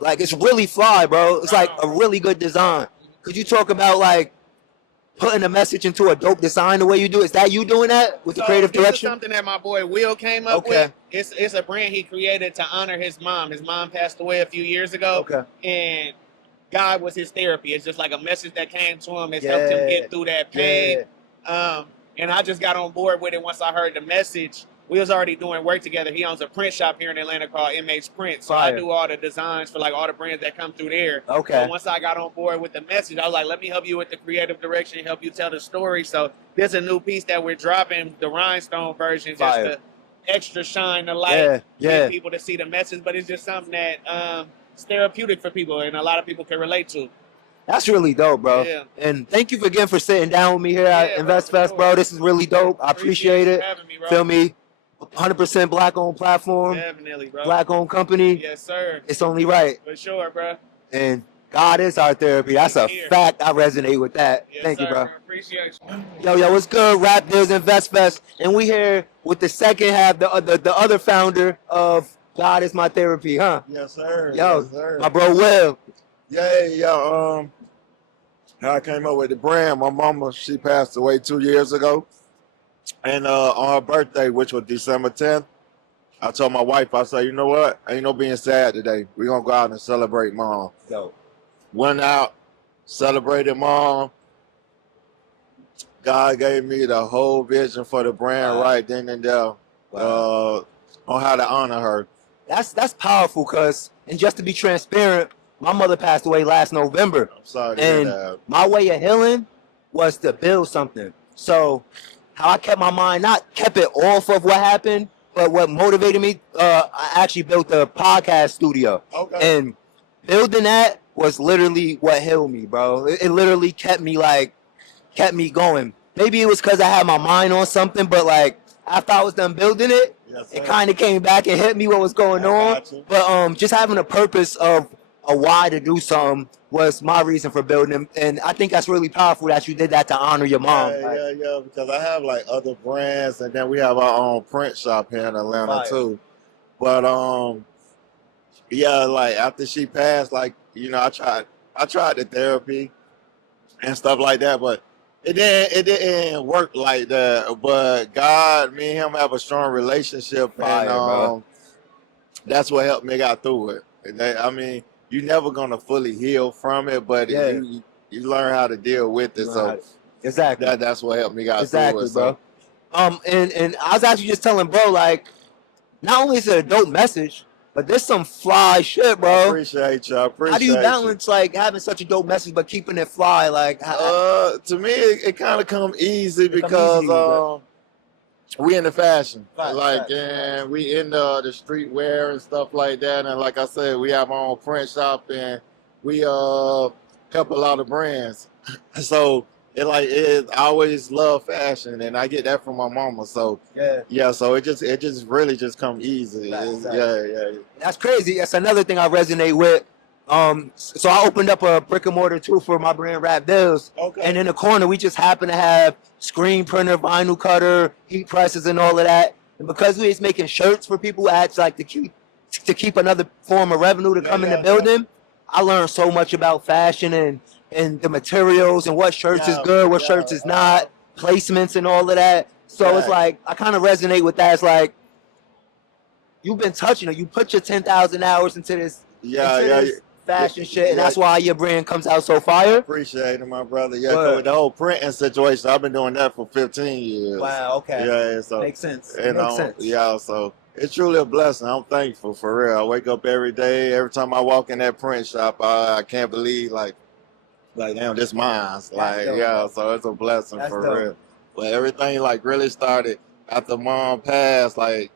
like it's really fly, bro. It's like a really good design. Could you talk about like putting a message into a dope design the way you do? Is that you doing that with the creative This direction? is something that my boy Will came up with. It's a brand he created to honor his mom. His mom passed away a few years ago. And God was his therapy. It's just like a message that came to him. It's helped him get through that pain. And I just got on board with it once I heard the message. We was already doing work together. He owns a print shop here in Atlanta called MH Print. So I do all the designs for like all the brands that come through there. So once I got on board with the message, I was like, let me help you with the creative direction, help you tell the story. So there's a new piece that we're dropping, the rhinestone version, just to extra shine the light, get people to see the message. But it's just something that it's therapeutic for people and a lot of people can relate to. That's really dope, bro. Yeah. And thank you again for sitting down with me here at InvestFest, bro. This is really dope. I appreciate it. Feel me? 100% black-owned platform. Definitely, bro. Black-owned company. Yes, sir. It's only right. For sure, bro. And God is our therapy. That's a fact. I resonate with that. Yes, Thank you, sir. bro. I appreciate you. Yo, what's good? RAPDILLZ InvestFest, and we here with the second half, the other founder of God is my therapy, huh? Yes, sir. Yo, Yes, sir. my bro Will. Yeah. How I came up with the brand. My mama, she passed away 2 years ago, and on her birthday, which was December 10th, I told my wife, I said, you know what? Ain't no being sad today. We're gonna go out and celebrate mom. Yo. Went out, celebrated mom. God gave me the whole vision for the brand right then and there, on how to honor her. That's powerful, cause and just to be transparent, my mother passed away last November. I'm sorry to hear and that. my way of healing was to build something. So how I kept my mind, not kept it off of what happened, but what motivated me, I actually built a podcast studio. And building that was literally what healed me, bro. It literally kept me going. Maybe it was because I had my mind on something, but like after I was done building it, it kind of came back and hit me what was going on. But just having a purpose of a why to do something was my reason for building them. And I think that's really powerful that you did that to honor your mom. Yeah, because I have like other brands, and then we have our own print shop here in Atlanta too. But like after she passed, like, you know, I tried the therapy and stuff like that, but it didn't work like that. But God, me and him have a strong relationship, and that's what helped me got through it. I mean, you're never gonna fully heal from it, but you learn how to deal with it. So exactly, that's what helped me got exactly, through it. Bro. And I was actually just telling bro, like, not only is it a dope message, but there's some fly shit, bro. I appreciate you. How do you balance like having such a dope message but keeping it fly? Like, to me, it kind of come easy because we in the fashion, and we in the streetwear and stuff like that. And like I said, we have our own print shop, and we help a lot of brands. So I always love fashion, and I get that from my mama. So so it just really just come easy. That's crazy. That's another thing I resonate with. So I opened up a brick and mortar too for my brand RAPDILLZ. And in the corner, we just happen to have screen printer, vinyl cutter, heat presses, and all of that. And because we was making shirts for people, like to keep another form of revenue to come in the building, I learned so much about fashion and the materials and what shirts is good, what shirts is not, placements and all of that. So it's like I kind of resonate with that. It's like you've been touching it. You put your 10,000 hours into this. Fashion shit, and that's why your brand comes out so fire. Appreciate it, my brother. With the whole printing situation, I've been doing that for 15 years. Wow, okay. So makes sense. Makes sense. So it's truly a blessing. I'm thankful for real. I wake up every day. Every time I walk in that print shop, I can't believe like damn, this mine's. So it's a blessing for real. But everything like really started after mom passed. Like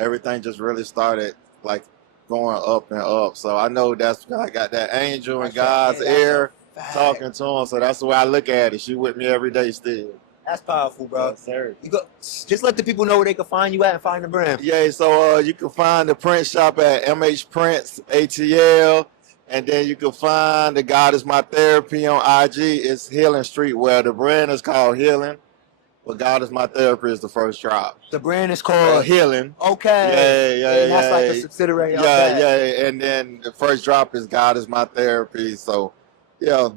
everything just really started like going up and up. So I know that's I got that angel in God's ear talking to him. So that's the way I look at it. She with me every day still. That's powerful, bro. Yes, sir. You go, just let the people know where they can find you at and find the brand. Yeah, so you can find the print shop at MH Prints ATL, and then you can find the God Is My Therapy on IG. It's Healing Streetwear. The brand is called Healing, but God Is My Therapy is the first drop. The brand is called Healing. Okay. Yeah. And that's like a subsidiary of Yeah, that. yeah. And then the first drop is God Is My Therapy. So, yeah,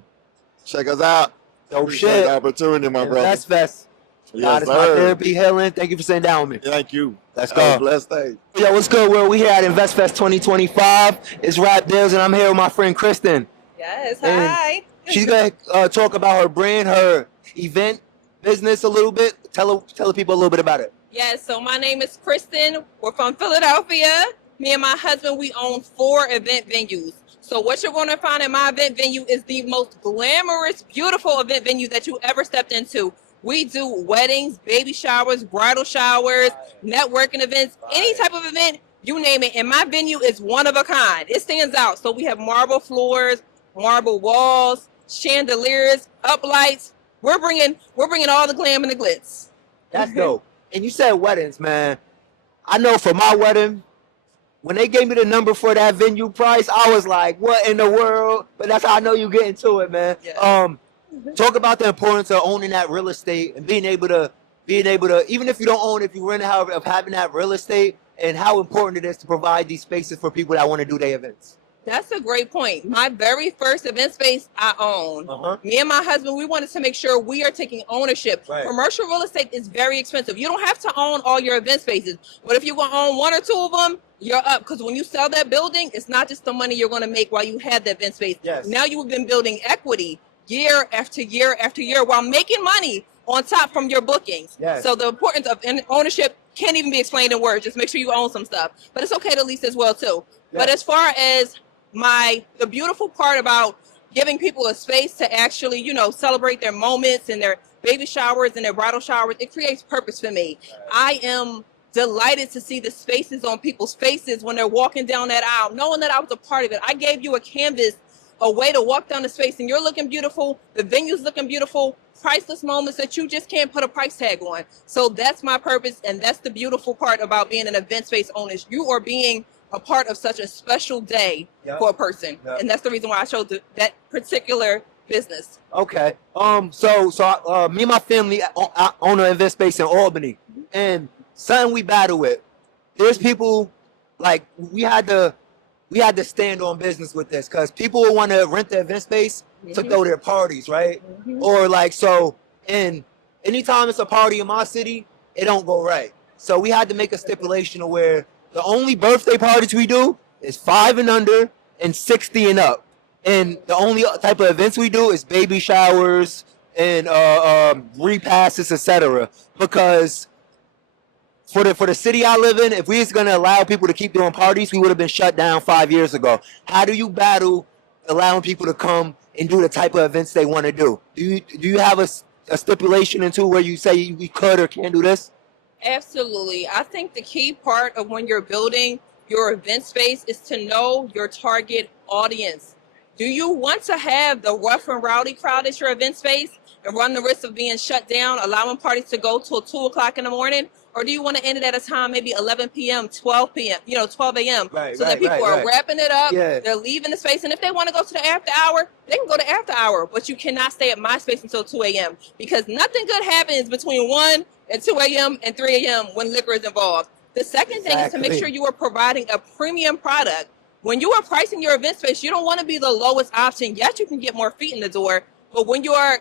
check us out. Dope Appreciate shit. the opportunity, my brother. InvestFest. Yes, God Is My sir. Therapy, Helen. Thank you for sitting down with me. Thank you. Let's Have a go. blessed day. Yo, what's good, world? We here at InvestFest 2025. It's RAPDILLZ, and I'm here with my friend Kristen. Yes, And hi. She's gonna talk about her brand, her event business a little bit. Tell the people a little bit about it. Yes, so my name is Kristen. We're from Philadelphia. Me and my husband, we own 4 event venues. So what you're going to find in my event venue is the most glamorous, beautiful event venue that you ever stepped into. We do weddings, baby showers, bridal showers, networking events, any type of event, you name it. And my venue is one of a kind. It stands out. So we have marble floors, marble walls, chandeliers, uplights. We're bringing all the glam and the glitz. That's dope. And you said weddings, man. I know for my wedding, when they gave me the number for that venue price, I was like, what in the world? But that's how I know you get into it, man. Yeah. Talk about the importance of owning that real estate and being able to, even if you don't own it, if you rent it, however, of having that real estate and how important it is to provide these spaces for people that want to do their events. That's a great point. My very first event space I own. Me and my husband, we wanted to make sure we are taking ownership. Right. Commercial real estate is very expensive. You don't have to own all your event spaces, but if you're going to own 1 or 2 of them, you're up. Because when you sell that building, it's not just the money you're going to make while you had the event space. Yes. Now you've been building equity year after year after year while making money on top from your bookings. Yes. So the importance of ownership can't even be explained in words. Just make sure you own some stuff. But it's okay to lease as well too. Yes. But as far as the beautiful part about giving people a space to actually, celebrate their moments and their baby showers and their bridal showers, it creates purpose for me. I am delighted to see the spaces on people's faces when they're walking down that aisle, knowing that I was a part of it. I gave you a canvas, a way to walk down the space, and you're looking beautiful, the venue's looking beautiful, priceless moments that you just can't put a price tag on. So that's my purpose, and that's the beautiful part about being an event space owner. You are being a part of such a special day for a person. And that's the reason why I chose that particular business. Okay. So me and my family own an event space in Albany, and something we battle with. There's people like we had to stand on business with this because people will want to rent the event space to throw their parties, right? Or like so. And anytime it's a party in my city, it don't go right. So we had to make a stipulation of where the only birthday parties we do is 5 and under and 60 and up. And the only type of events we do is baby showers and repasses, etc. Because for the city I live in, if we was gonna allow people to keep doing parties, we would have been shut down 5 years ago. How do you battle allowing people to come and do the type of events they want to do? Do you have a stipulation into where you say we could or can't do this? Absolutely. I think the key part of when you're building your event space is to know your target audience. Do you want to have the rough and rowdy crowd at your event space and run the risk of being shut down, allowing parties to go till 2 o'clock in the morning? Or do you want to end it at a time, maybe 11 p.m., 12 p.m., 12 a.m., so that people are wrapping it up, they're leaving the space, and if they want to go to the after hour, they can go to after hour, but you cannot stay at my space until 2 a.m. because nothing good happens between 1 and 2 a.m. and 3 a.m. when liquor is involved. The second thing is to make sure you are providing a premium product. When you are pricing your event space, you don't want to be the lowest option. Yes, you can get more feet in the door, but when you are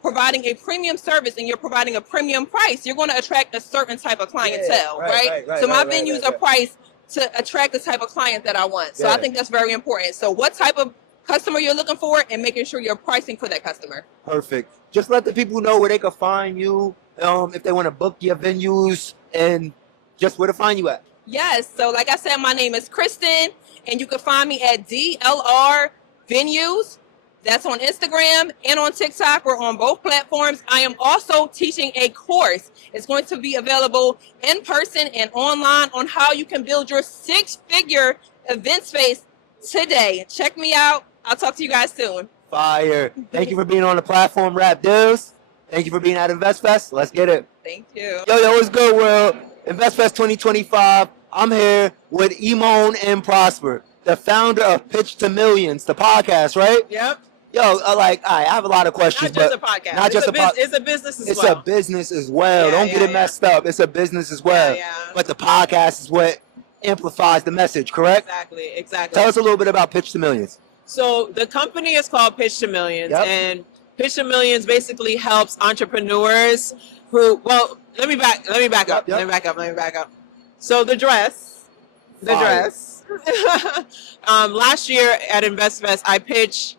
providing a premium service and you're providing a premium price, you're going to attract a certain type of clientele, right? So my venues are priced to attract the type of client that I want. So I think that's very important. So what type of customer you're looking for and making sure you're pricing for that customer. Perfect. Just let the people know where they can find you, if they want to book your venues, and just where to find you at. Yes. So like I said, my name is Kristen, and you can find me at DLR Venues That's on Instagram and on TikTok. We're on both platforms. I am also teaching a course. It's going to be available in person and online on how you can build your 6-figure event space today. Check me out. I'll talk to you guys soon. Fire. Thank you for being on the platform, RAPDILLZ. Thank you for being at InvestFest. Let's get it. Thank you. Yo, what's good, world? InvestFest 2025. I'm here with Emone and Prosper, the founder of Pitch to Millions, the podcast, right? Yep. Yo, all right, I have a lot of questions. Not just but a podcast. Not just a podcast. It's a business as It's well. a business as well. Don't get it messed up. It's a business as well. But the podcast is what amplifies the message, correct? Exactly. Tell us a little bit about Pitch to Millions. So the company is called Pitch to Millions, Yep. and Pitch to Millions basically helps entrepreneurs who. Well, let me back up. So the dress. Last year at InvestFest, I pitched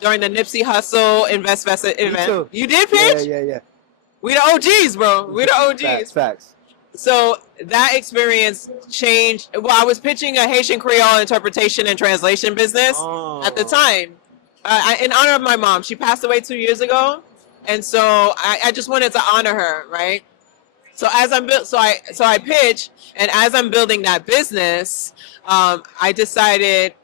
during the Nipsey Hussle InvestFest event. too. You did pitch? Yeah. We the OGs, bro. We the OGs. Facts. So that experience changed. Well, I was pitching a Haitian Creole interpretation and translation business at the time. In honor of my mom. She passed away 2 years ago, and so I just wanted to honor her, right? So as I'm I pitch, and as I'm building that business, I decided,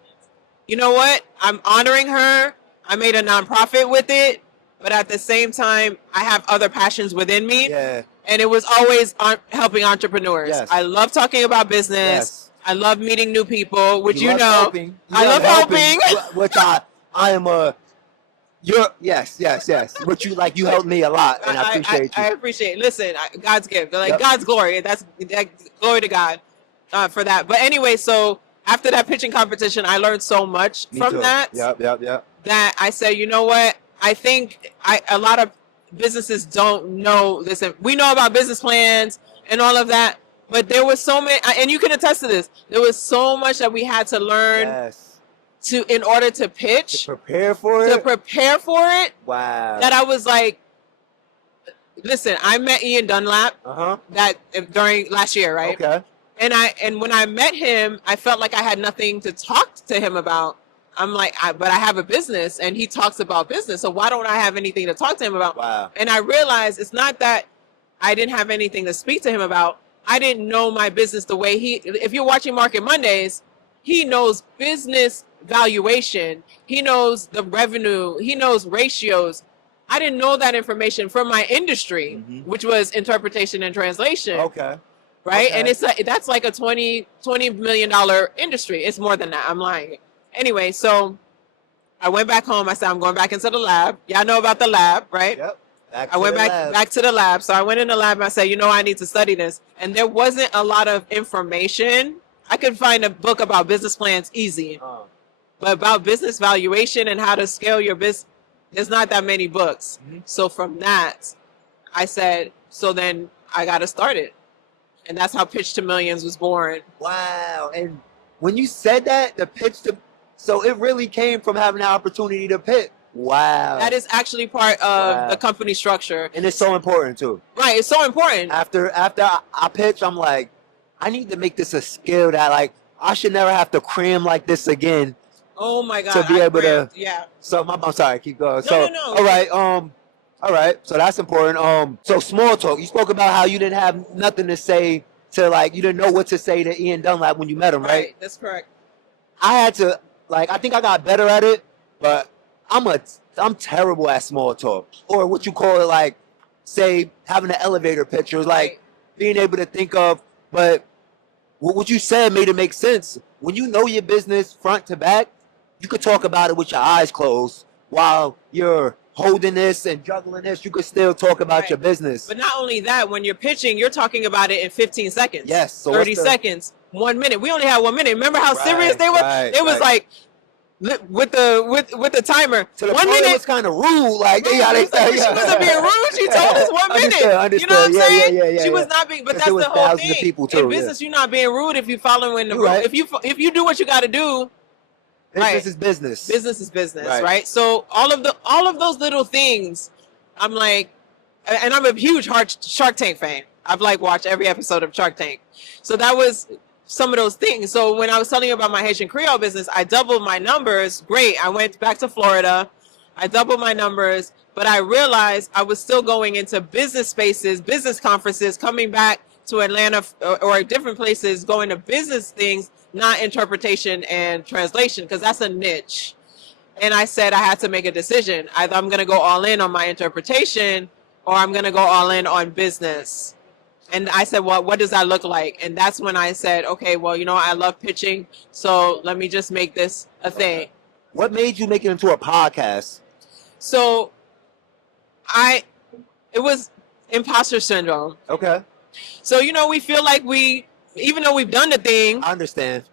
you know what? I'm honoring her. I made a nonprofit with it, but at the same time, I have other passions within me. Yeah. And it was always helping entrepreneurs. Yes. I love talking about business. Yes. I love meeting new people, which you love know. helping. I love helping. Which I am a. You're yes. But you helped me a lot, and I appreciate you. I appreciate. Listen, God's gift, Yep. God's glory. That glory to God for that. But anyway, so after that pitching competition, I learned so much Me from too. that. Yep. That I said, you know what? I think a lot of businesses don't know this. We know about business plans and all of that, but there was so many, and you can attest to this. There was so much that we had to learn in order to pitch, to prepare for it. Wow. That I was like, listen, I met Ian Dunlap that during last year, right? Okay. And when I met him, I felt like I had nothing to talk to him about. I'm like, but I have a business, and he talks about business. So why don't I have anything to talk to him about? Wow. And I realized it's not that I didn't have anything to speak to him about. I didn't know my business the way if you're watching Market Mondays, he knows business valuation. He knows the revenue. He knows ratios. I didn't know that information from my industry, which was interpretation and translation. Okay. Right. Okay. And that's like a $20 million industry. It's more than that. I'm lying. Anyway, so I went back home. I said, I'm going back into the lab. Y'all know about the lab, right? Yep. I went back to the lab. So I went in the lab and I said, I need to study this. And there wasn't a lot of information. I could find a book about business plans easy. But about business valuation and how to scale your business, there's not that many books. So from that, I said, so then I got to start it. And that's how Pitch to Millions was born. Wow. And when you said that, the pitch to... So it really came from having the opportunity to pitch. Wow. That is actually part of the company structure. And it's so important, too. Right. It's so important. After I pitch, I'm like, I need to make this a skill that, I should never have to cram like this again. Oh, my God. To be able to... Yeah. So, I'm sorry. Keep going. No. All right. So that's important. So small talk. You spoke about how you didn't have nothing to say to, you didn't know what to say to Ian Dunlap when you met him, right? That's correct. I had to, I think I got better at it, but I'm terrible at small talk, or what you call it, say having an elevator pitch, or being able to think of. But what you said made it make sense. When you know your business front to back, you could talk about it with your eyes closed while you're holding this and juggling this. You could still talk about your business. But not only that, when you're pitching, you're talking about it in 15 seconds. Yes. So 30 seconds. 1 minute. We only had 1 minute. Remember how serious they were? It was like with the timer. To the 1 point minute. It was kind of rude. She wasn't being rude. She told us 1 minute. Understood. You know what I'm saying? Yeah. She was not being. But 'Cause that's it was the whole thousands of thing. people too, In business, you're not being rude if you're following the You're rule. right. If you do what you got to do. Business is business. Business is business, Right. right? So all of those little things, I'm like, and I'm a huge Shark Tank fan. I've watched every episode of Shark Tank. So that was some of those things. So when I was telling you about my Haitian Creole business, I doubled my numbers. Great. I went back to Florida. I doubled my numbers, but I realized I was still going into business spaces, business conferences, coming back to Atlanta or different places, going to business things, not interpretation and translation, because that's a niche. And I said I had to make a decision. Either I'm going to go all in on my interpretation or I'm going to go all in on business. And I said, well, what does that look like? And that's when I said, okay, well, you know, I love pitching, so let me just make this a thing. What made you make it into a podcast? So it was imposter syndrome. Okay. So, you know, we feel like even though we've done the thing. I understand.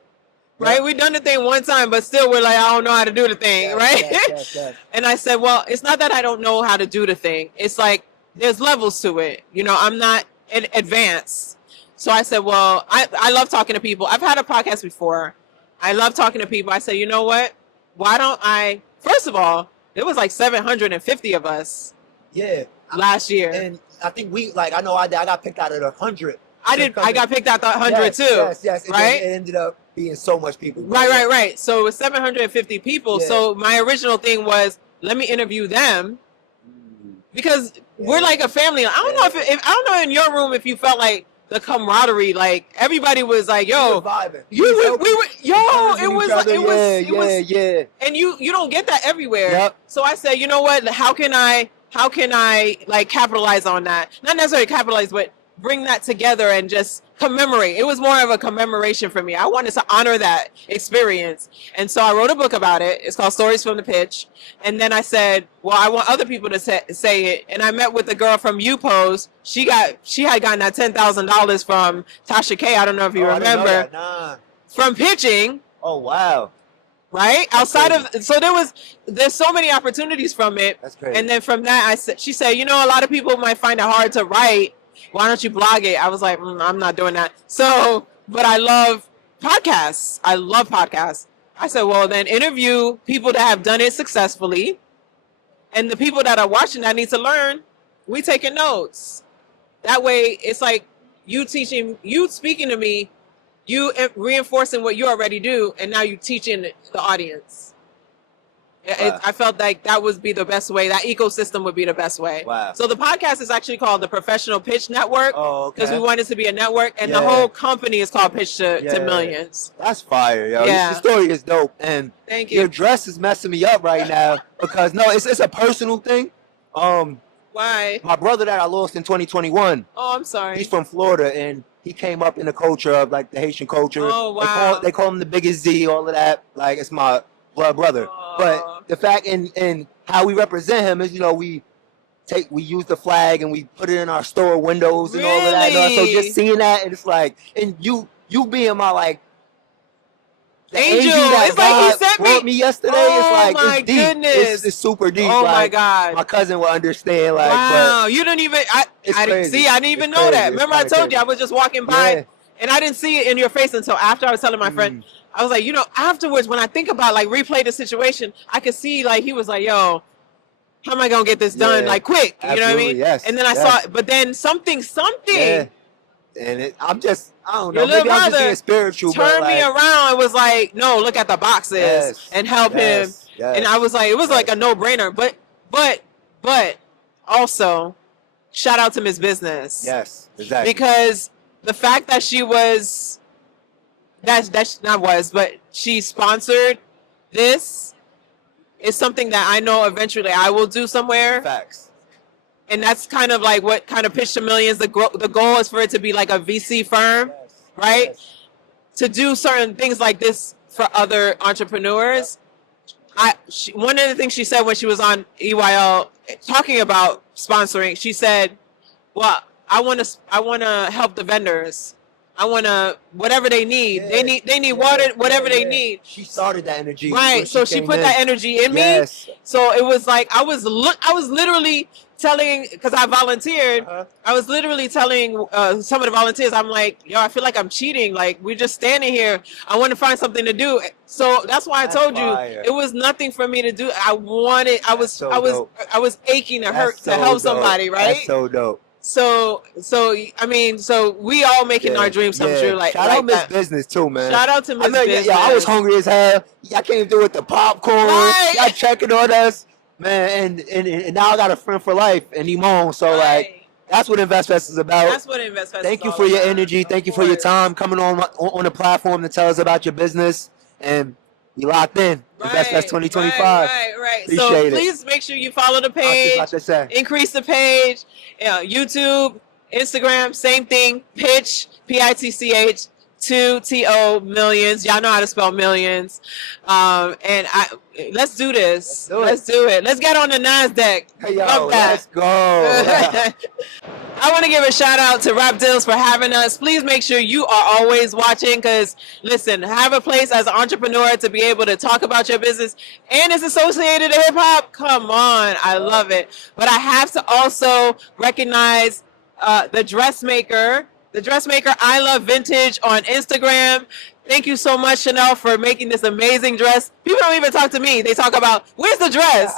Right? Yeah. We've done the thing one time, but still we're like, I don't know how to do the thing, right? Yes. And I said, well, it's not that I don't know how to do the thing. It's like there's levels to it. You know, I'm not advanced. So I said, well, I love talking to people. I've had a podcast before. I love talking to people. I said, you know what? Why don't I, first of all, it was like 750 of us. Yeah. Last year. And I think I know I got picked out of the 100. I got picked out the 100 too. Yes. Right? It ended up being so much people. Right. So it was 750 people. Yeah. So my original thing was, let me interview them. Because we're like a family. I don't know if I don't know in your room if you felt like the camaraderie, like everybody was like, "Yo, it was, and you don't get that everywhere." Yep. So I said, you know what? How can I like capitalize on that? Not necessarily capitalize, but bring that together and just commemorate. It was more of a commemoration for me. I wanted to honor that experience. And so I wrote a book about it. It's called Stories from the Pitch. And then I said, well, I want other people to say it. And I met with the girl from UPOS. She had gotten that $10,000 from Tasha K. I don't know if you remember. From pitching. Oh, wow. Right? Outside of, so there's so many opportunities from it. That's crazy. And then from that, she said, you know, a lot of people might find it hard to write. Why don't you blog it? I was like, I'm not doing that. So, but I love podcasts. I said, well, then interview people that have done it successfully. And the people that are watching that need to learn, we taking notes. That way, it's like you speaking to me, you reinforcing what you already do, and now you teaching the audience. Wow. I felt like that would be the best way. That ecosystem would be the best way. Wow. So the podcast is actually called the Professional Pitch Network. Oh, okay. Because we wanted to be a network, and the whole company is called Pitch to Millions. That's fire, yo. Yeah. Your story is dope, and thank you. Your dress is messing me up right now because it's a personal thing. Why? My brother that I lost in 2021. Oh, I'm sorry. He's from Florida, and he came up in the culture of like the Haitian culture. Oh, wow. They call him the biggest Z, all of that. Like, it's my blood brother. But the fact and how we represent him is, you know, we use the flag and we put it in our store windows and all of that. So just seeing that, and it's like, and you being my like angel, it's like he sent me yesterday. Oh, it's like my it's deep. goodness. It's super deep. Oh, like, my God. My cousin will understand. Like, wow, but you didn't even. I didn't even know crazy. that. Remember, I told you I was just walking by, and I didn't see it in your face until after I was telling my friend. I was like, you know, afterwards, when I think about like replay the situation, I could see like he was like, yo, how am I gonna get this done like quick? You know what I mean? Yes, and then I saw it, but then something. Yeah. And I don't know. Your little Maybe I'm just brother being spiritual. turned me around and was like, no, look at the boxes and help him. Yes. And I was like, it was like a no brainer. But also, shout out to Miss Business. Yes, exactly. Because the fact that she was. But she sponsored this is something that I know eventually I will do somewhere. Facts. And that's kind of like what kind of Pitch to Millions. The goal is for it to be like a VC firm, right? Yes. To do certain things like this for other entrepreneurs. One of the things she said when she was on EYL talking about sponsoring, she said, well, I want to help the vendors. I want to, whatever they need. They need water, whatever they need. She started that energy. Right. So she put that energy in me. So it was like, I was literally telling, because I volunteered, I was literally telling some of the volunteers, I'm like, yo, I feel like I'm cheating. Like, we're just standing here. I want to find something to do. So that's why I told you, it was nothing for me to do. I was aching to help somebody, right? That's so dope. So I mean, we all making our dreams come true. Like, shout out Miss Business too, man. Shout out to Miss Business. I was hungry as hell. Y'all came through with the popcorn. Y'all checking on us. Man, and now I got a friend for life and Imon. So like that's what InvestFest is about. That's what InvestFest Thank is you all for your about. energy. Thank you for your time coming on the platform to tell us about your business. And we locked in. InvestFest 2025. Right. Appreciate So it. please make sure you follow the I was just page. about to say. Increase the page. YouTube, Instagram, same thing. Pitch, PITCH. 2TO millions. Y'all know how to spell millions. Let's do this. Let's do it. Let's get on the NASDAQ. Hey, yo, let's go. I want to give a shout out to RAPDILLZ for having us. Please make sure you are always watching because, listen, have a place as an entrepreneur to be able to talk about your business and it's associated to hip hop. Come on. I love it. But I have to also recognize the dressmaker. The dressmaker I Love Vintage on Instagram. Thank you so much, Chanel, for making this amazing dress. People don't even talk to me. They talk about, where's the dress?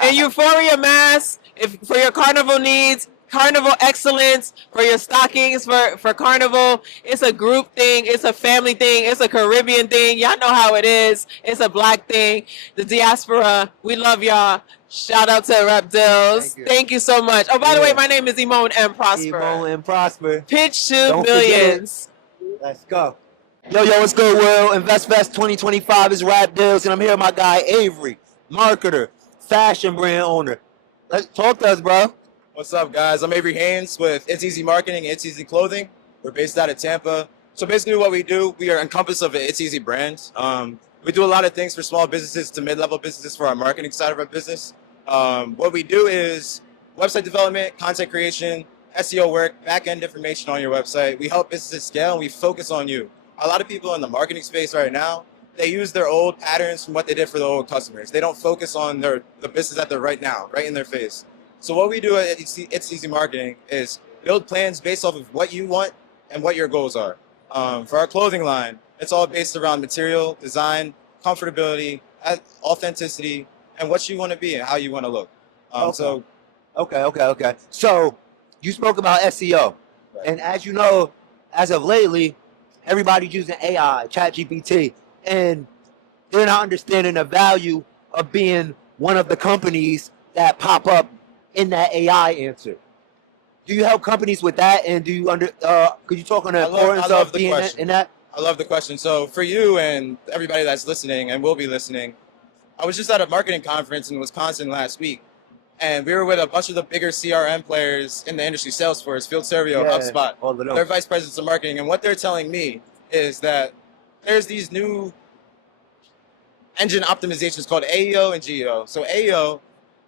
And Euphoria Mask, for your carnival needs, Carnival Excellence, for your stockings for Carnival. It's a group thing. It's a family thing. It's a Caribbean thing. Y'all know how it is. It's a black thing. The diaspora, we love y'all. Shout out to RAPDILLZ. Thank you so much. Oh, by the way, my name is Imon M. Prosper. Imon M. Prosper. Pitch to Don't millions. forget. Let's go. Yo, what's good, world? InvestFest 2025 is RAPDILLZ, and I'm here with my guy, Avery, marketer, fashion brand owner. Let's talk to us, bro. What's up, guys? I'm Avery Haynes with It's Easy Marketing and It's Easy Clothing. We're based out of Tampa. So basically what we do, we are encompass of an It's Easy brand. We do a lot of things for small businesses to mid-level businesses for our marketing side of our business. What we do is website development, content creation, SEO work, back-end information on your website. We help businesses scale and we focus on you. A lot of people in the marketing space right now, they use their old patterns from what they did for the old customers. They don't focus on the business that they're right now, right in their face. So what we do at It's Easy Marketing is build plans based off of what you want and what your goals are. For our clothing line, it's all based around material, design, comfortability, authenticity, and what you want to be and how you want to look. Okay. So you spoke about SEO. Right. And as you know, as of lately, everybody's using AI, ChatGPT, and they're not understanding the value of being one of the companies that pop up in that AI answer. Do you help companies with that? And do you could you talk on the importance of being in that? I love the question. So for you and everybody that's listening and will be listening, I was just at a marketing conference in Wisconsin last week, and we were with a bunch of the bigger CRM players in the industry, Salesforce, Field Servio, HubSpot. Their vice presidents of marketing, and what they're telling me is that there's these new engine optimizations called AEO and GEO. So AEO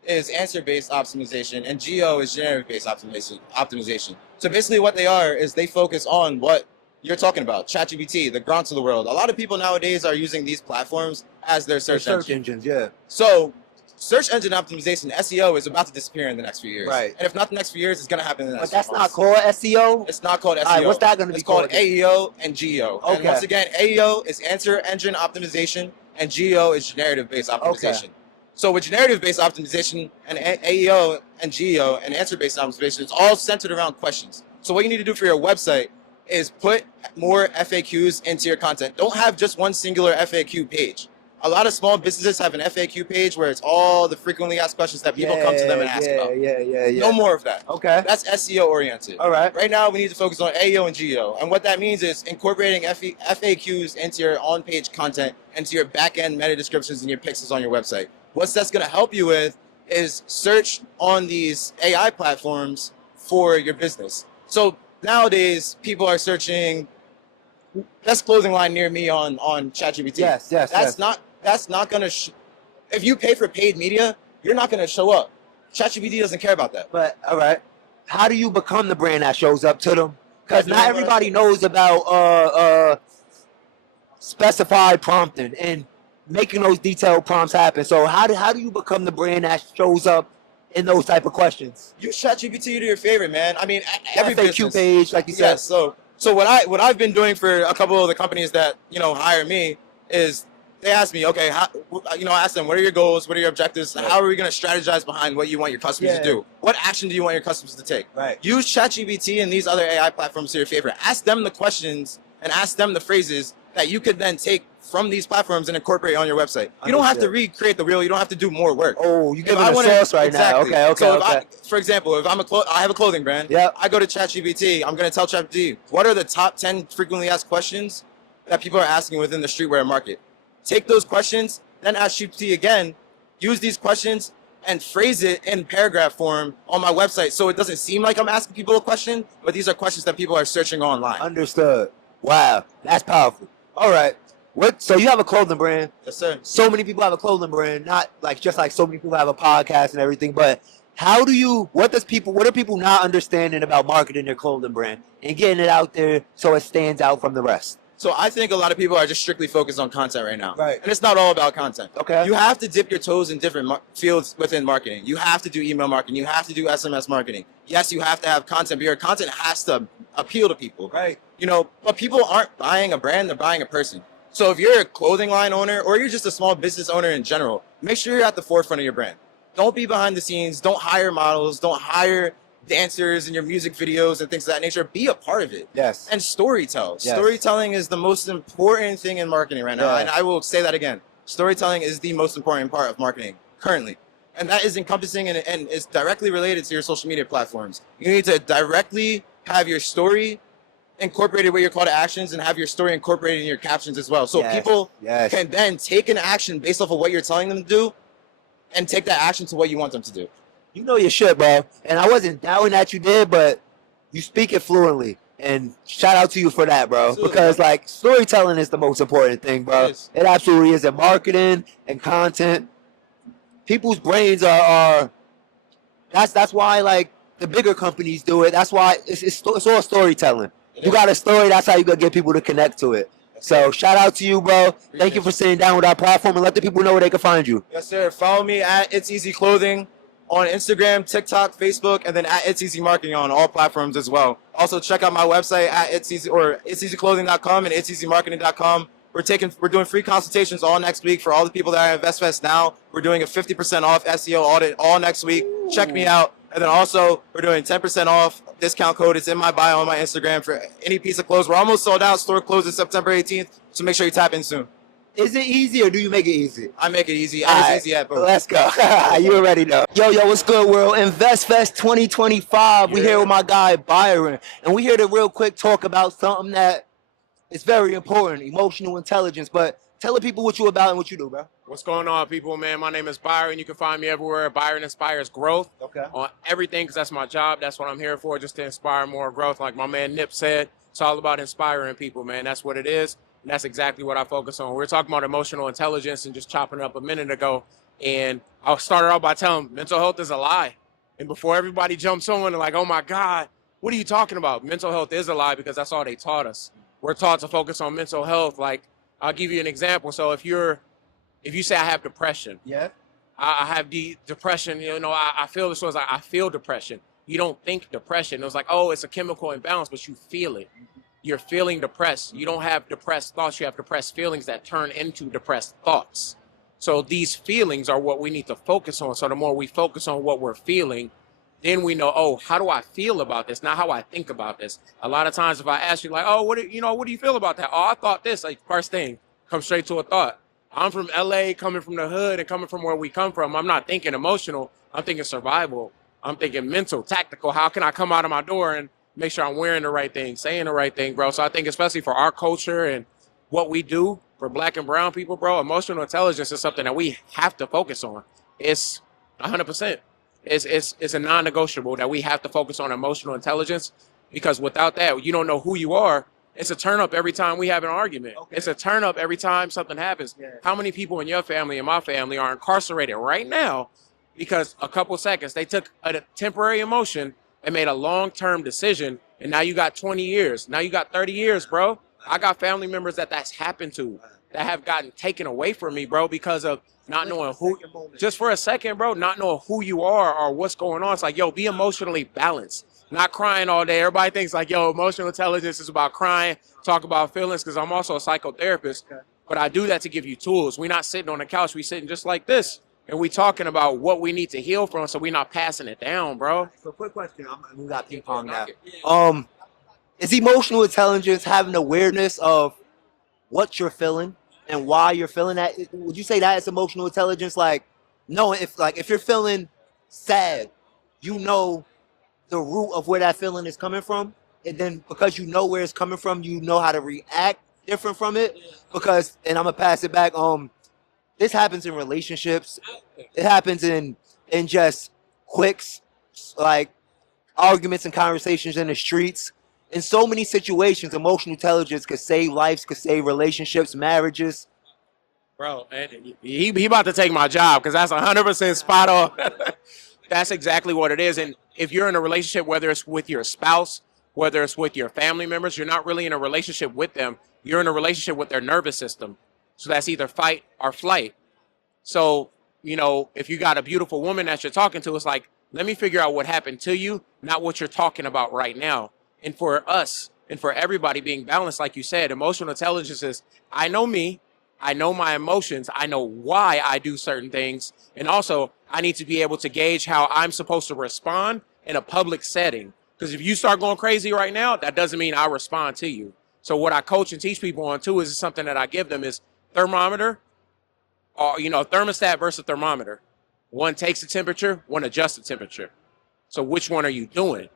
is answer-based optimization, and GEO is generative-based optimization. So basically what they are is they focus on what you're talking about, ChatGPT, the Gronks of the world. A lot of people nowadays are using these platforms as their search engines, yeah. So search engine optimization, SEO, is about to disappear in the next few years. Right. And if not the next few years, it's going to happen in the next But that's few not months. called SEO? It's not called SEO. All right, what's that going to be called? It's called AEO and GEO. Okay. And once again, AEO is answer engine optimization, and GEO is generative-based optimization. Okay. So with generative-based optimization and AEO and GEO and answer-based optimization, it's all centered around questions. So what you need to do for your website is put more FAQs into your content. Don't have just one singular FAQ page. A lot of small businesses have an FAQ page where it's all the frequently asked questions that people come to them and ask about. Yeah. No more of that. Okay. That's SEO oriented. All right. Right now, we need to focus on AEO and GEO. And what that means is incorporating FAQs into your on-page content, into your back-end meta descriptions and your pixels on your website. What that's going to help you with is search on these AI platforms for your business. So nowadays, people are searching best clothing line near me on ChatGPT. Yes. That's not going to, if you pay for paid media, you're not going to show up. ChatGPT doesn't care about that. But, all right. How do you become the brand that shows up to them? Because not everybody knows about specified prompting and making those detailed prompts happen. So how do you become the brand that shows up in those type of questions? Use ChatGPT to your favorite, man. I mean, every FAQ business page, like you said. Yes. So what I've been doing for a couple of the companies that hire me is they ask me, okay, I ask them, what are your goals? What are your objectives? Right. How are we going to strategize behind what you want your customers to do? What action do you want your customers to take? Right. Use ChatGPT and these other AI platforms to your favorite. Ask them the questions and ask them the phrases that you could then take from these platforms and incorporate on your website. You don't have to recreate the wheel. You don't have to do more work. Oh, you giving I a wanna- sauce right exactly. now. Okay. So for example, if I have a clothing brand, Yep. I go to ChatGPT. I'm going to tell ChatGPT, what are the top 10 frequently asked questions that people are asking within the streetwear market? Take those questions, then ask GPT again, use these questions, and phrase it in paragraph form on my website so it doesn't seem like I'm asking people a question, but these are questions that people are searching online. Understood. Wow, that's powerful. All right. So you have a clothing brand. Yes, sir. So many people have a clothing brand, not like just like so many people have a podcast and everything, but what are people not understanding about marketing their clothing brand and getting it out there so it stands out from the rest? So I think a lot of people are just strictly focused on content right now. Right. And it's not all about content. Okay. You have to dip your toes in different fields within marketing. You have to do email marketing. You have to do SMS marketing. Yes, you have to have content, but your content has to appeal to people. Right. You know, but people aren't buying a brand, they're buying a person. So if you're a clothing line owner or you're just a small business owner in general, make sure you're at the forefront of your brand. Don't be behind the scenes. Don't hire models. Don't hire dancers in your music videos and things of that nature. Be a part of it. Yes. And storytell. Yes. Storytelling is the most important thing in marketing right now. Yeah. And I will say that again. Storytelling is the most important part of marketing currently. And that is encompassing and is directly related to your social media platforms. You need to directly have your story incorporated with your call to actions and have your story incorporated in your captions as well. So Yes. people Yes. can then take an action based off of what you're telling them to do and take that action to what you want them to do. You know your shit, bro. And I wasn't doubting that you did, but you speak it fluently. And shout out to you for that, bro. Absolutely. Because like storytelling is the most important thing, bro. It is. It absolutely is. In marketing and content, people's brains are that's why like the bigger companies do it. That's why it's all storytelling. You got a story, that's how you gonna get people to connect to it. So shout out to you, bro. Thank you for sitting down with our platform and let the people know where they can find you. Yes, sir. Follow me at It's Easy Clothing on Instagram, TikTok, Facebook, and then at It's Easy Marketing on all platforms as well. Also, check out my website at itseasyclothing.com and itseasymarketing.com. We're doing free consultations all next week for all the people that are at InvestFest now. We're doing a 50% off SEO audit all next week. Check me out. And then also, we're doing 10% off discount code. It's in my bio on my Instagram for any piece of clothes. We're almost sold out. Store closes September 18th. So make sure you tap in soon. Is it easy or do you make it easy? I make it easy. All And right, it's easy at both. Let's go. You already know. Yo, what's good, world? InvestFest 2025. We here with my guy Byron, and we here to real quick talk about something that is very important: emotional intelligence. But tell the people what you about and what you do, bro. What's going on, people, man? My name is Byron. You can find me everywhere. Byron Inspires Growth. Okay. On everything, because that's my job. That's what I'm here for, just to inspire more growth. Like my man Nip said, it's all about inspiring people, man. That's what it is. And that's exactly what I focus on. We were talking about emotional intelligence and just chopping it up a minute ago. And I'll start it off by telling them mental health is a lie. And before everybody jumps on and like, oh my God, what are you talking about? Mental health is a lie because that's all they taught us. We're taught to focus on mental health. Like, I'll give you an example. So if you say I have depression, yeah, I have depression, I feel this was like, I feel depression. You don't think depression. It was like, oh, it's a chemical imbalance, but you feel it. You're feeling depressed. You don't have depressed thoughts. You have depressed feelings that turn into depressed thoughts. So these feelings are what we need to focus on. So the more we focus on what we're feeling, then we know, oh, how do I feel about this? Not how I think about this. A lot of times if I ask you like, oh, what do you feel about that? Oh, I thought this. Like, first thing, come straight to a thought. I'm from LA, coming from the hood and coming from where we come from. I'm not thinking emotional. I'm thinking survival. I'm thinking mental, tactical. How can I come out of my door and make sure I'm wearing the right thing, saying the right thing, bro? So I think especially for our culture and what we do for black and brown people, bro, emotional intelligence is something that we have to focus on. It's 100%. It's a non-negotiable that we have to focus on emotional intelligence, because without that, you don't know who you are. It's a turn up every time we have an argument. Okay. It's a turn up every time something happens. Yeah. How many people in your family and my family are incarcerated right now because a couple seconds they took a temporary emotion and made a long-term decision, and now you got 20 years. Now you got 30 years, bro. I got family members that's happened to, that have gotten taken away from me, bro, because of not knowing who, just for a second, bro, not knowing who you are or what's going on. It's like, yo, be emotionally balanced. Not crying all day. Everybody thinks like, yo, emotional intelligence is about crying, talk about feelings, because I'm also a psychotherapist. But I do that to give you tools. We're not sitting on the couch. We're sitting just like this. And we talking about what we need to heal from, so we're not passing it down, bro. So quick question. We got ping pong now. Is emotional intelligence having awareness of what you're feeling and why you're feeling that. Would you say that is emotional intelligence? Like, knowing if you're feeling sad, you know the root of where that feeling is coming from, and then because you know where it's coming from, you know how to react different from it. Because, and I'm gonna pass it back. This happens in relationships. It happens in just quicks, like arguments and conversations in the streets. In so many situations, emotional intelligence could save lives, could save relationships, marriages. Bro, and he about to take my job because that's 100% spot on. That's exactly what it is. And if you're in a relationship, whether it's with your spouse, whether it's with your family members, you're not really in a relationship with them. You're in a relationship with their nervous system. So that's either fight or flight. So, you know, if you got a beautiful woman that you're talking to, it's like, let me figure out what happened to you, not what you're talking about right now. And for us and for everybody being balanced, like you said, emotional intelligence is, I know me, I know my emotions, I know why I do certain things, and also I need to be able to gauge how I'm supposed to respond in a public setting. Because if you start going crazy right now, that doesn't mean I respond to you. So what I coach and teach people on too is something that I give them is thermometer, or thermostat versus thermometer. One takes the temperature, one adjusts the temperature. So which one are you doing?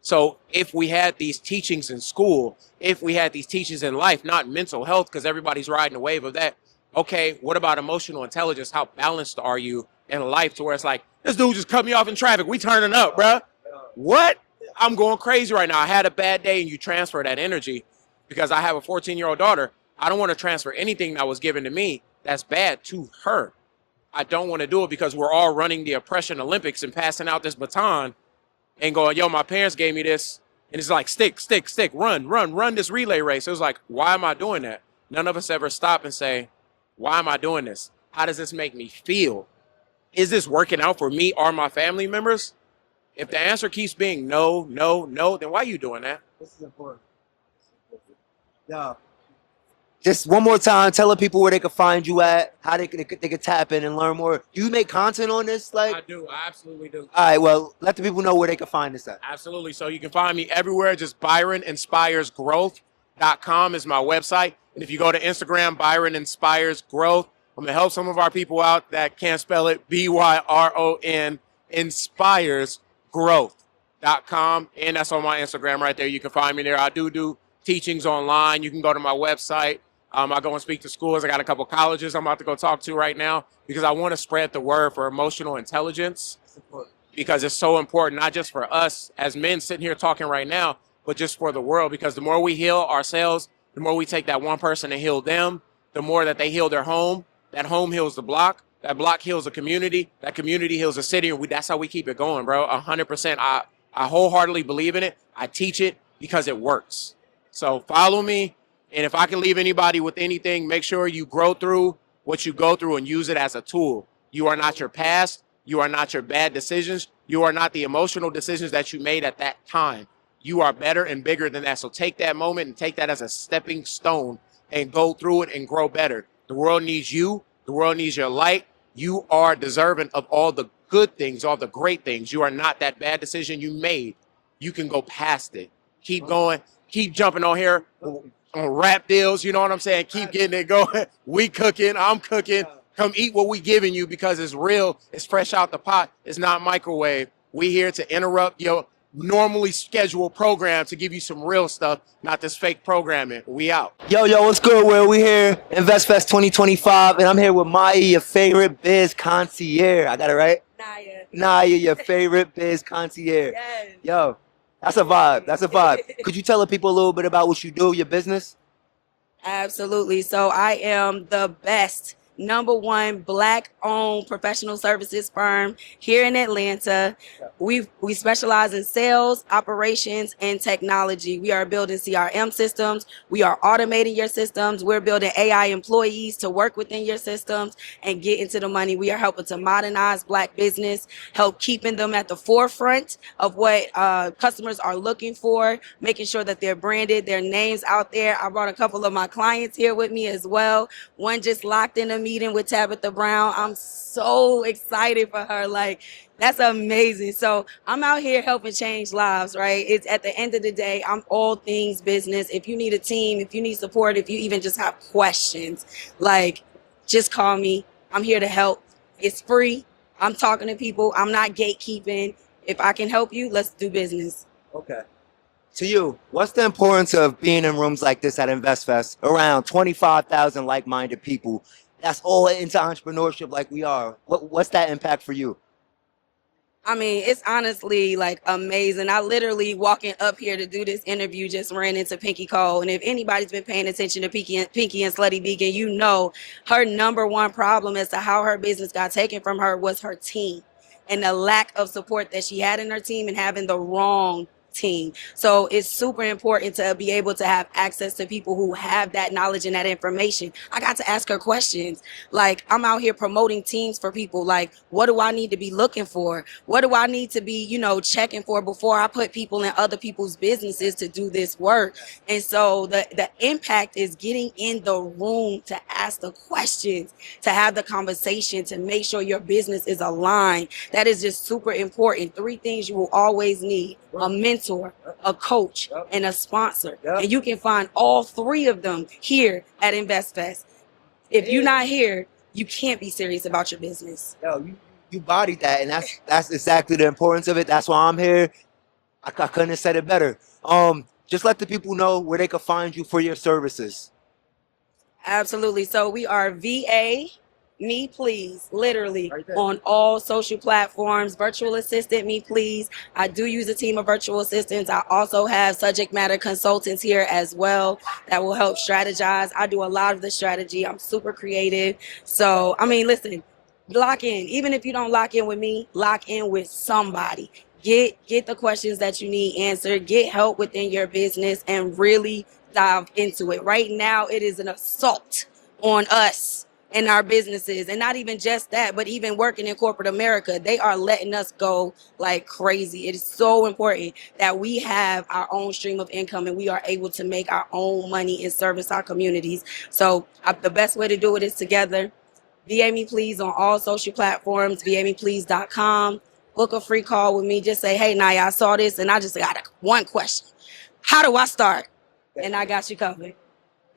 So if we had these teachings in school, if we had these teachings in life, not mental health, because everybody's riding a wave of that. Okay, what about emotional intelligence? How balanced are you in life to where it's like, this dude just cut me off in traffic. We turning up, bruh. What? I'm going crazy right now. I had a bad day, and you transfer that energy because I have a 14-year-old daughter. I don't want to transfer anything that was given to me that's bad to her. I don't want to do it because we're all running the oppression Olympics and passing out this baton and going, yo, my parents gave me this. And it's like, stick, run this relay race. It was like, why am I doing that? None of us ever stop and say, why am I doing this? How does this make me feel? Is this working out for me or my family members? If the answer keeps being no, then why are you doing that? This is important. Yeah. Just one more time, tell the people where they can find you at, how they can tap in and learn more. Do you make content on this? I do. I absolutely do. All right, well, let the people know where they can find this at. Absolutely. So you can find me everywhere. Just ByronInspiresGrowth.com is my website. And if you go to Instagram, Byron Inspires Growth, I'm going to help some of our people out that can't spell it, BYRON, InspiresGrowth.com. And that's on my Instagram right there. You can find me there. I do teachings online. You can go to my website. I go and speak to schools. I got a couple colleges I'm about to go talk to right now because I want to spread the word for emotional intelligence because it's so important, not just for us as men sitting here talking right now, but just for the world. Because the more we heal ourselves, the more we take that one person and heal them, the more that they heal their home. That home heals the block. That block heals the community. That community heals the city. And that's how we keep it going, bro. 100%. I wholeheartedly believe in it. I teach it because it works. So follow me. And if I can leave anybody with anything, make sure you grow through what you go through and use it as a tool. You are not your past. You are not your bad decisions. You are not the emotional decisions that you made at that time. You are better and bigger than that. So take that moment and take that as a stepping stone and go through it and grow better. The world needs you. The world needs your light. You are deserving of all the good things, all the great things. You are not that bad decision you made. You can go past it. Keep going. Keep jumping on here. On rap deals, you know what I'm saying? Keep getting it going. We cooking, I'm cooking. Come eat what we giving you because it's real. It's fresh out the pot. It's not microwave. We here to interrupt your normally scheduled program to give you some real stuff, not this fake programming. We out. Yo, what's good, Will? We here, InvestFest 2025, and I'm here with Maya, your favorite biz concierge. I got it right? Naya, your favorite biz concierge. Yes. Yo. That's a vibe. Could you tell the people a little bit about what you do, your business? Absolutely. So I am the best #1 Black-owned professional services firm here in Atlanta. We specialize in sales, operations, and technology. We are building CRM systems. We are automating your systems. We're building AI employees to work within your systems and get into the money. We are helping to modernize Black business, help keeping them at the forefront of what customers are looking for, making sure that they're branded, their names out there. I brought a couple of my clients here with me as well. One just locked in a meeting with Tabitha Brown. I'm so excited for her. Like, That's amazing. So I'm out here helping change lives, right? It's at the end of the day, I'm all things business. If you need a team, if you need support, if you even just have questions, like just call me. I'm here to help. It's free. I'm talking to people. I'm not gatekeeping. If I can help you, let's do business. Okay. To you, what's the importance of being in rooms like this at InvestFest, around 25,000 like-minded people that's all into entrepreneurship like we are? What's that impact for you? I mean, it's honestly like amazing. I literally walking up here to do this interview just ran into Pinky Cole. And if anybody's been paying attention to Pinky and Slutty Vegan, you know her number one problem as to how her business got taken from her was her team and the lack of support that she had in her team and having the wrong team. So it's super important to be able to have access to people who have that knowledge and that information. I got to ask her questions. Like, I'm out here promoting teams for people. Like, what do I need to be looking for? What do I need to be, checking for before I put people in other people's businesses to do this work? And so the impact is getting in the room to ask the questions, to have the conversation, to make sure your business is aligned. That is just super important. 3 things you will always need: a mentor, a coach, and a sponsor. And you can find all 3 of them here at InvestFest. If you're not here, you can't be serious about your business. Yo, you bodied that, and that's exactly the importance of it. That's why I'm here. I couldn't have said it better. Just let the people know where they can find you for your services. Absolutely. So we are VA Me Please, literally on all social platforms. Virtual assistant Me Please. I do use a team of virtual assistants. I also have subject matter consultants here as well that will help strategize. I do a lot of the strategy. I'm super creative. So, I mean, listen, lock in. Even if you don't lock in with me, lock in with somebody. Get the questions that you need answered. Get help within your business and really dive into it. Right now, it is an assault on us and our businesses, and not even just that, but even working in corporate America, they are letting us go like crazy. It is so important that we have our own stream of income and we are able to make our own money and service our communities. So the best way to do it is together. VA Me Please on all social platforms, vameplease.com. Book a free call with me. Just say, hey, Naya, I saw this and I just got one question. How do I start? And I got you covered.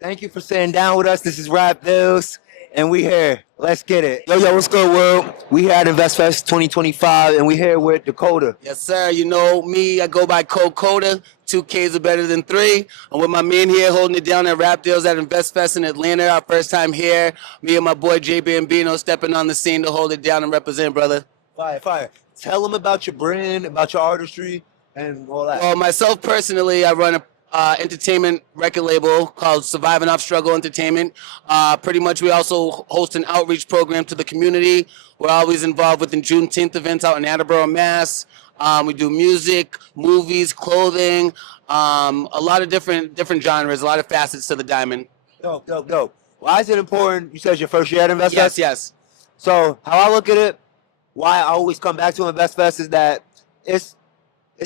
Thank you for sitting down with us. This is RAPDILLZ, and we here. Let's get it. Yo, what's good, world? We here at InvestFest 2025, and we here with Dakota. Yes, sir. You know me. I go by Coda. 2 Ks are better than 3. I'm with my men here holding it down at RAPDILLZ at InvestFest in Atlanta. Our first time here. Me and my boy Jay Bambino stepping on the scene to hold it down and represent, brother. Fire. Tell them about your brand, about your artistry, and all that. Well, myself personally, I run a entertainment record label called Surviving Off Struggle Entertainment. Pretty much we also host an outreach program to the community. We're always involved with the Juneteenth events out in Attleboro, Mass. We do music, movies, clothing, a lot of different genres, a lot of facets to the diamond. Dope. Why is it important? You said your first year at InvestFest? Yes. So how I look at it, why I always come back to InvestFest is that it's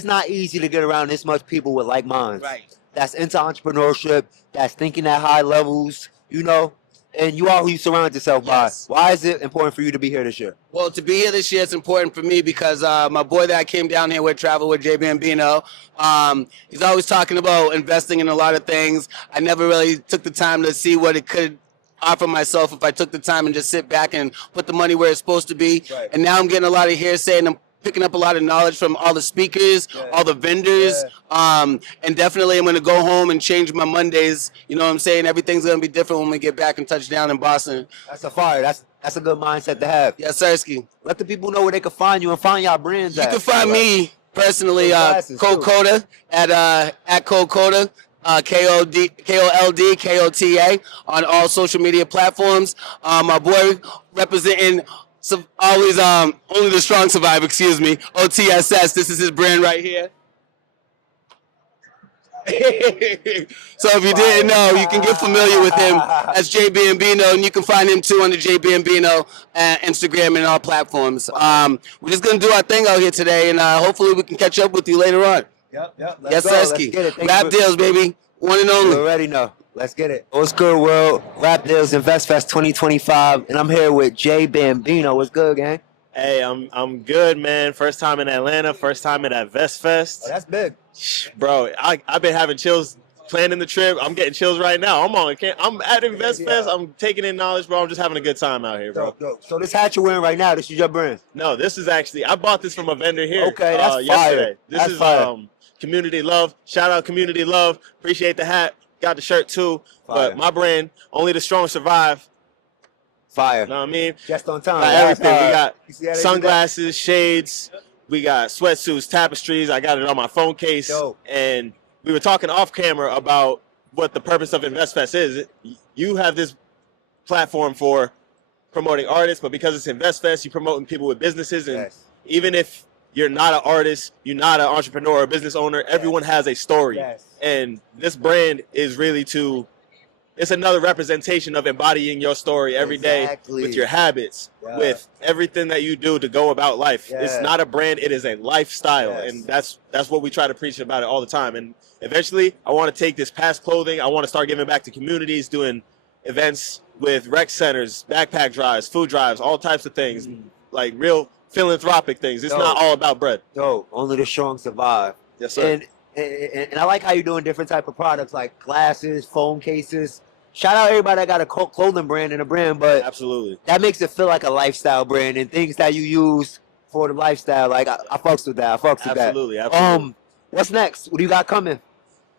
not easy to get around this much people with like minds. Right. That's into entrepreneurship, that's thinking at high levels, and you are who you surround yourself by. Why is it important for you to be here this year? Well, to be here this year, it's important for me because my boy that I came down here with, travel with Jay Bambino, he's always talking about investing in a lot of things. I never really took the time to see what it could offer myself if I took the time and just sit back and put the money where it's supposed to be. Right. And now I'm getting a lot of hearsay and I'm picking up a lot of knowledge from all the speakers, all the vendors, and definitely I'm going to go home and change my Mondays. You know what I'm saying? Everything's going to be different when we get back and touch down in Boston. That's a fire. That's a good mindset to have. Yes, Sirski. Let the people know where they can find you and find y'all brands. You can find me personally, Coda at Coda. KOLD, KOTA on all social media platforms. My boy representing always only the strong survive, OTSS. This is his brand right here. So if you didn't know, you can get familiar with him as Jay Bambino, and you can find him too on the Jay Bambino Instagram and all platforms. We're just gonna do our thing out here today, and hopefully we can catch up with you later on. Yep. Yes, Sirski. RAPDILLZ, baby. One and only. You already know. Let's get it. What's good, world? RAPDILLZ InvestFest 2025, and I'm here with Jay Bambino. What's good, gang? Hey, I'm good, man. First time in Atlanta, first time at InvestFest. Oh, that's big. Bro, I've been having chills planning the trip. I'm getting chills right now. I'm at InvestFest. I'm taking in knowledge, bro. I'm just having a good time out here, bro. Dope. So this hat you're wearing right now, this is your brand? No, this is actually, I bought this from a vendor here. Okay, that's fire. Yesterday. This That's is fire. Community Love. Shout out Community Love. Appreciate the hat. Got the shirt too. Fire. But my brand, only the strong survive. Fire. You know what I mean? Just on time. Got everything. We got You see how they do that? sunglasses, shades. We got sweatsuits, tapestries. I got it on my phone case. Dope. And we were talking off camera about what the purpose of InvestFest is. You have this platform for promoting artists, but because it's InvestFest, you're promoting people with businesses. And even if you're not an artist, you're not an entrepreneur or business owner, everyone has a story. And this brand is really it's another representation of embodying your story every day with your habits, with everything that you do to go about life. It's not a brand, it is a lifestyle. And that's what we try to preach about it all the time. And eventually I want to take this past clothing, I want to start giving back to communities, doing events with rec centers, backpack drives, food drives, all types of things, like real philanthropic things. It's not all about bread. Dope. Only the strong survive. Yes, sir. And I like how you're doing different type of products like glasses, phone cases. Shout out everybody that got a clothing brand and a brand, but absolutely that makes it feel like a lifestyle brand and things that you use for the lifestyle. Like I fucks with that. I fucks with that. Absolutely. What's next? What do you got coming?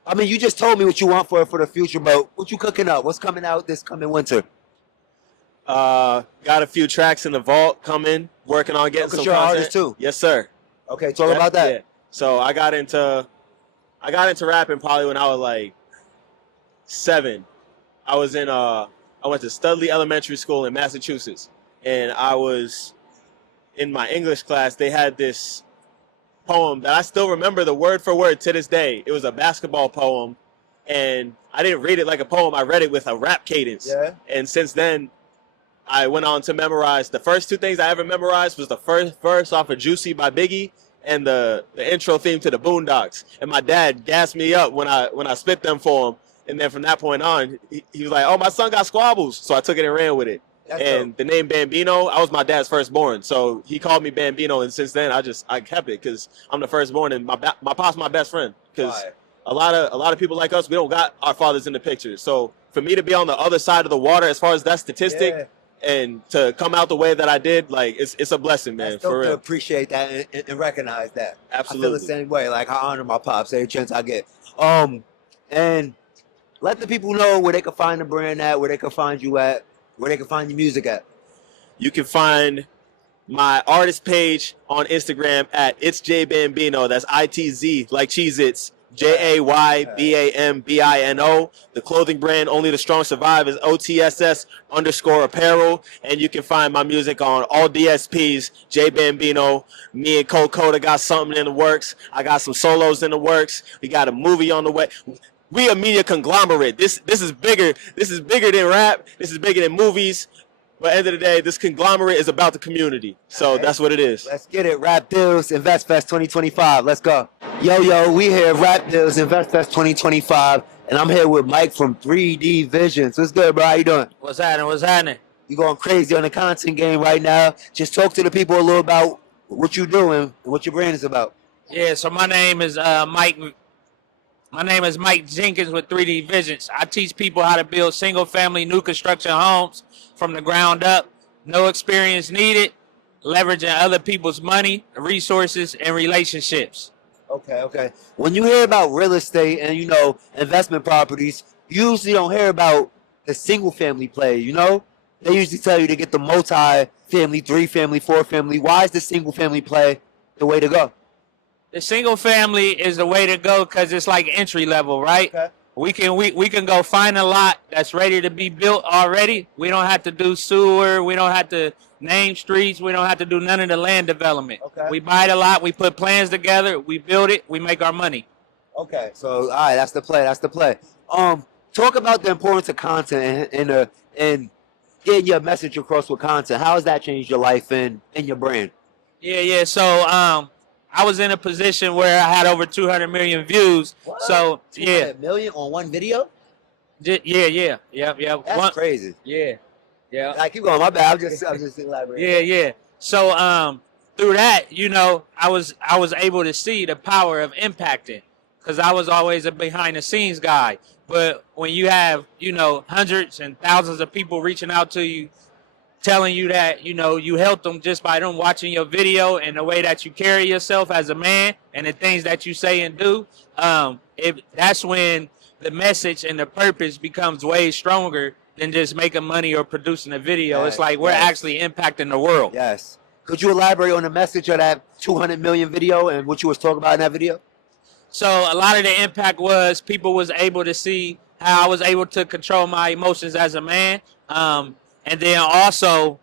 I mean, you just told me what you want for the future, but what you cooking up? What's coming out this coming winter? Got a few tracks in the vault coming, working on getting some you're an content. artist too. Yes, sir. Okay, talk about that. Yeah. So I got into rapping probably when I was like 7. I went to Studley Elementary School in Massachusetts, and I was in my English class. They had this poem that I still remember the word for word to this day. It was a basketball poem, and I didn't read it like a poem. I read it with a rap cadence. Yeah. And since then, I went on to memorize. The first 2 things I ever memorized was the first verse off of Juicy by Biggie and the intro theme to the Boondocks. And my dad gassed me up when I spit them for him. And then from that point on, he was like, "Oh, my son got squabbles." So I took it and ran with it. The name Bambino, I was my dad's firstborn. So he called me Bambino. And since then, I kept it because I'm the firstborn. And my pop's my best friend. Because a lot of people like us, we don't got our fathers in the picture. So for me to be on the other side of the water as far as that statistic and to come out the way that I did, like, it's a blessing, man. That's For dope to real. appreciate that and recognize that. Absolutely. I feel the same way. Like, I honor my pops every chance I get. And let the people know where they can find the brand at, where they can find you at, where they can find your music at. You can find my artist page on Instagram at It's J Bambino. That's ITZ, like Cheez-Its. JAYBAMBINO. The clothing brand Only the Strong Survive is OTSS_apparel. And you can find my music on all DSPs, J Bambino. Me and Cole Coda got something in the works. I got some solos in the works. We got a movie on the way. We a media conglomerate. This is bigger. This is bigger than rap. This is bigger than movies. But at the end of the day, this conglomerate is about the community. So that's what it is. Let's get it. RAPDILLZ InvestFest 2025. Let's go. Yo, we here at RAPDILLZ InvestFest 2025. And I'm here with Mike from 3D Visions. What's good, bro? How you doing? What's happening? You going crazy on the content game right now. Just talk to the people a little about what you doing and what your brand is about. Yeah, so my name is Mike. My name is Mike Jenkins with 3D Visions. I teach people how to build single-family new construction homes from the ground up. No experience needed. Leveraging other people's money, resources, and relationships. Okay. When you hear about real estate and, investment properties, you usually don't hear about the single-family play, They usually tell you to get the multi-family, 3-family, 4-family. Why is the single-family play the way to go? The single family is the way to go because it's like entry level, right? Okay. We can go find a lot that's ready to be built already. We don't have to do sewer. We don't have to name streets. We don't have to do none of the land development. Okay. We buy the lot. We put plans together. We build it. We make our money. Okay. So, all right, that's the play. Talk about the importance of content and getting your message across with content. How has that changed your life and your brand? Yeah. So, I was in a position where I had over 200 million views. What? So, 200 million on one video? Yeah. That's crazy. Yeah. I keep going. My bad. I'm just elaborating. Yeah. So through that, you know, I was able to see the power of impacting, because I was always a behind the scenes guy. But when you have, you know, hundreds and thousands of people reaching out to you, telling you that, you know, you helped them just by them watching your video and the way that you carry yourself as a man and the things that you say and do, that's when the message and the purpose becomes way stronger than just making money or producing a video. Yes, it's like we're yes. actually impacting the world. Yes. Could you elaborate on the message of that 200 million video and what you was talking about in that video? So a lot of the impact was people was able to see how I was able to control my emotions as a man. And then also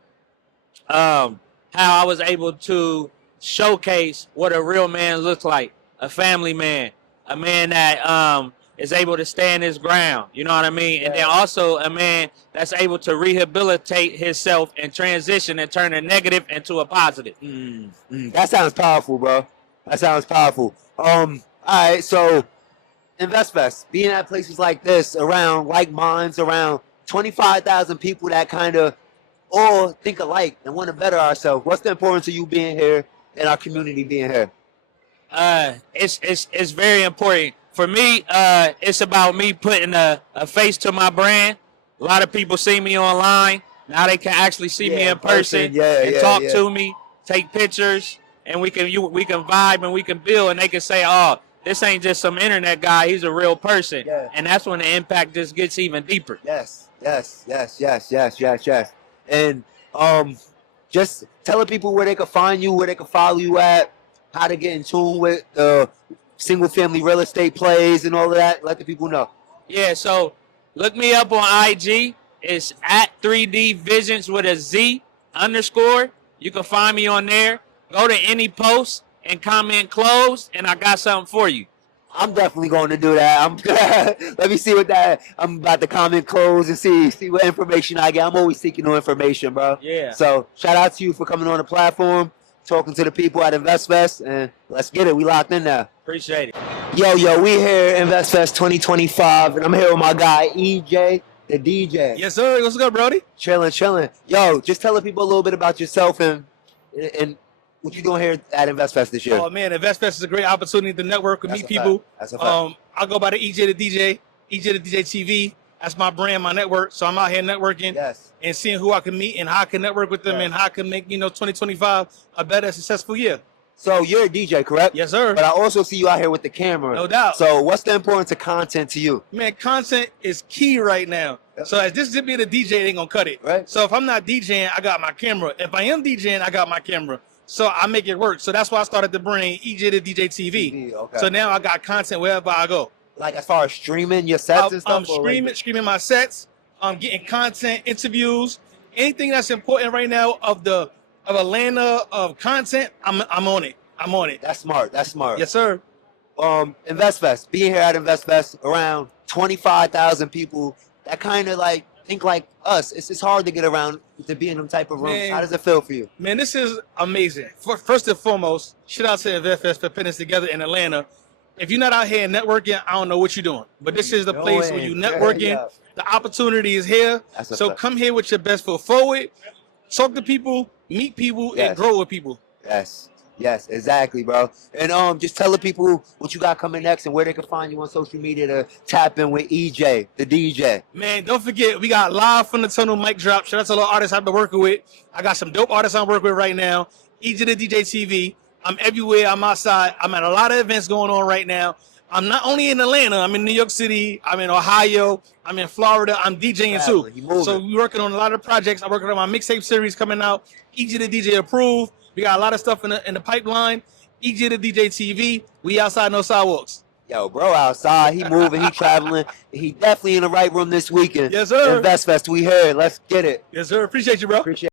how I was able to showcase what a real man looks like, a family man, a man that is able to stand his ground, you know what I mean? And then also a man that's able to rehabilitate himself and transition and turn a negative into a positive. That sounds powerful, bro. That sounds powerful. All right, so InvestFest, being at places like this, around like minds, around 25,000 people that kind of all think alike and want to better ourselves. What's the importance of you being here and our community being here? It's very important. For me, it's about me putting a face to my brand. A lot of people see me online. Now they can actually see me in person and talk to me, take pictures, and we can vibe and we can build, and they can say, oh, this ain't just some internet guy. He's a real person. And that's when the impact just gets even deeper. Yes. And just telling people where they can find you, where they can follow you at, how to get in tune with single family real estate plays and all of that. Let the people know. Yeah, so look me up on IG. It's at 3D Visions with a Z _. You can find me on there. Go to any post and comment closed, and I got something for you. I'm definitely going to do that. Let me see what that. I'm about to comment close and see what information I get. I'm always seeking new information, bro. Yeah. So shout out to you for coming on the platform, talking to the people at InvestFest, and let's get it. We locked in now. Appreciate it. Yo, we here at InvestFest 2025, and I'm here with my guy EJ, the DJ. Yes, sir. What's good, Brody? Chilling. Yo, just telling people a little bit about yourself and what you doing here at InvestFest this year. Oh man, InvestFest is a great opportunity to network and meet people. That's a fact. I go by the EJ the DJ TV. That's my brand, my network. So I'm out here networking and seeing who I can meet and how I can network with them and how I can make 2025 a better, successful year. So you're a DJ, correct? Yes, sir. But I also see you out here with the camera. No doubt. So what's the importance of content to you? Man, content is key right now. So as this just being a DJ, they ain't gonna cut it. Right. So if I'm not DJing, I got my camera. If I am DJing, I got my camera. So I make it work. So that's why I started to bring EJ the DJ TV. Okay. So now I got content wherever I go. Like as far as streaming your sets and stuff? I'm streaming my sets. I'm getting content, interviews, anything that's important right now of Atlanta of content. I'm on it. I'm on it. That's smart. Yes, sir. InvestFest, being here at InvestFest, around 25,000 people that kind of like think like us. It's hard to get around to be in them type of rooms. Man. How does it feel for you? Man, this is amazing. First and foremost, shout out to InvestFest for putting us together in Atlanta. If you're not out here networking, I don't know what you're doing. But this is the place where you networking. The opportunity is here. So come here with your best foot forward. Talk to people, meet people, and grow with people. Yes, exactly, bro. And just tell the people what you got coming next and where they can find you on social media to tap in with EJ, the DJ. Man, don't forget, we got Live from the Tunnel mic drop. Shout out to all the artists I've been working with. I got some dope artists I'm working with right now. EJ the DJ TV. I'm everywhere. I'm outside. I'm at a lot of events going on right now. I'm not only in Atlanta. I'm in New York City. I'm in Ohio. I'm in Florida. I'm DJing too. So we're working on a lot of projects. I'm working on my mixtape series coming out. EJ the DJ approved. We got a lot of stuff in the pipeline. EJ the DJ TV. We outside, no sidewalks. Yo, bro, outside. He moving. He traveling. He definitely in the right room this weekend. Yes, sir. InvestFest, we here. Let's get it. Yes, sir. Appreciate you, bro. Appreciate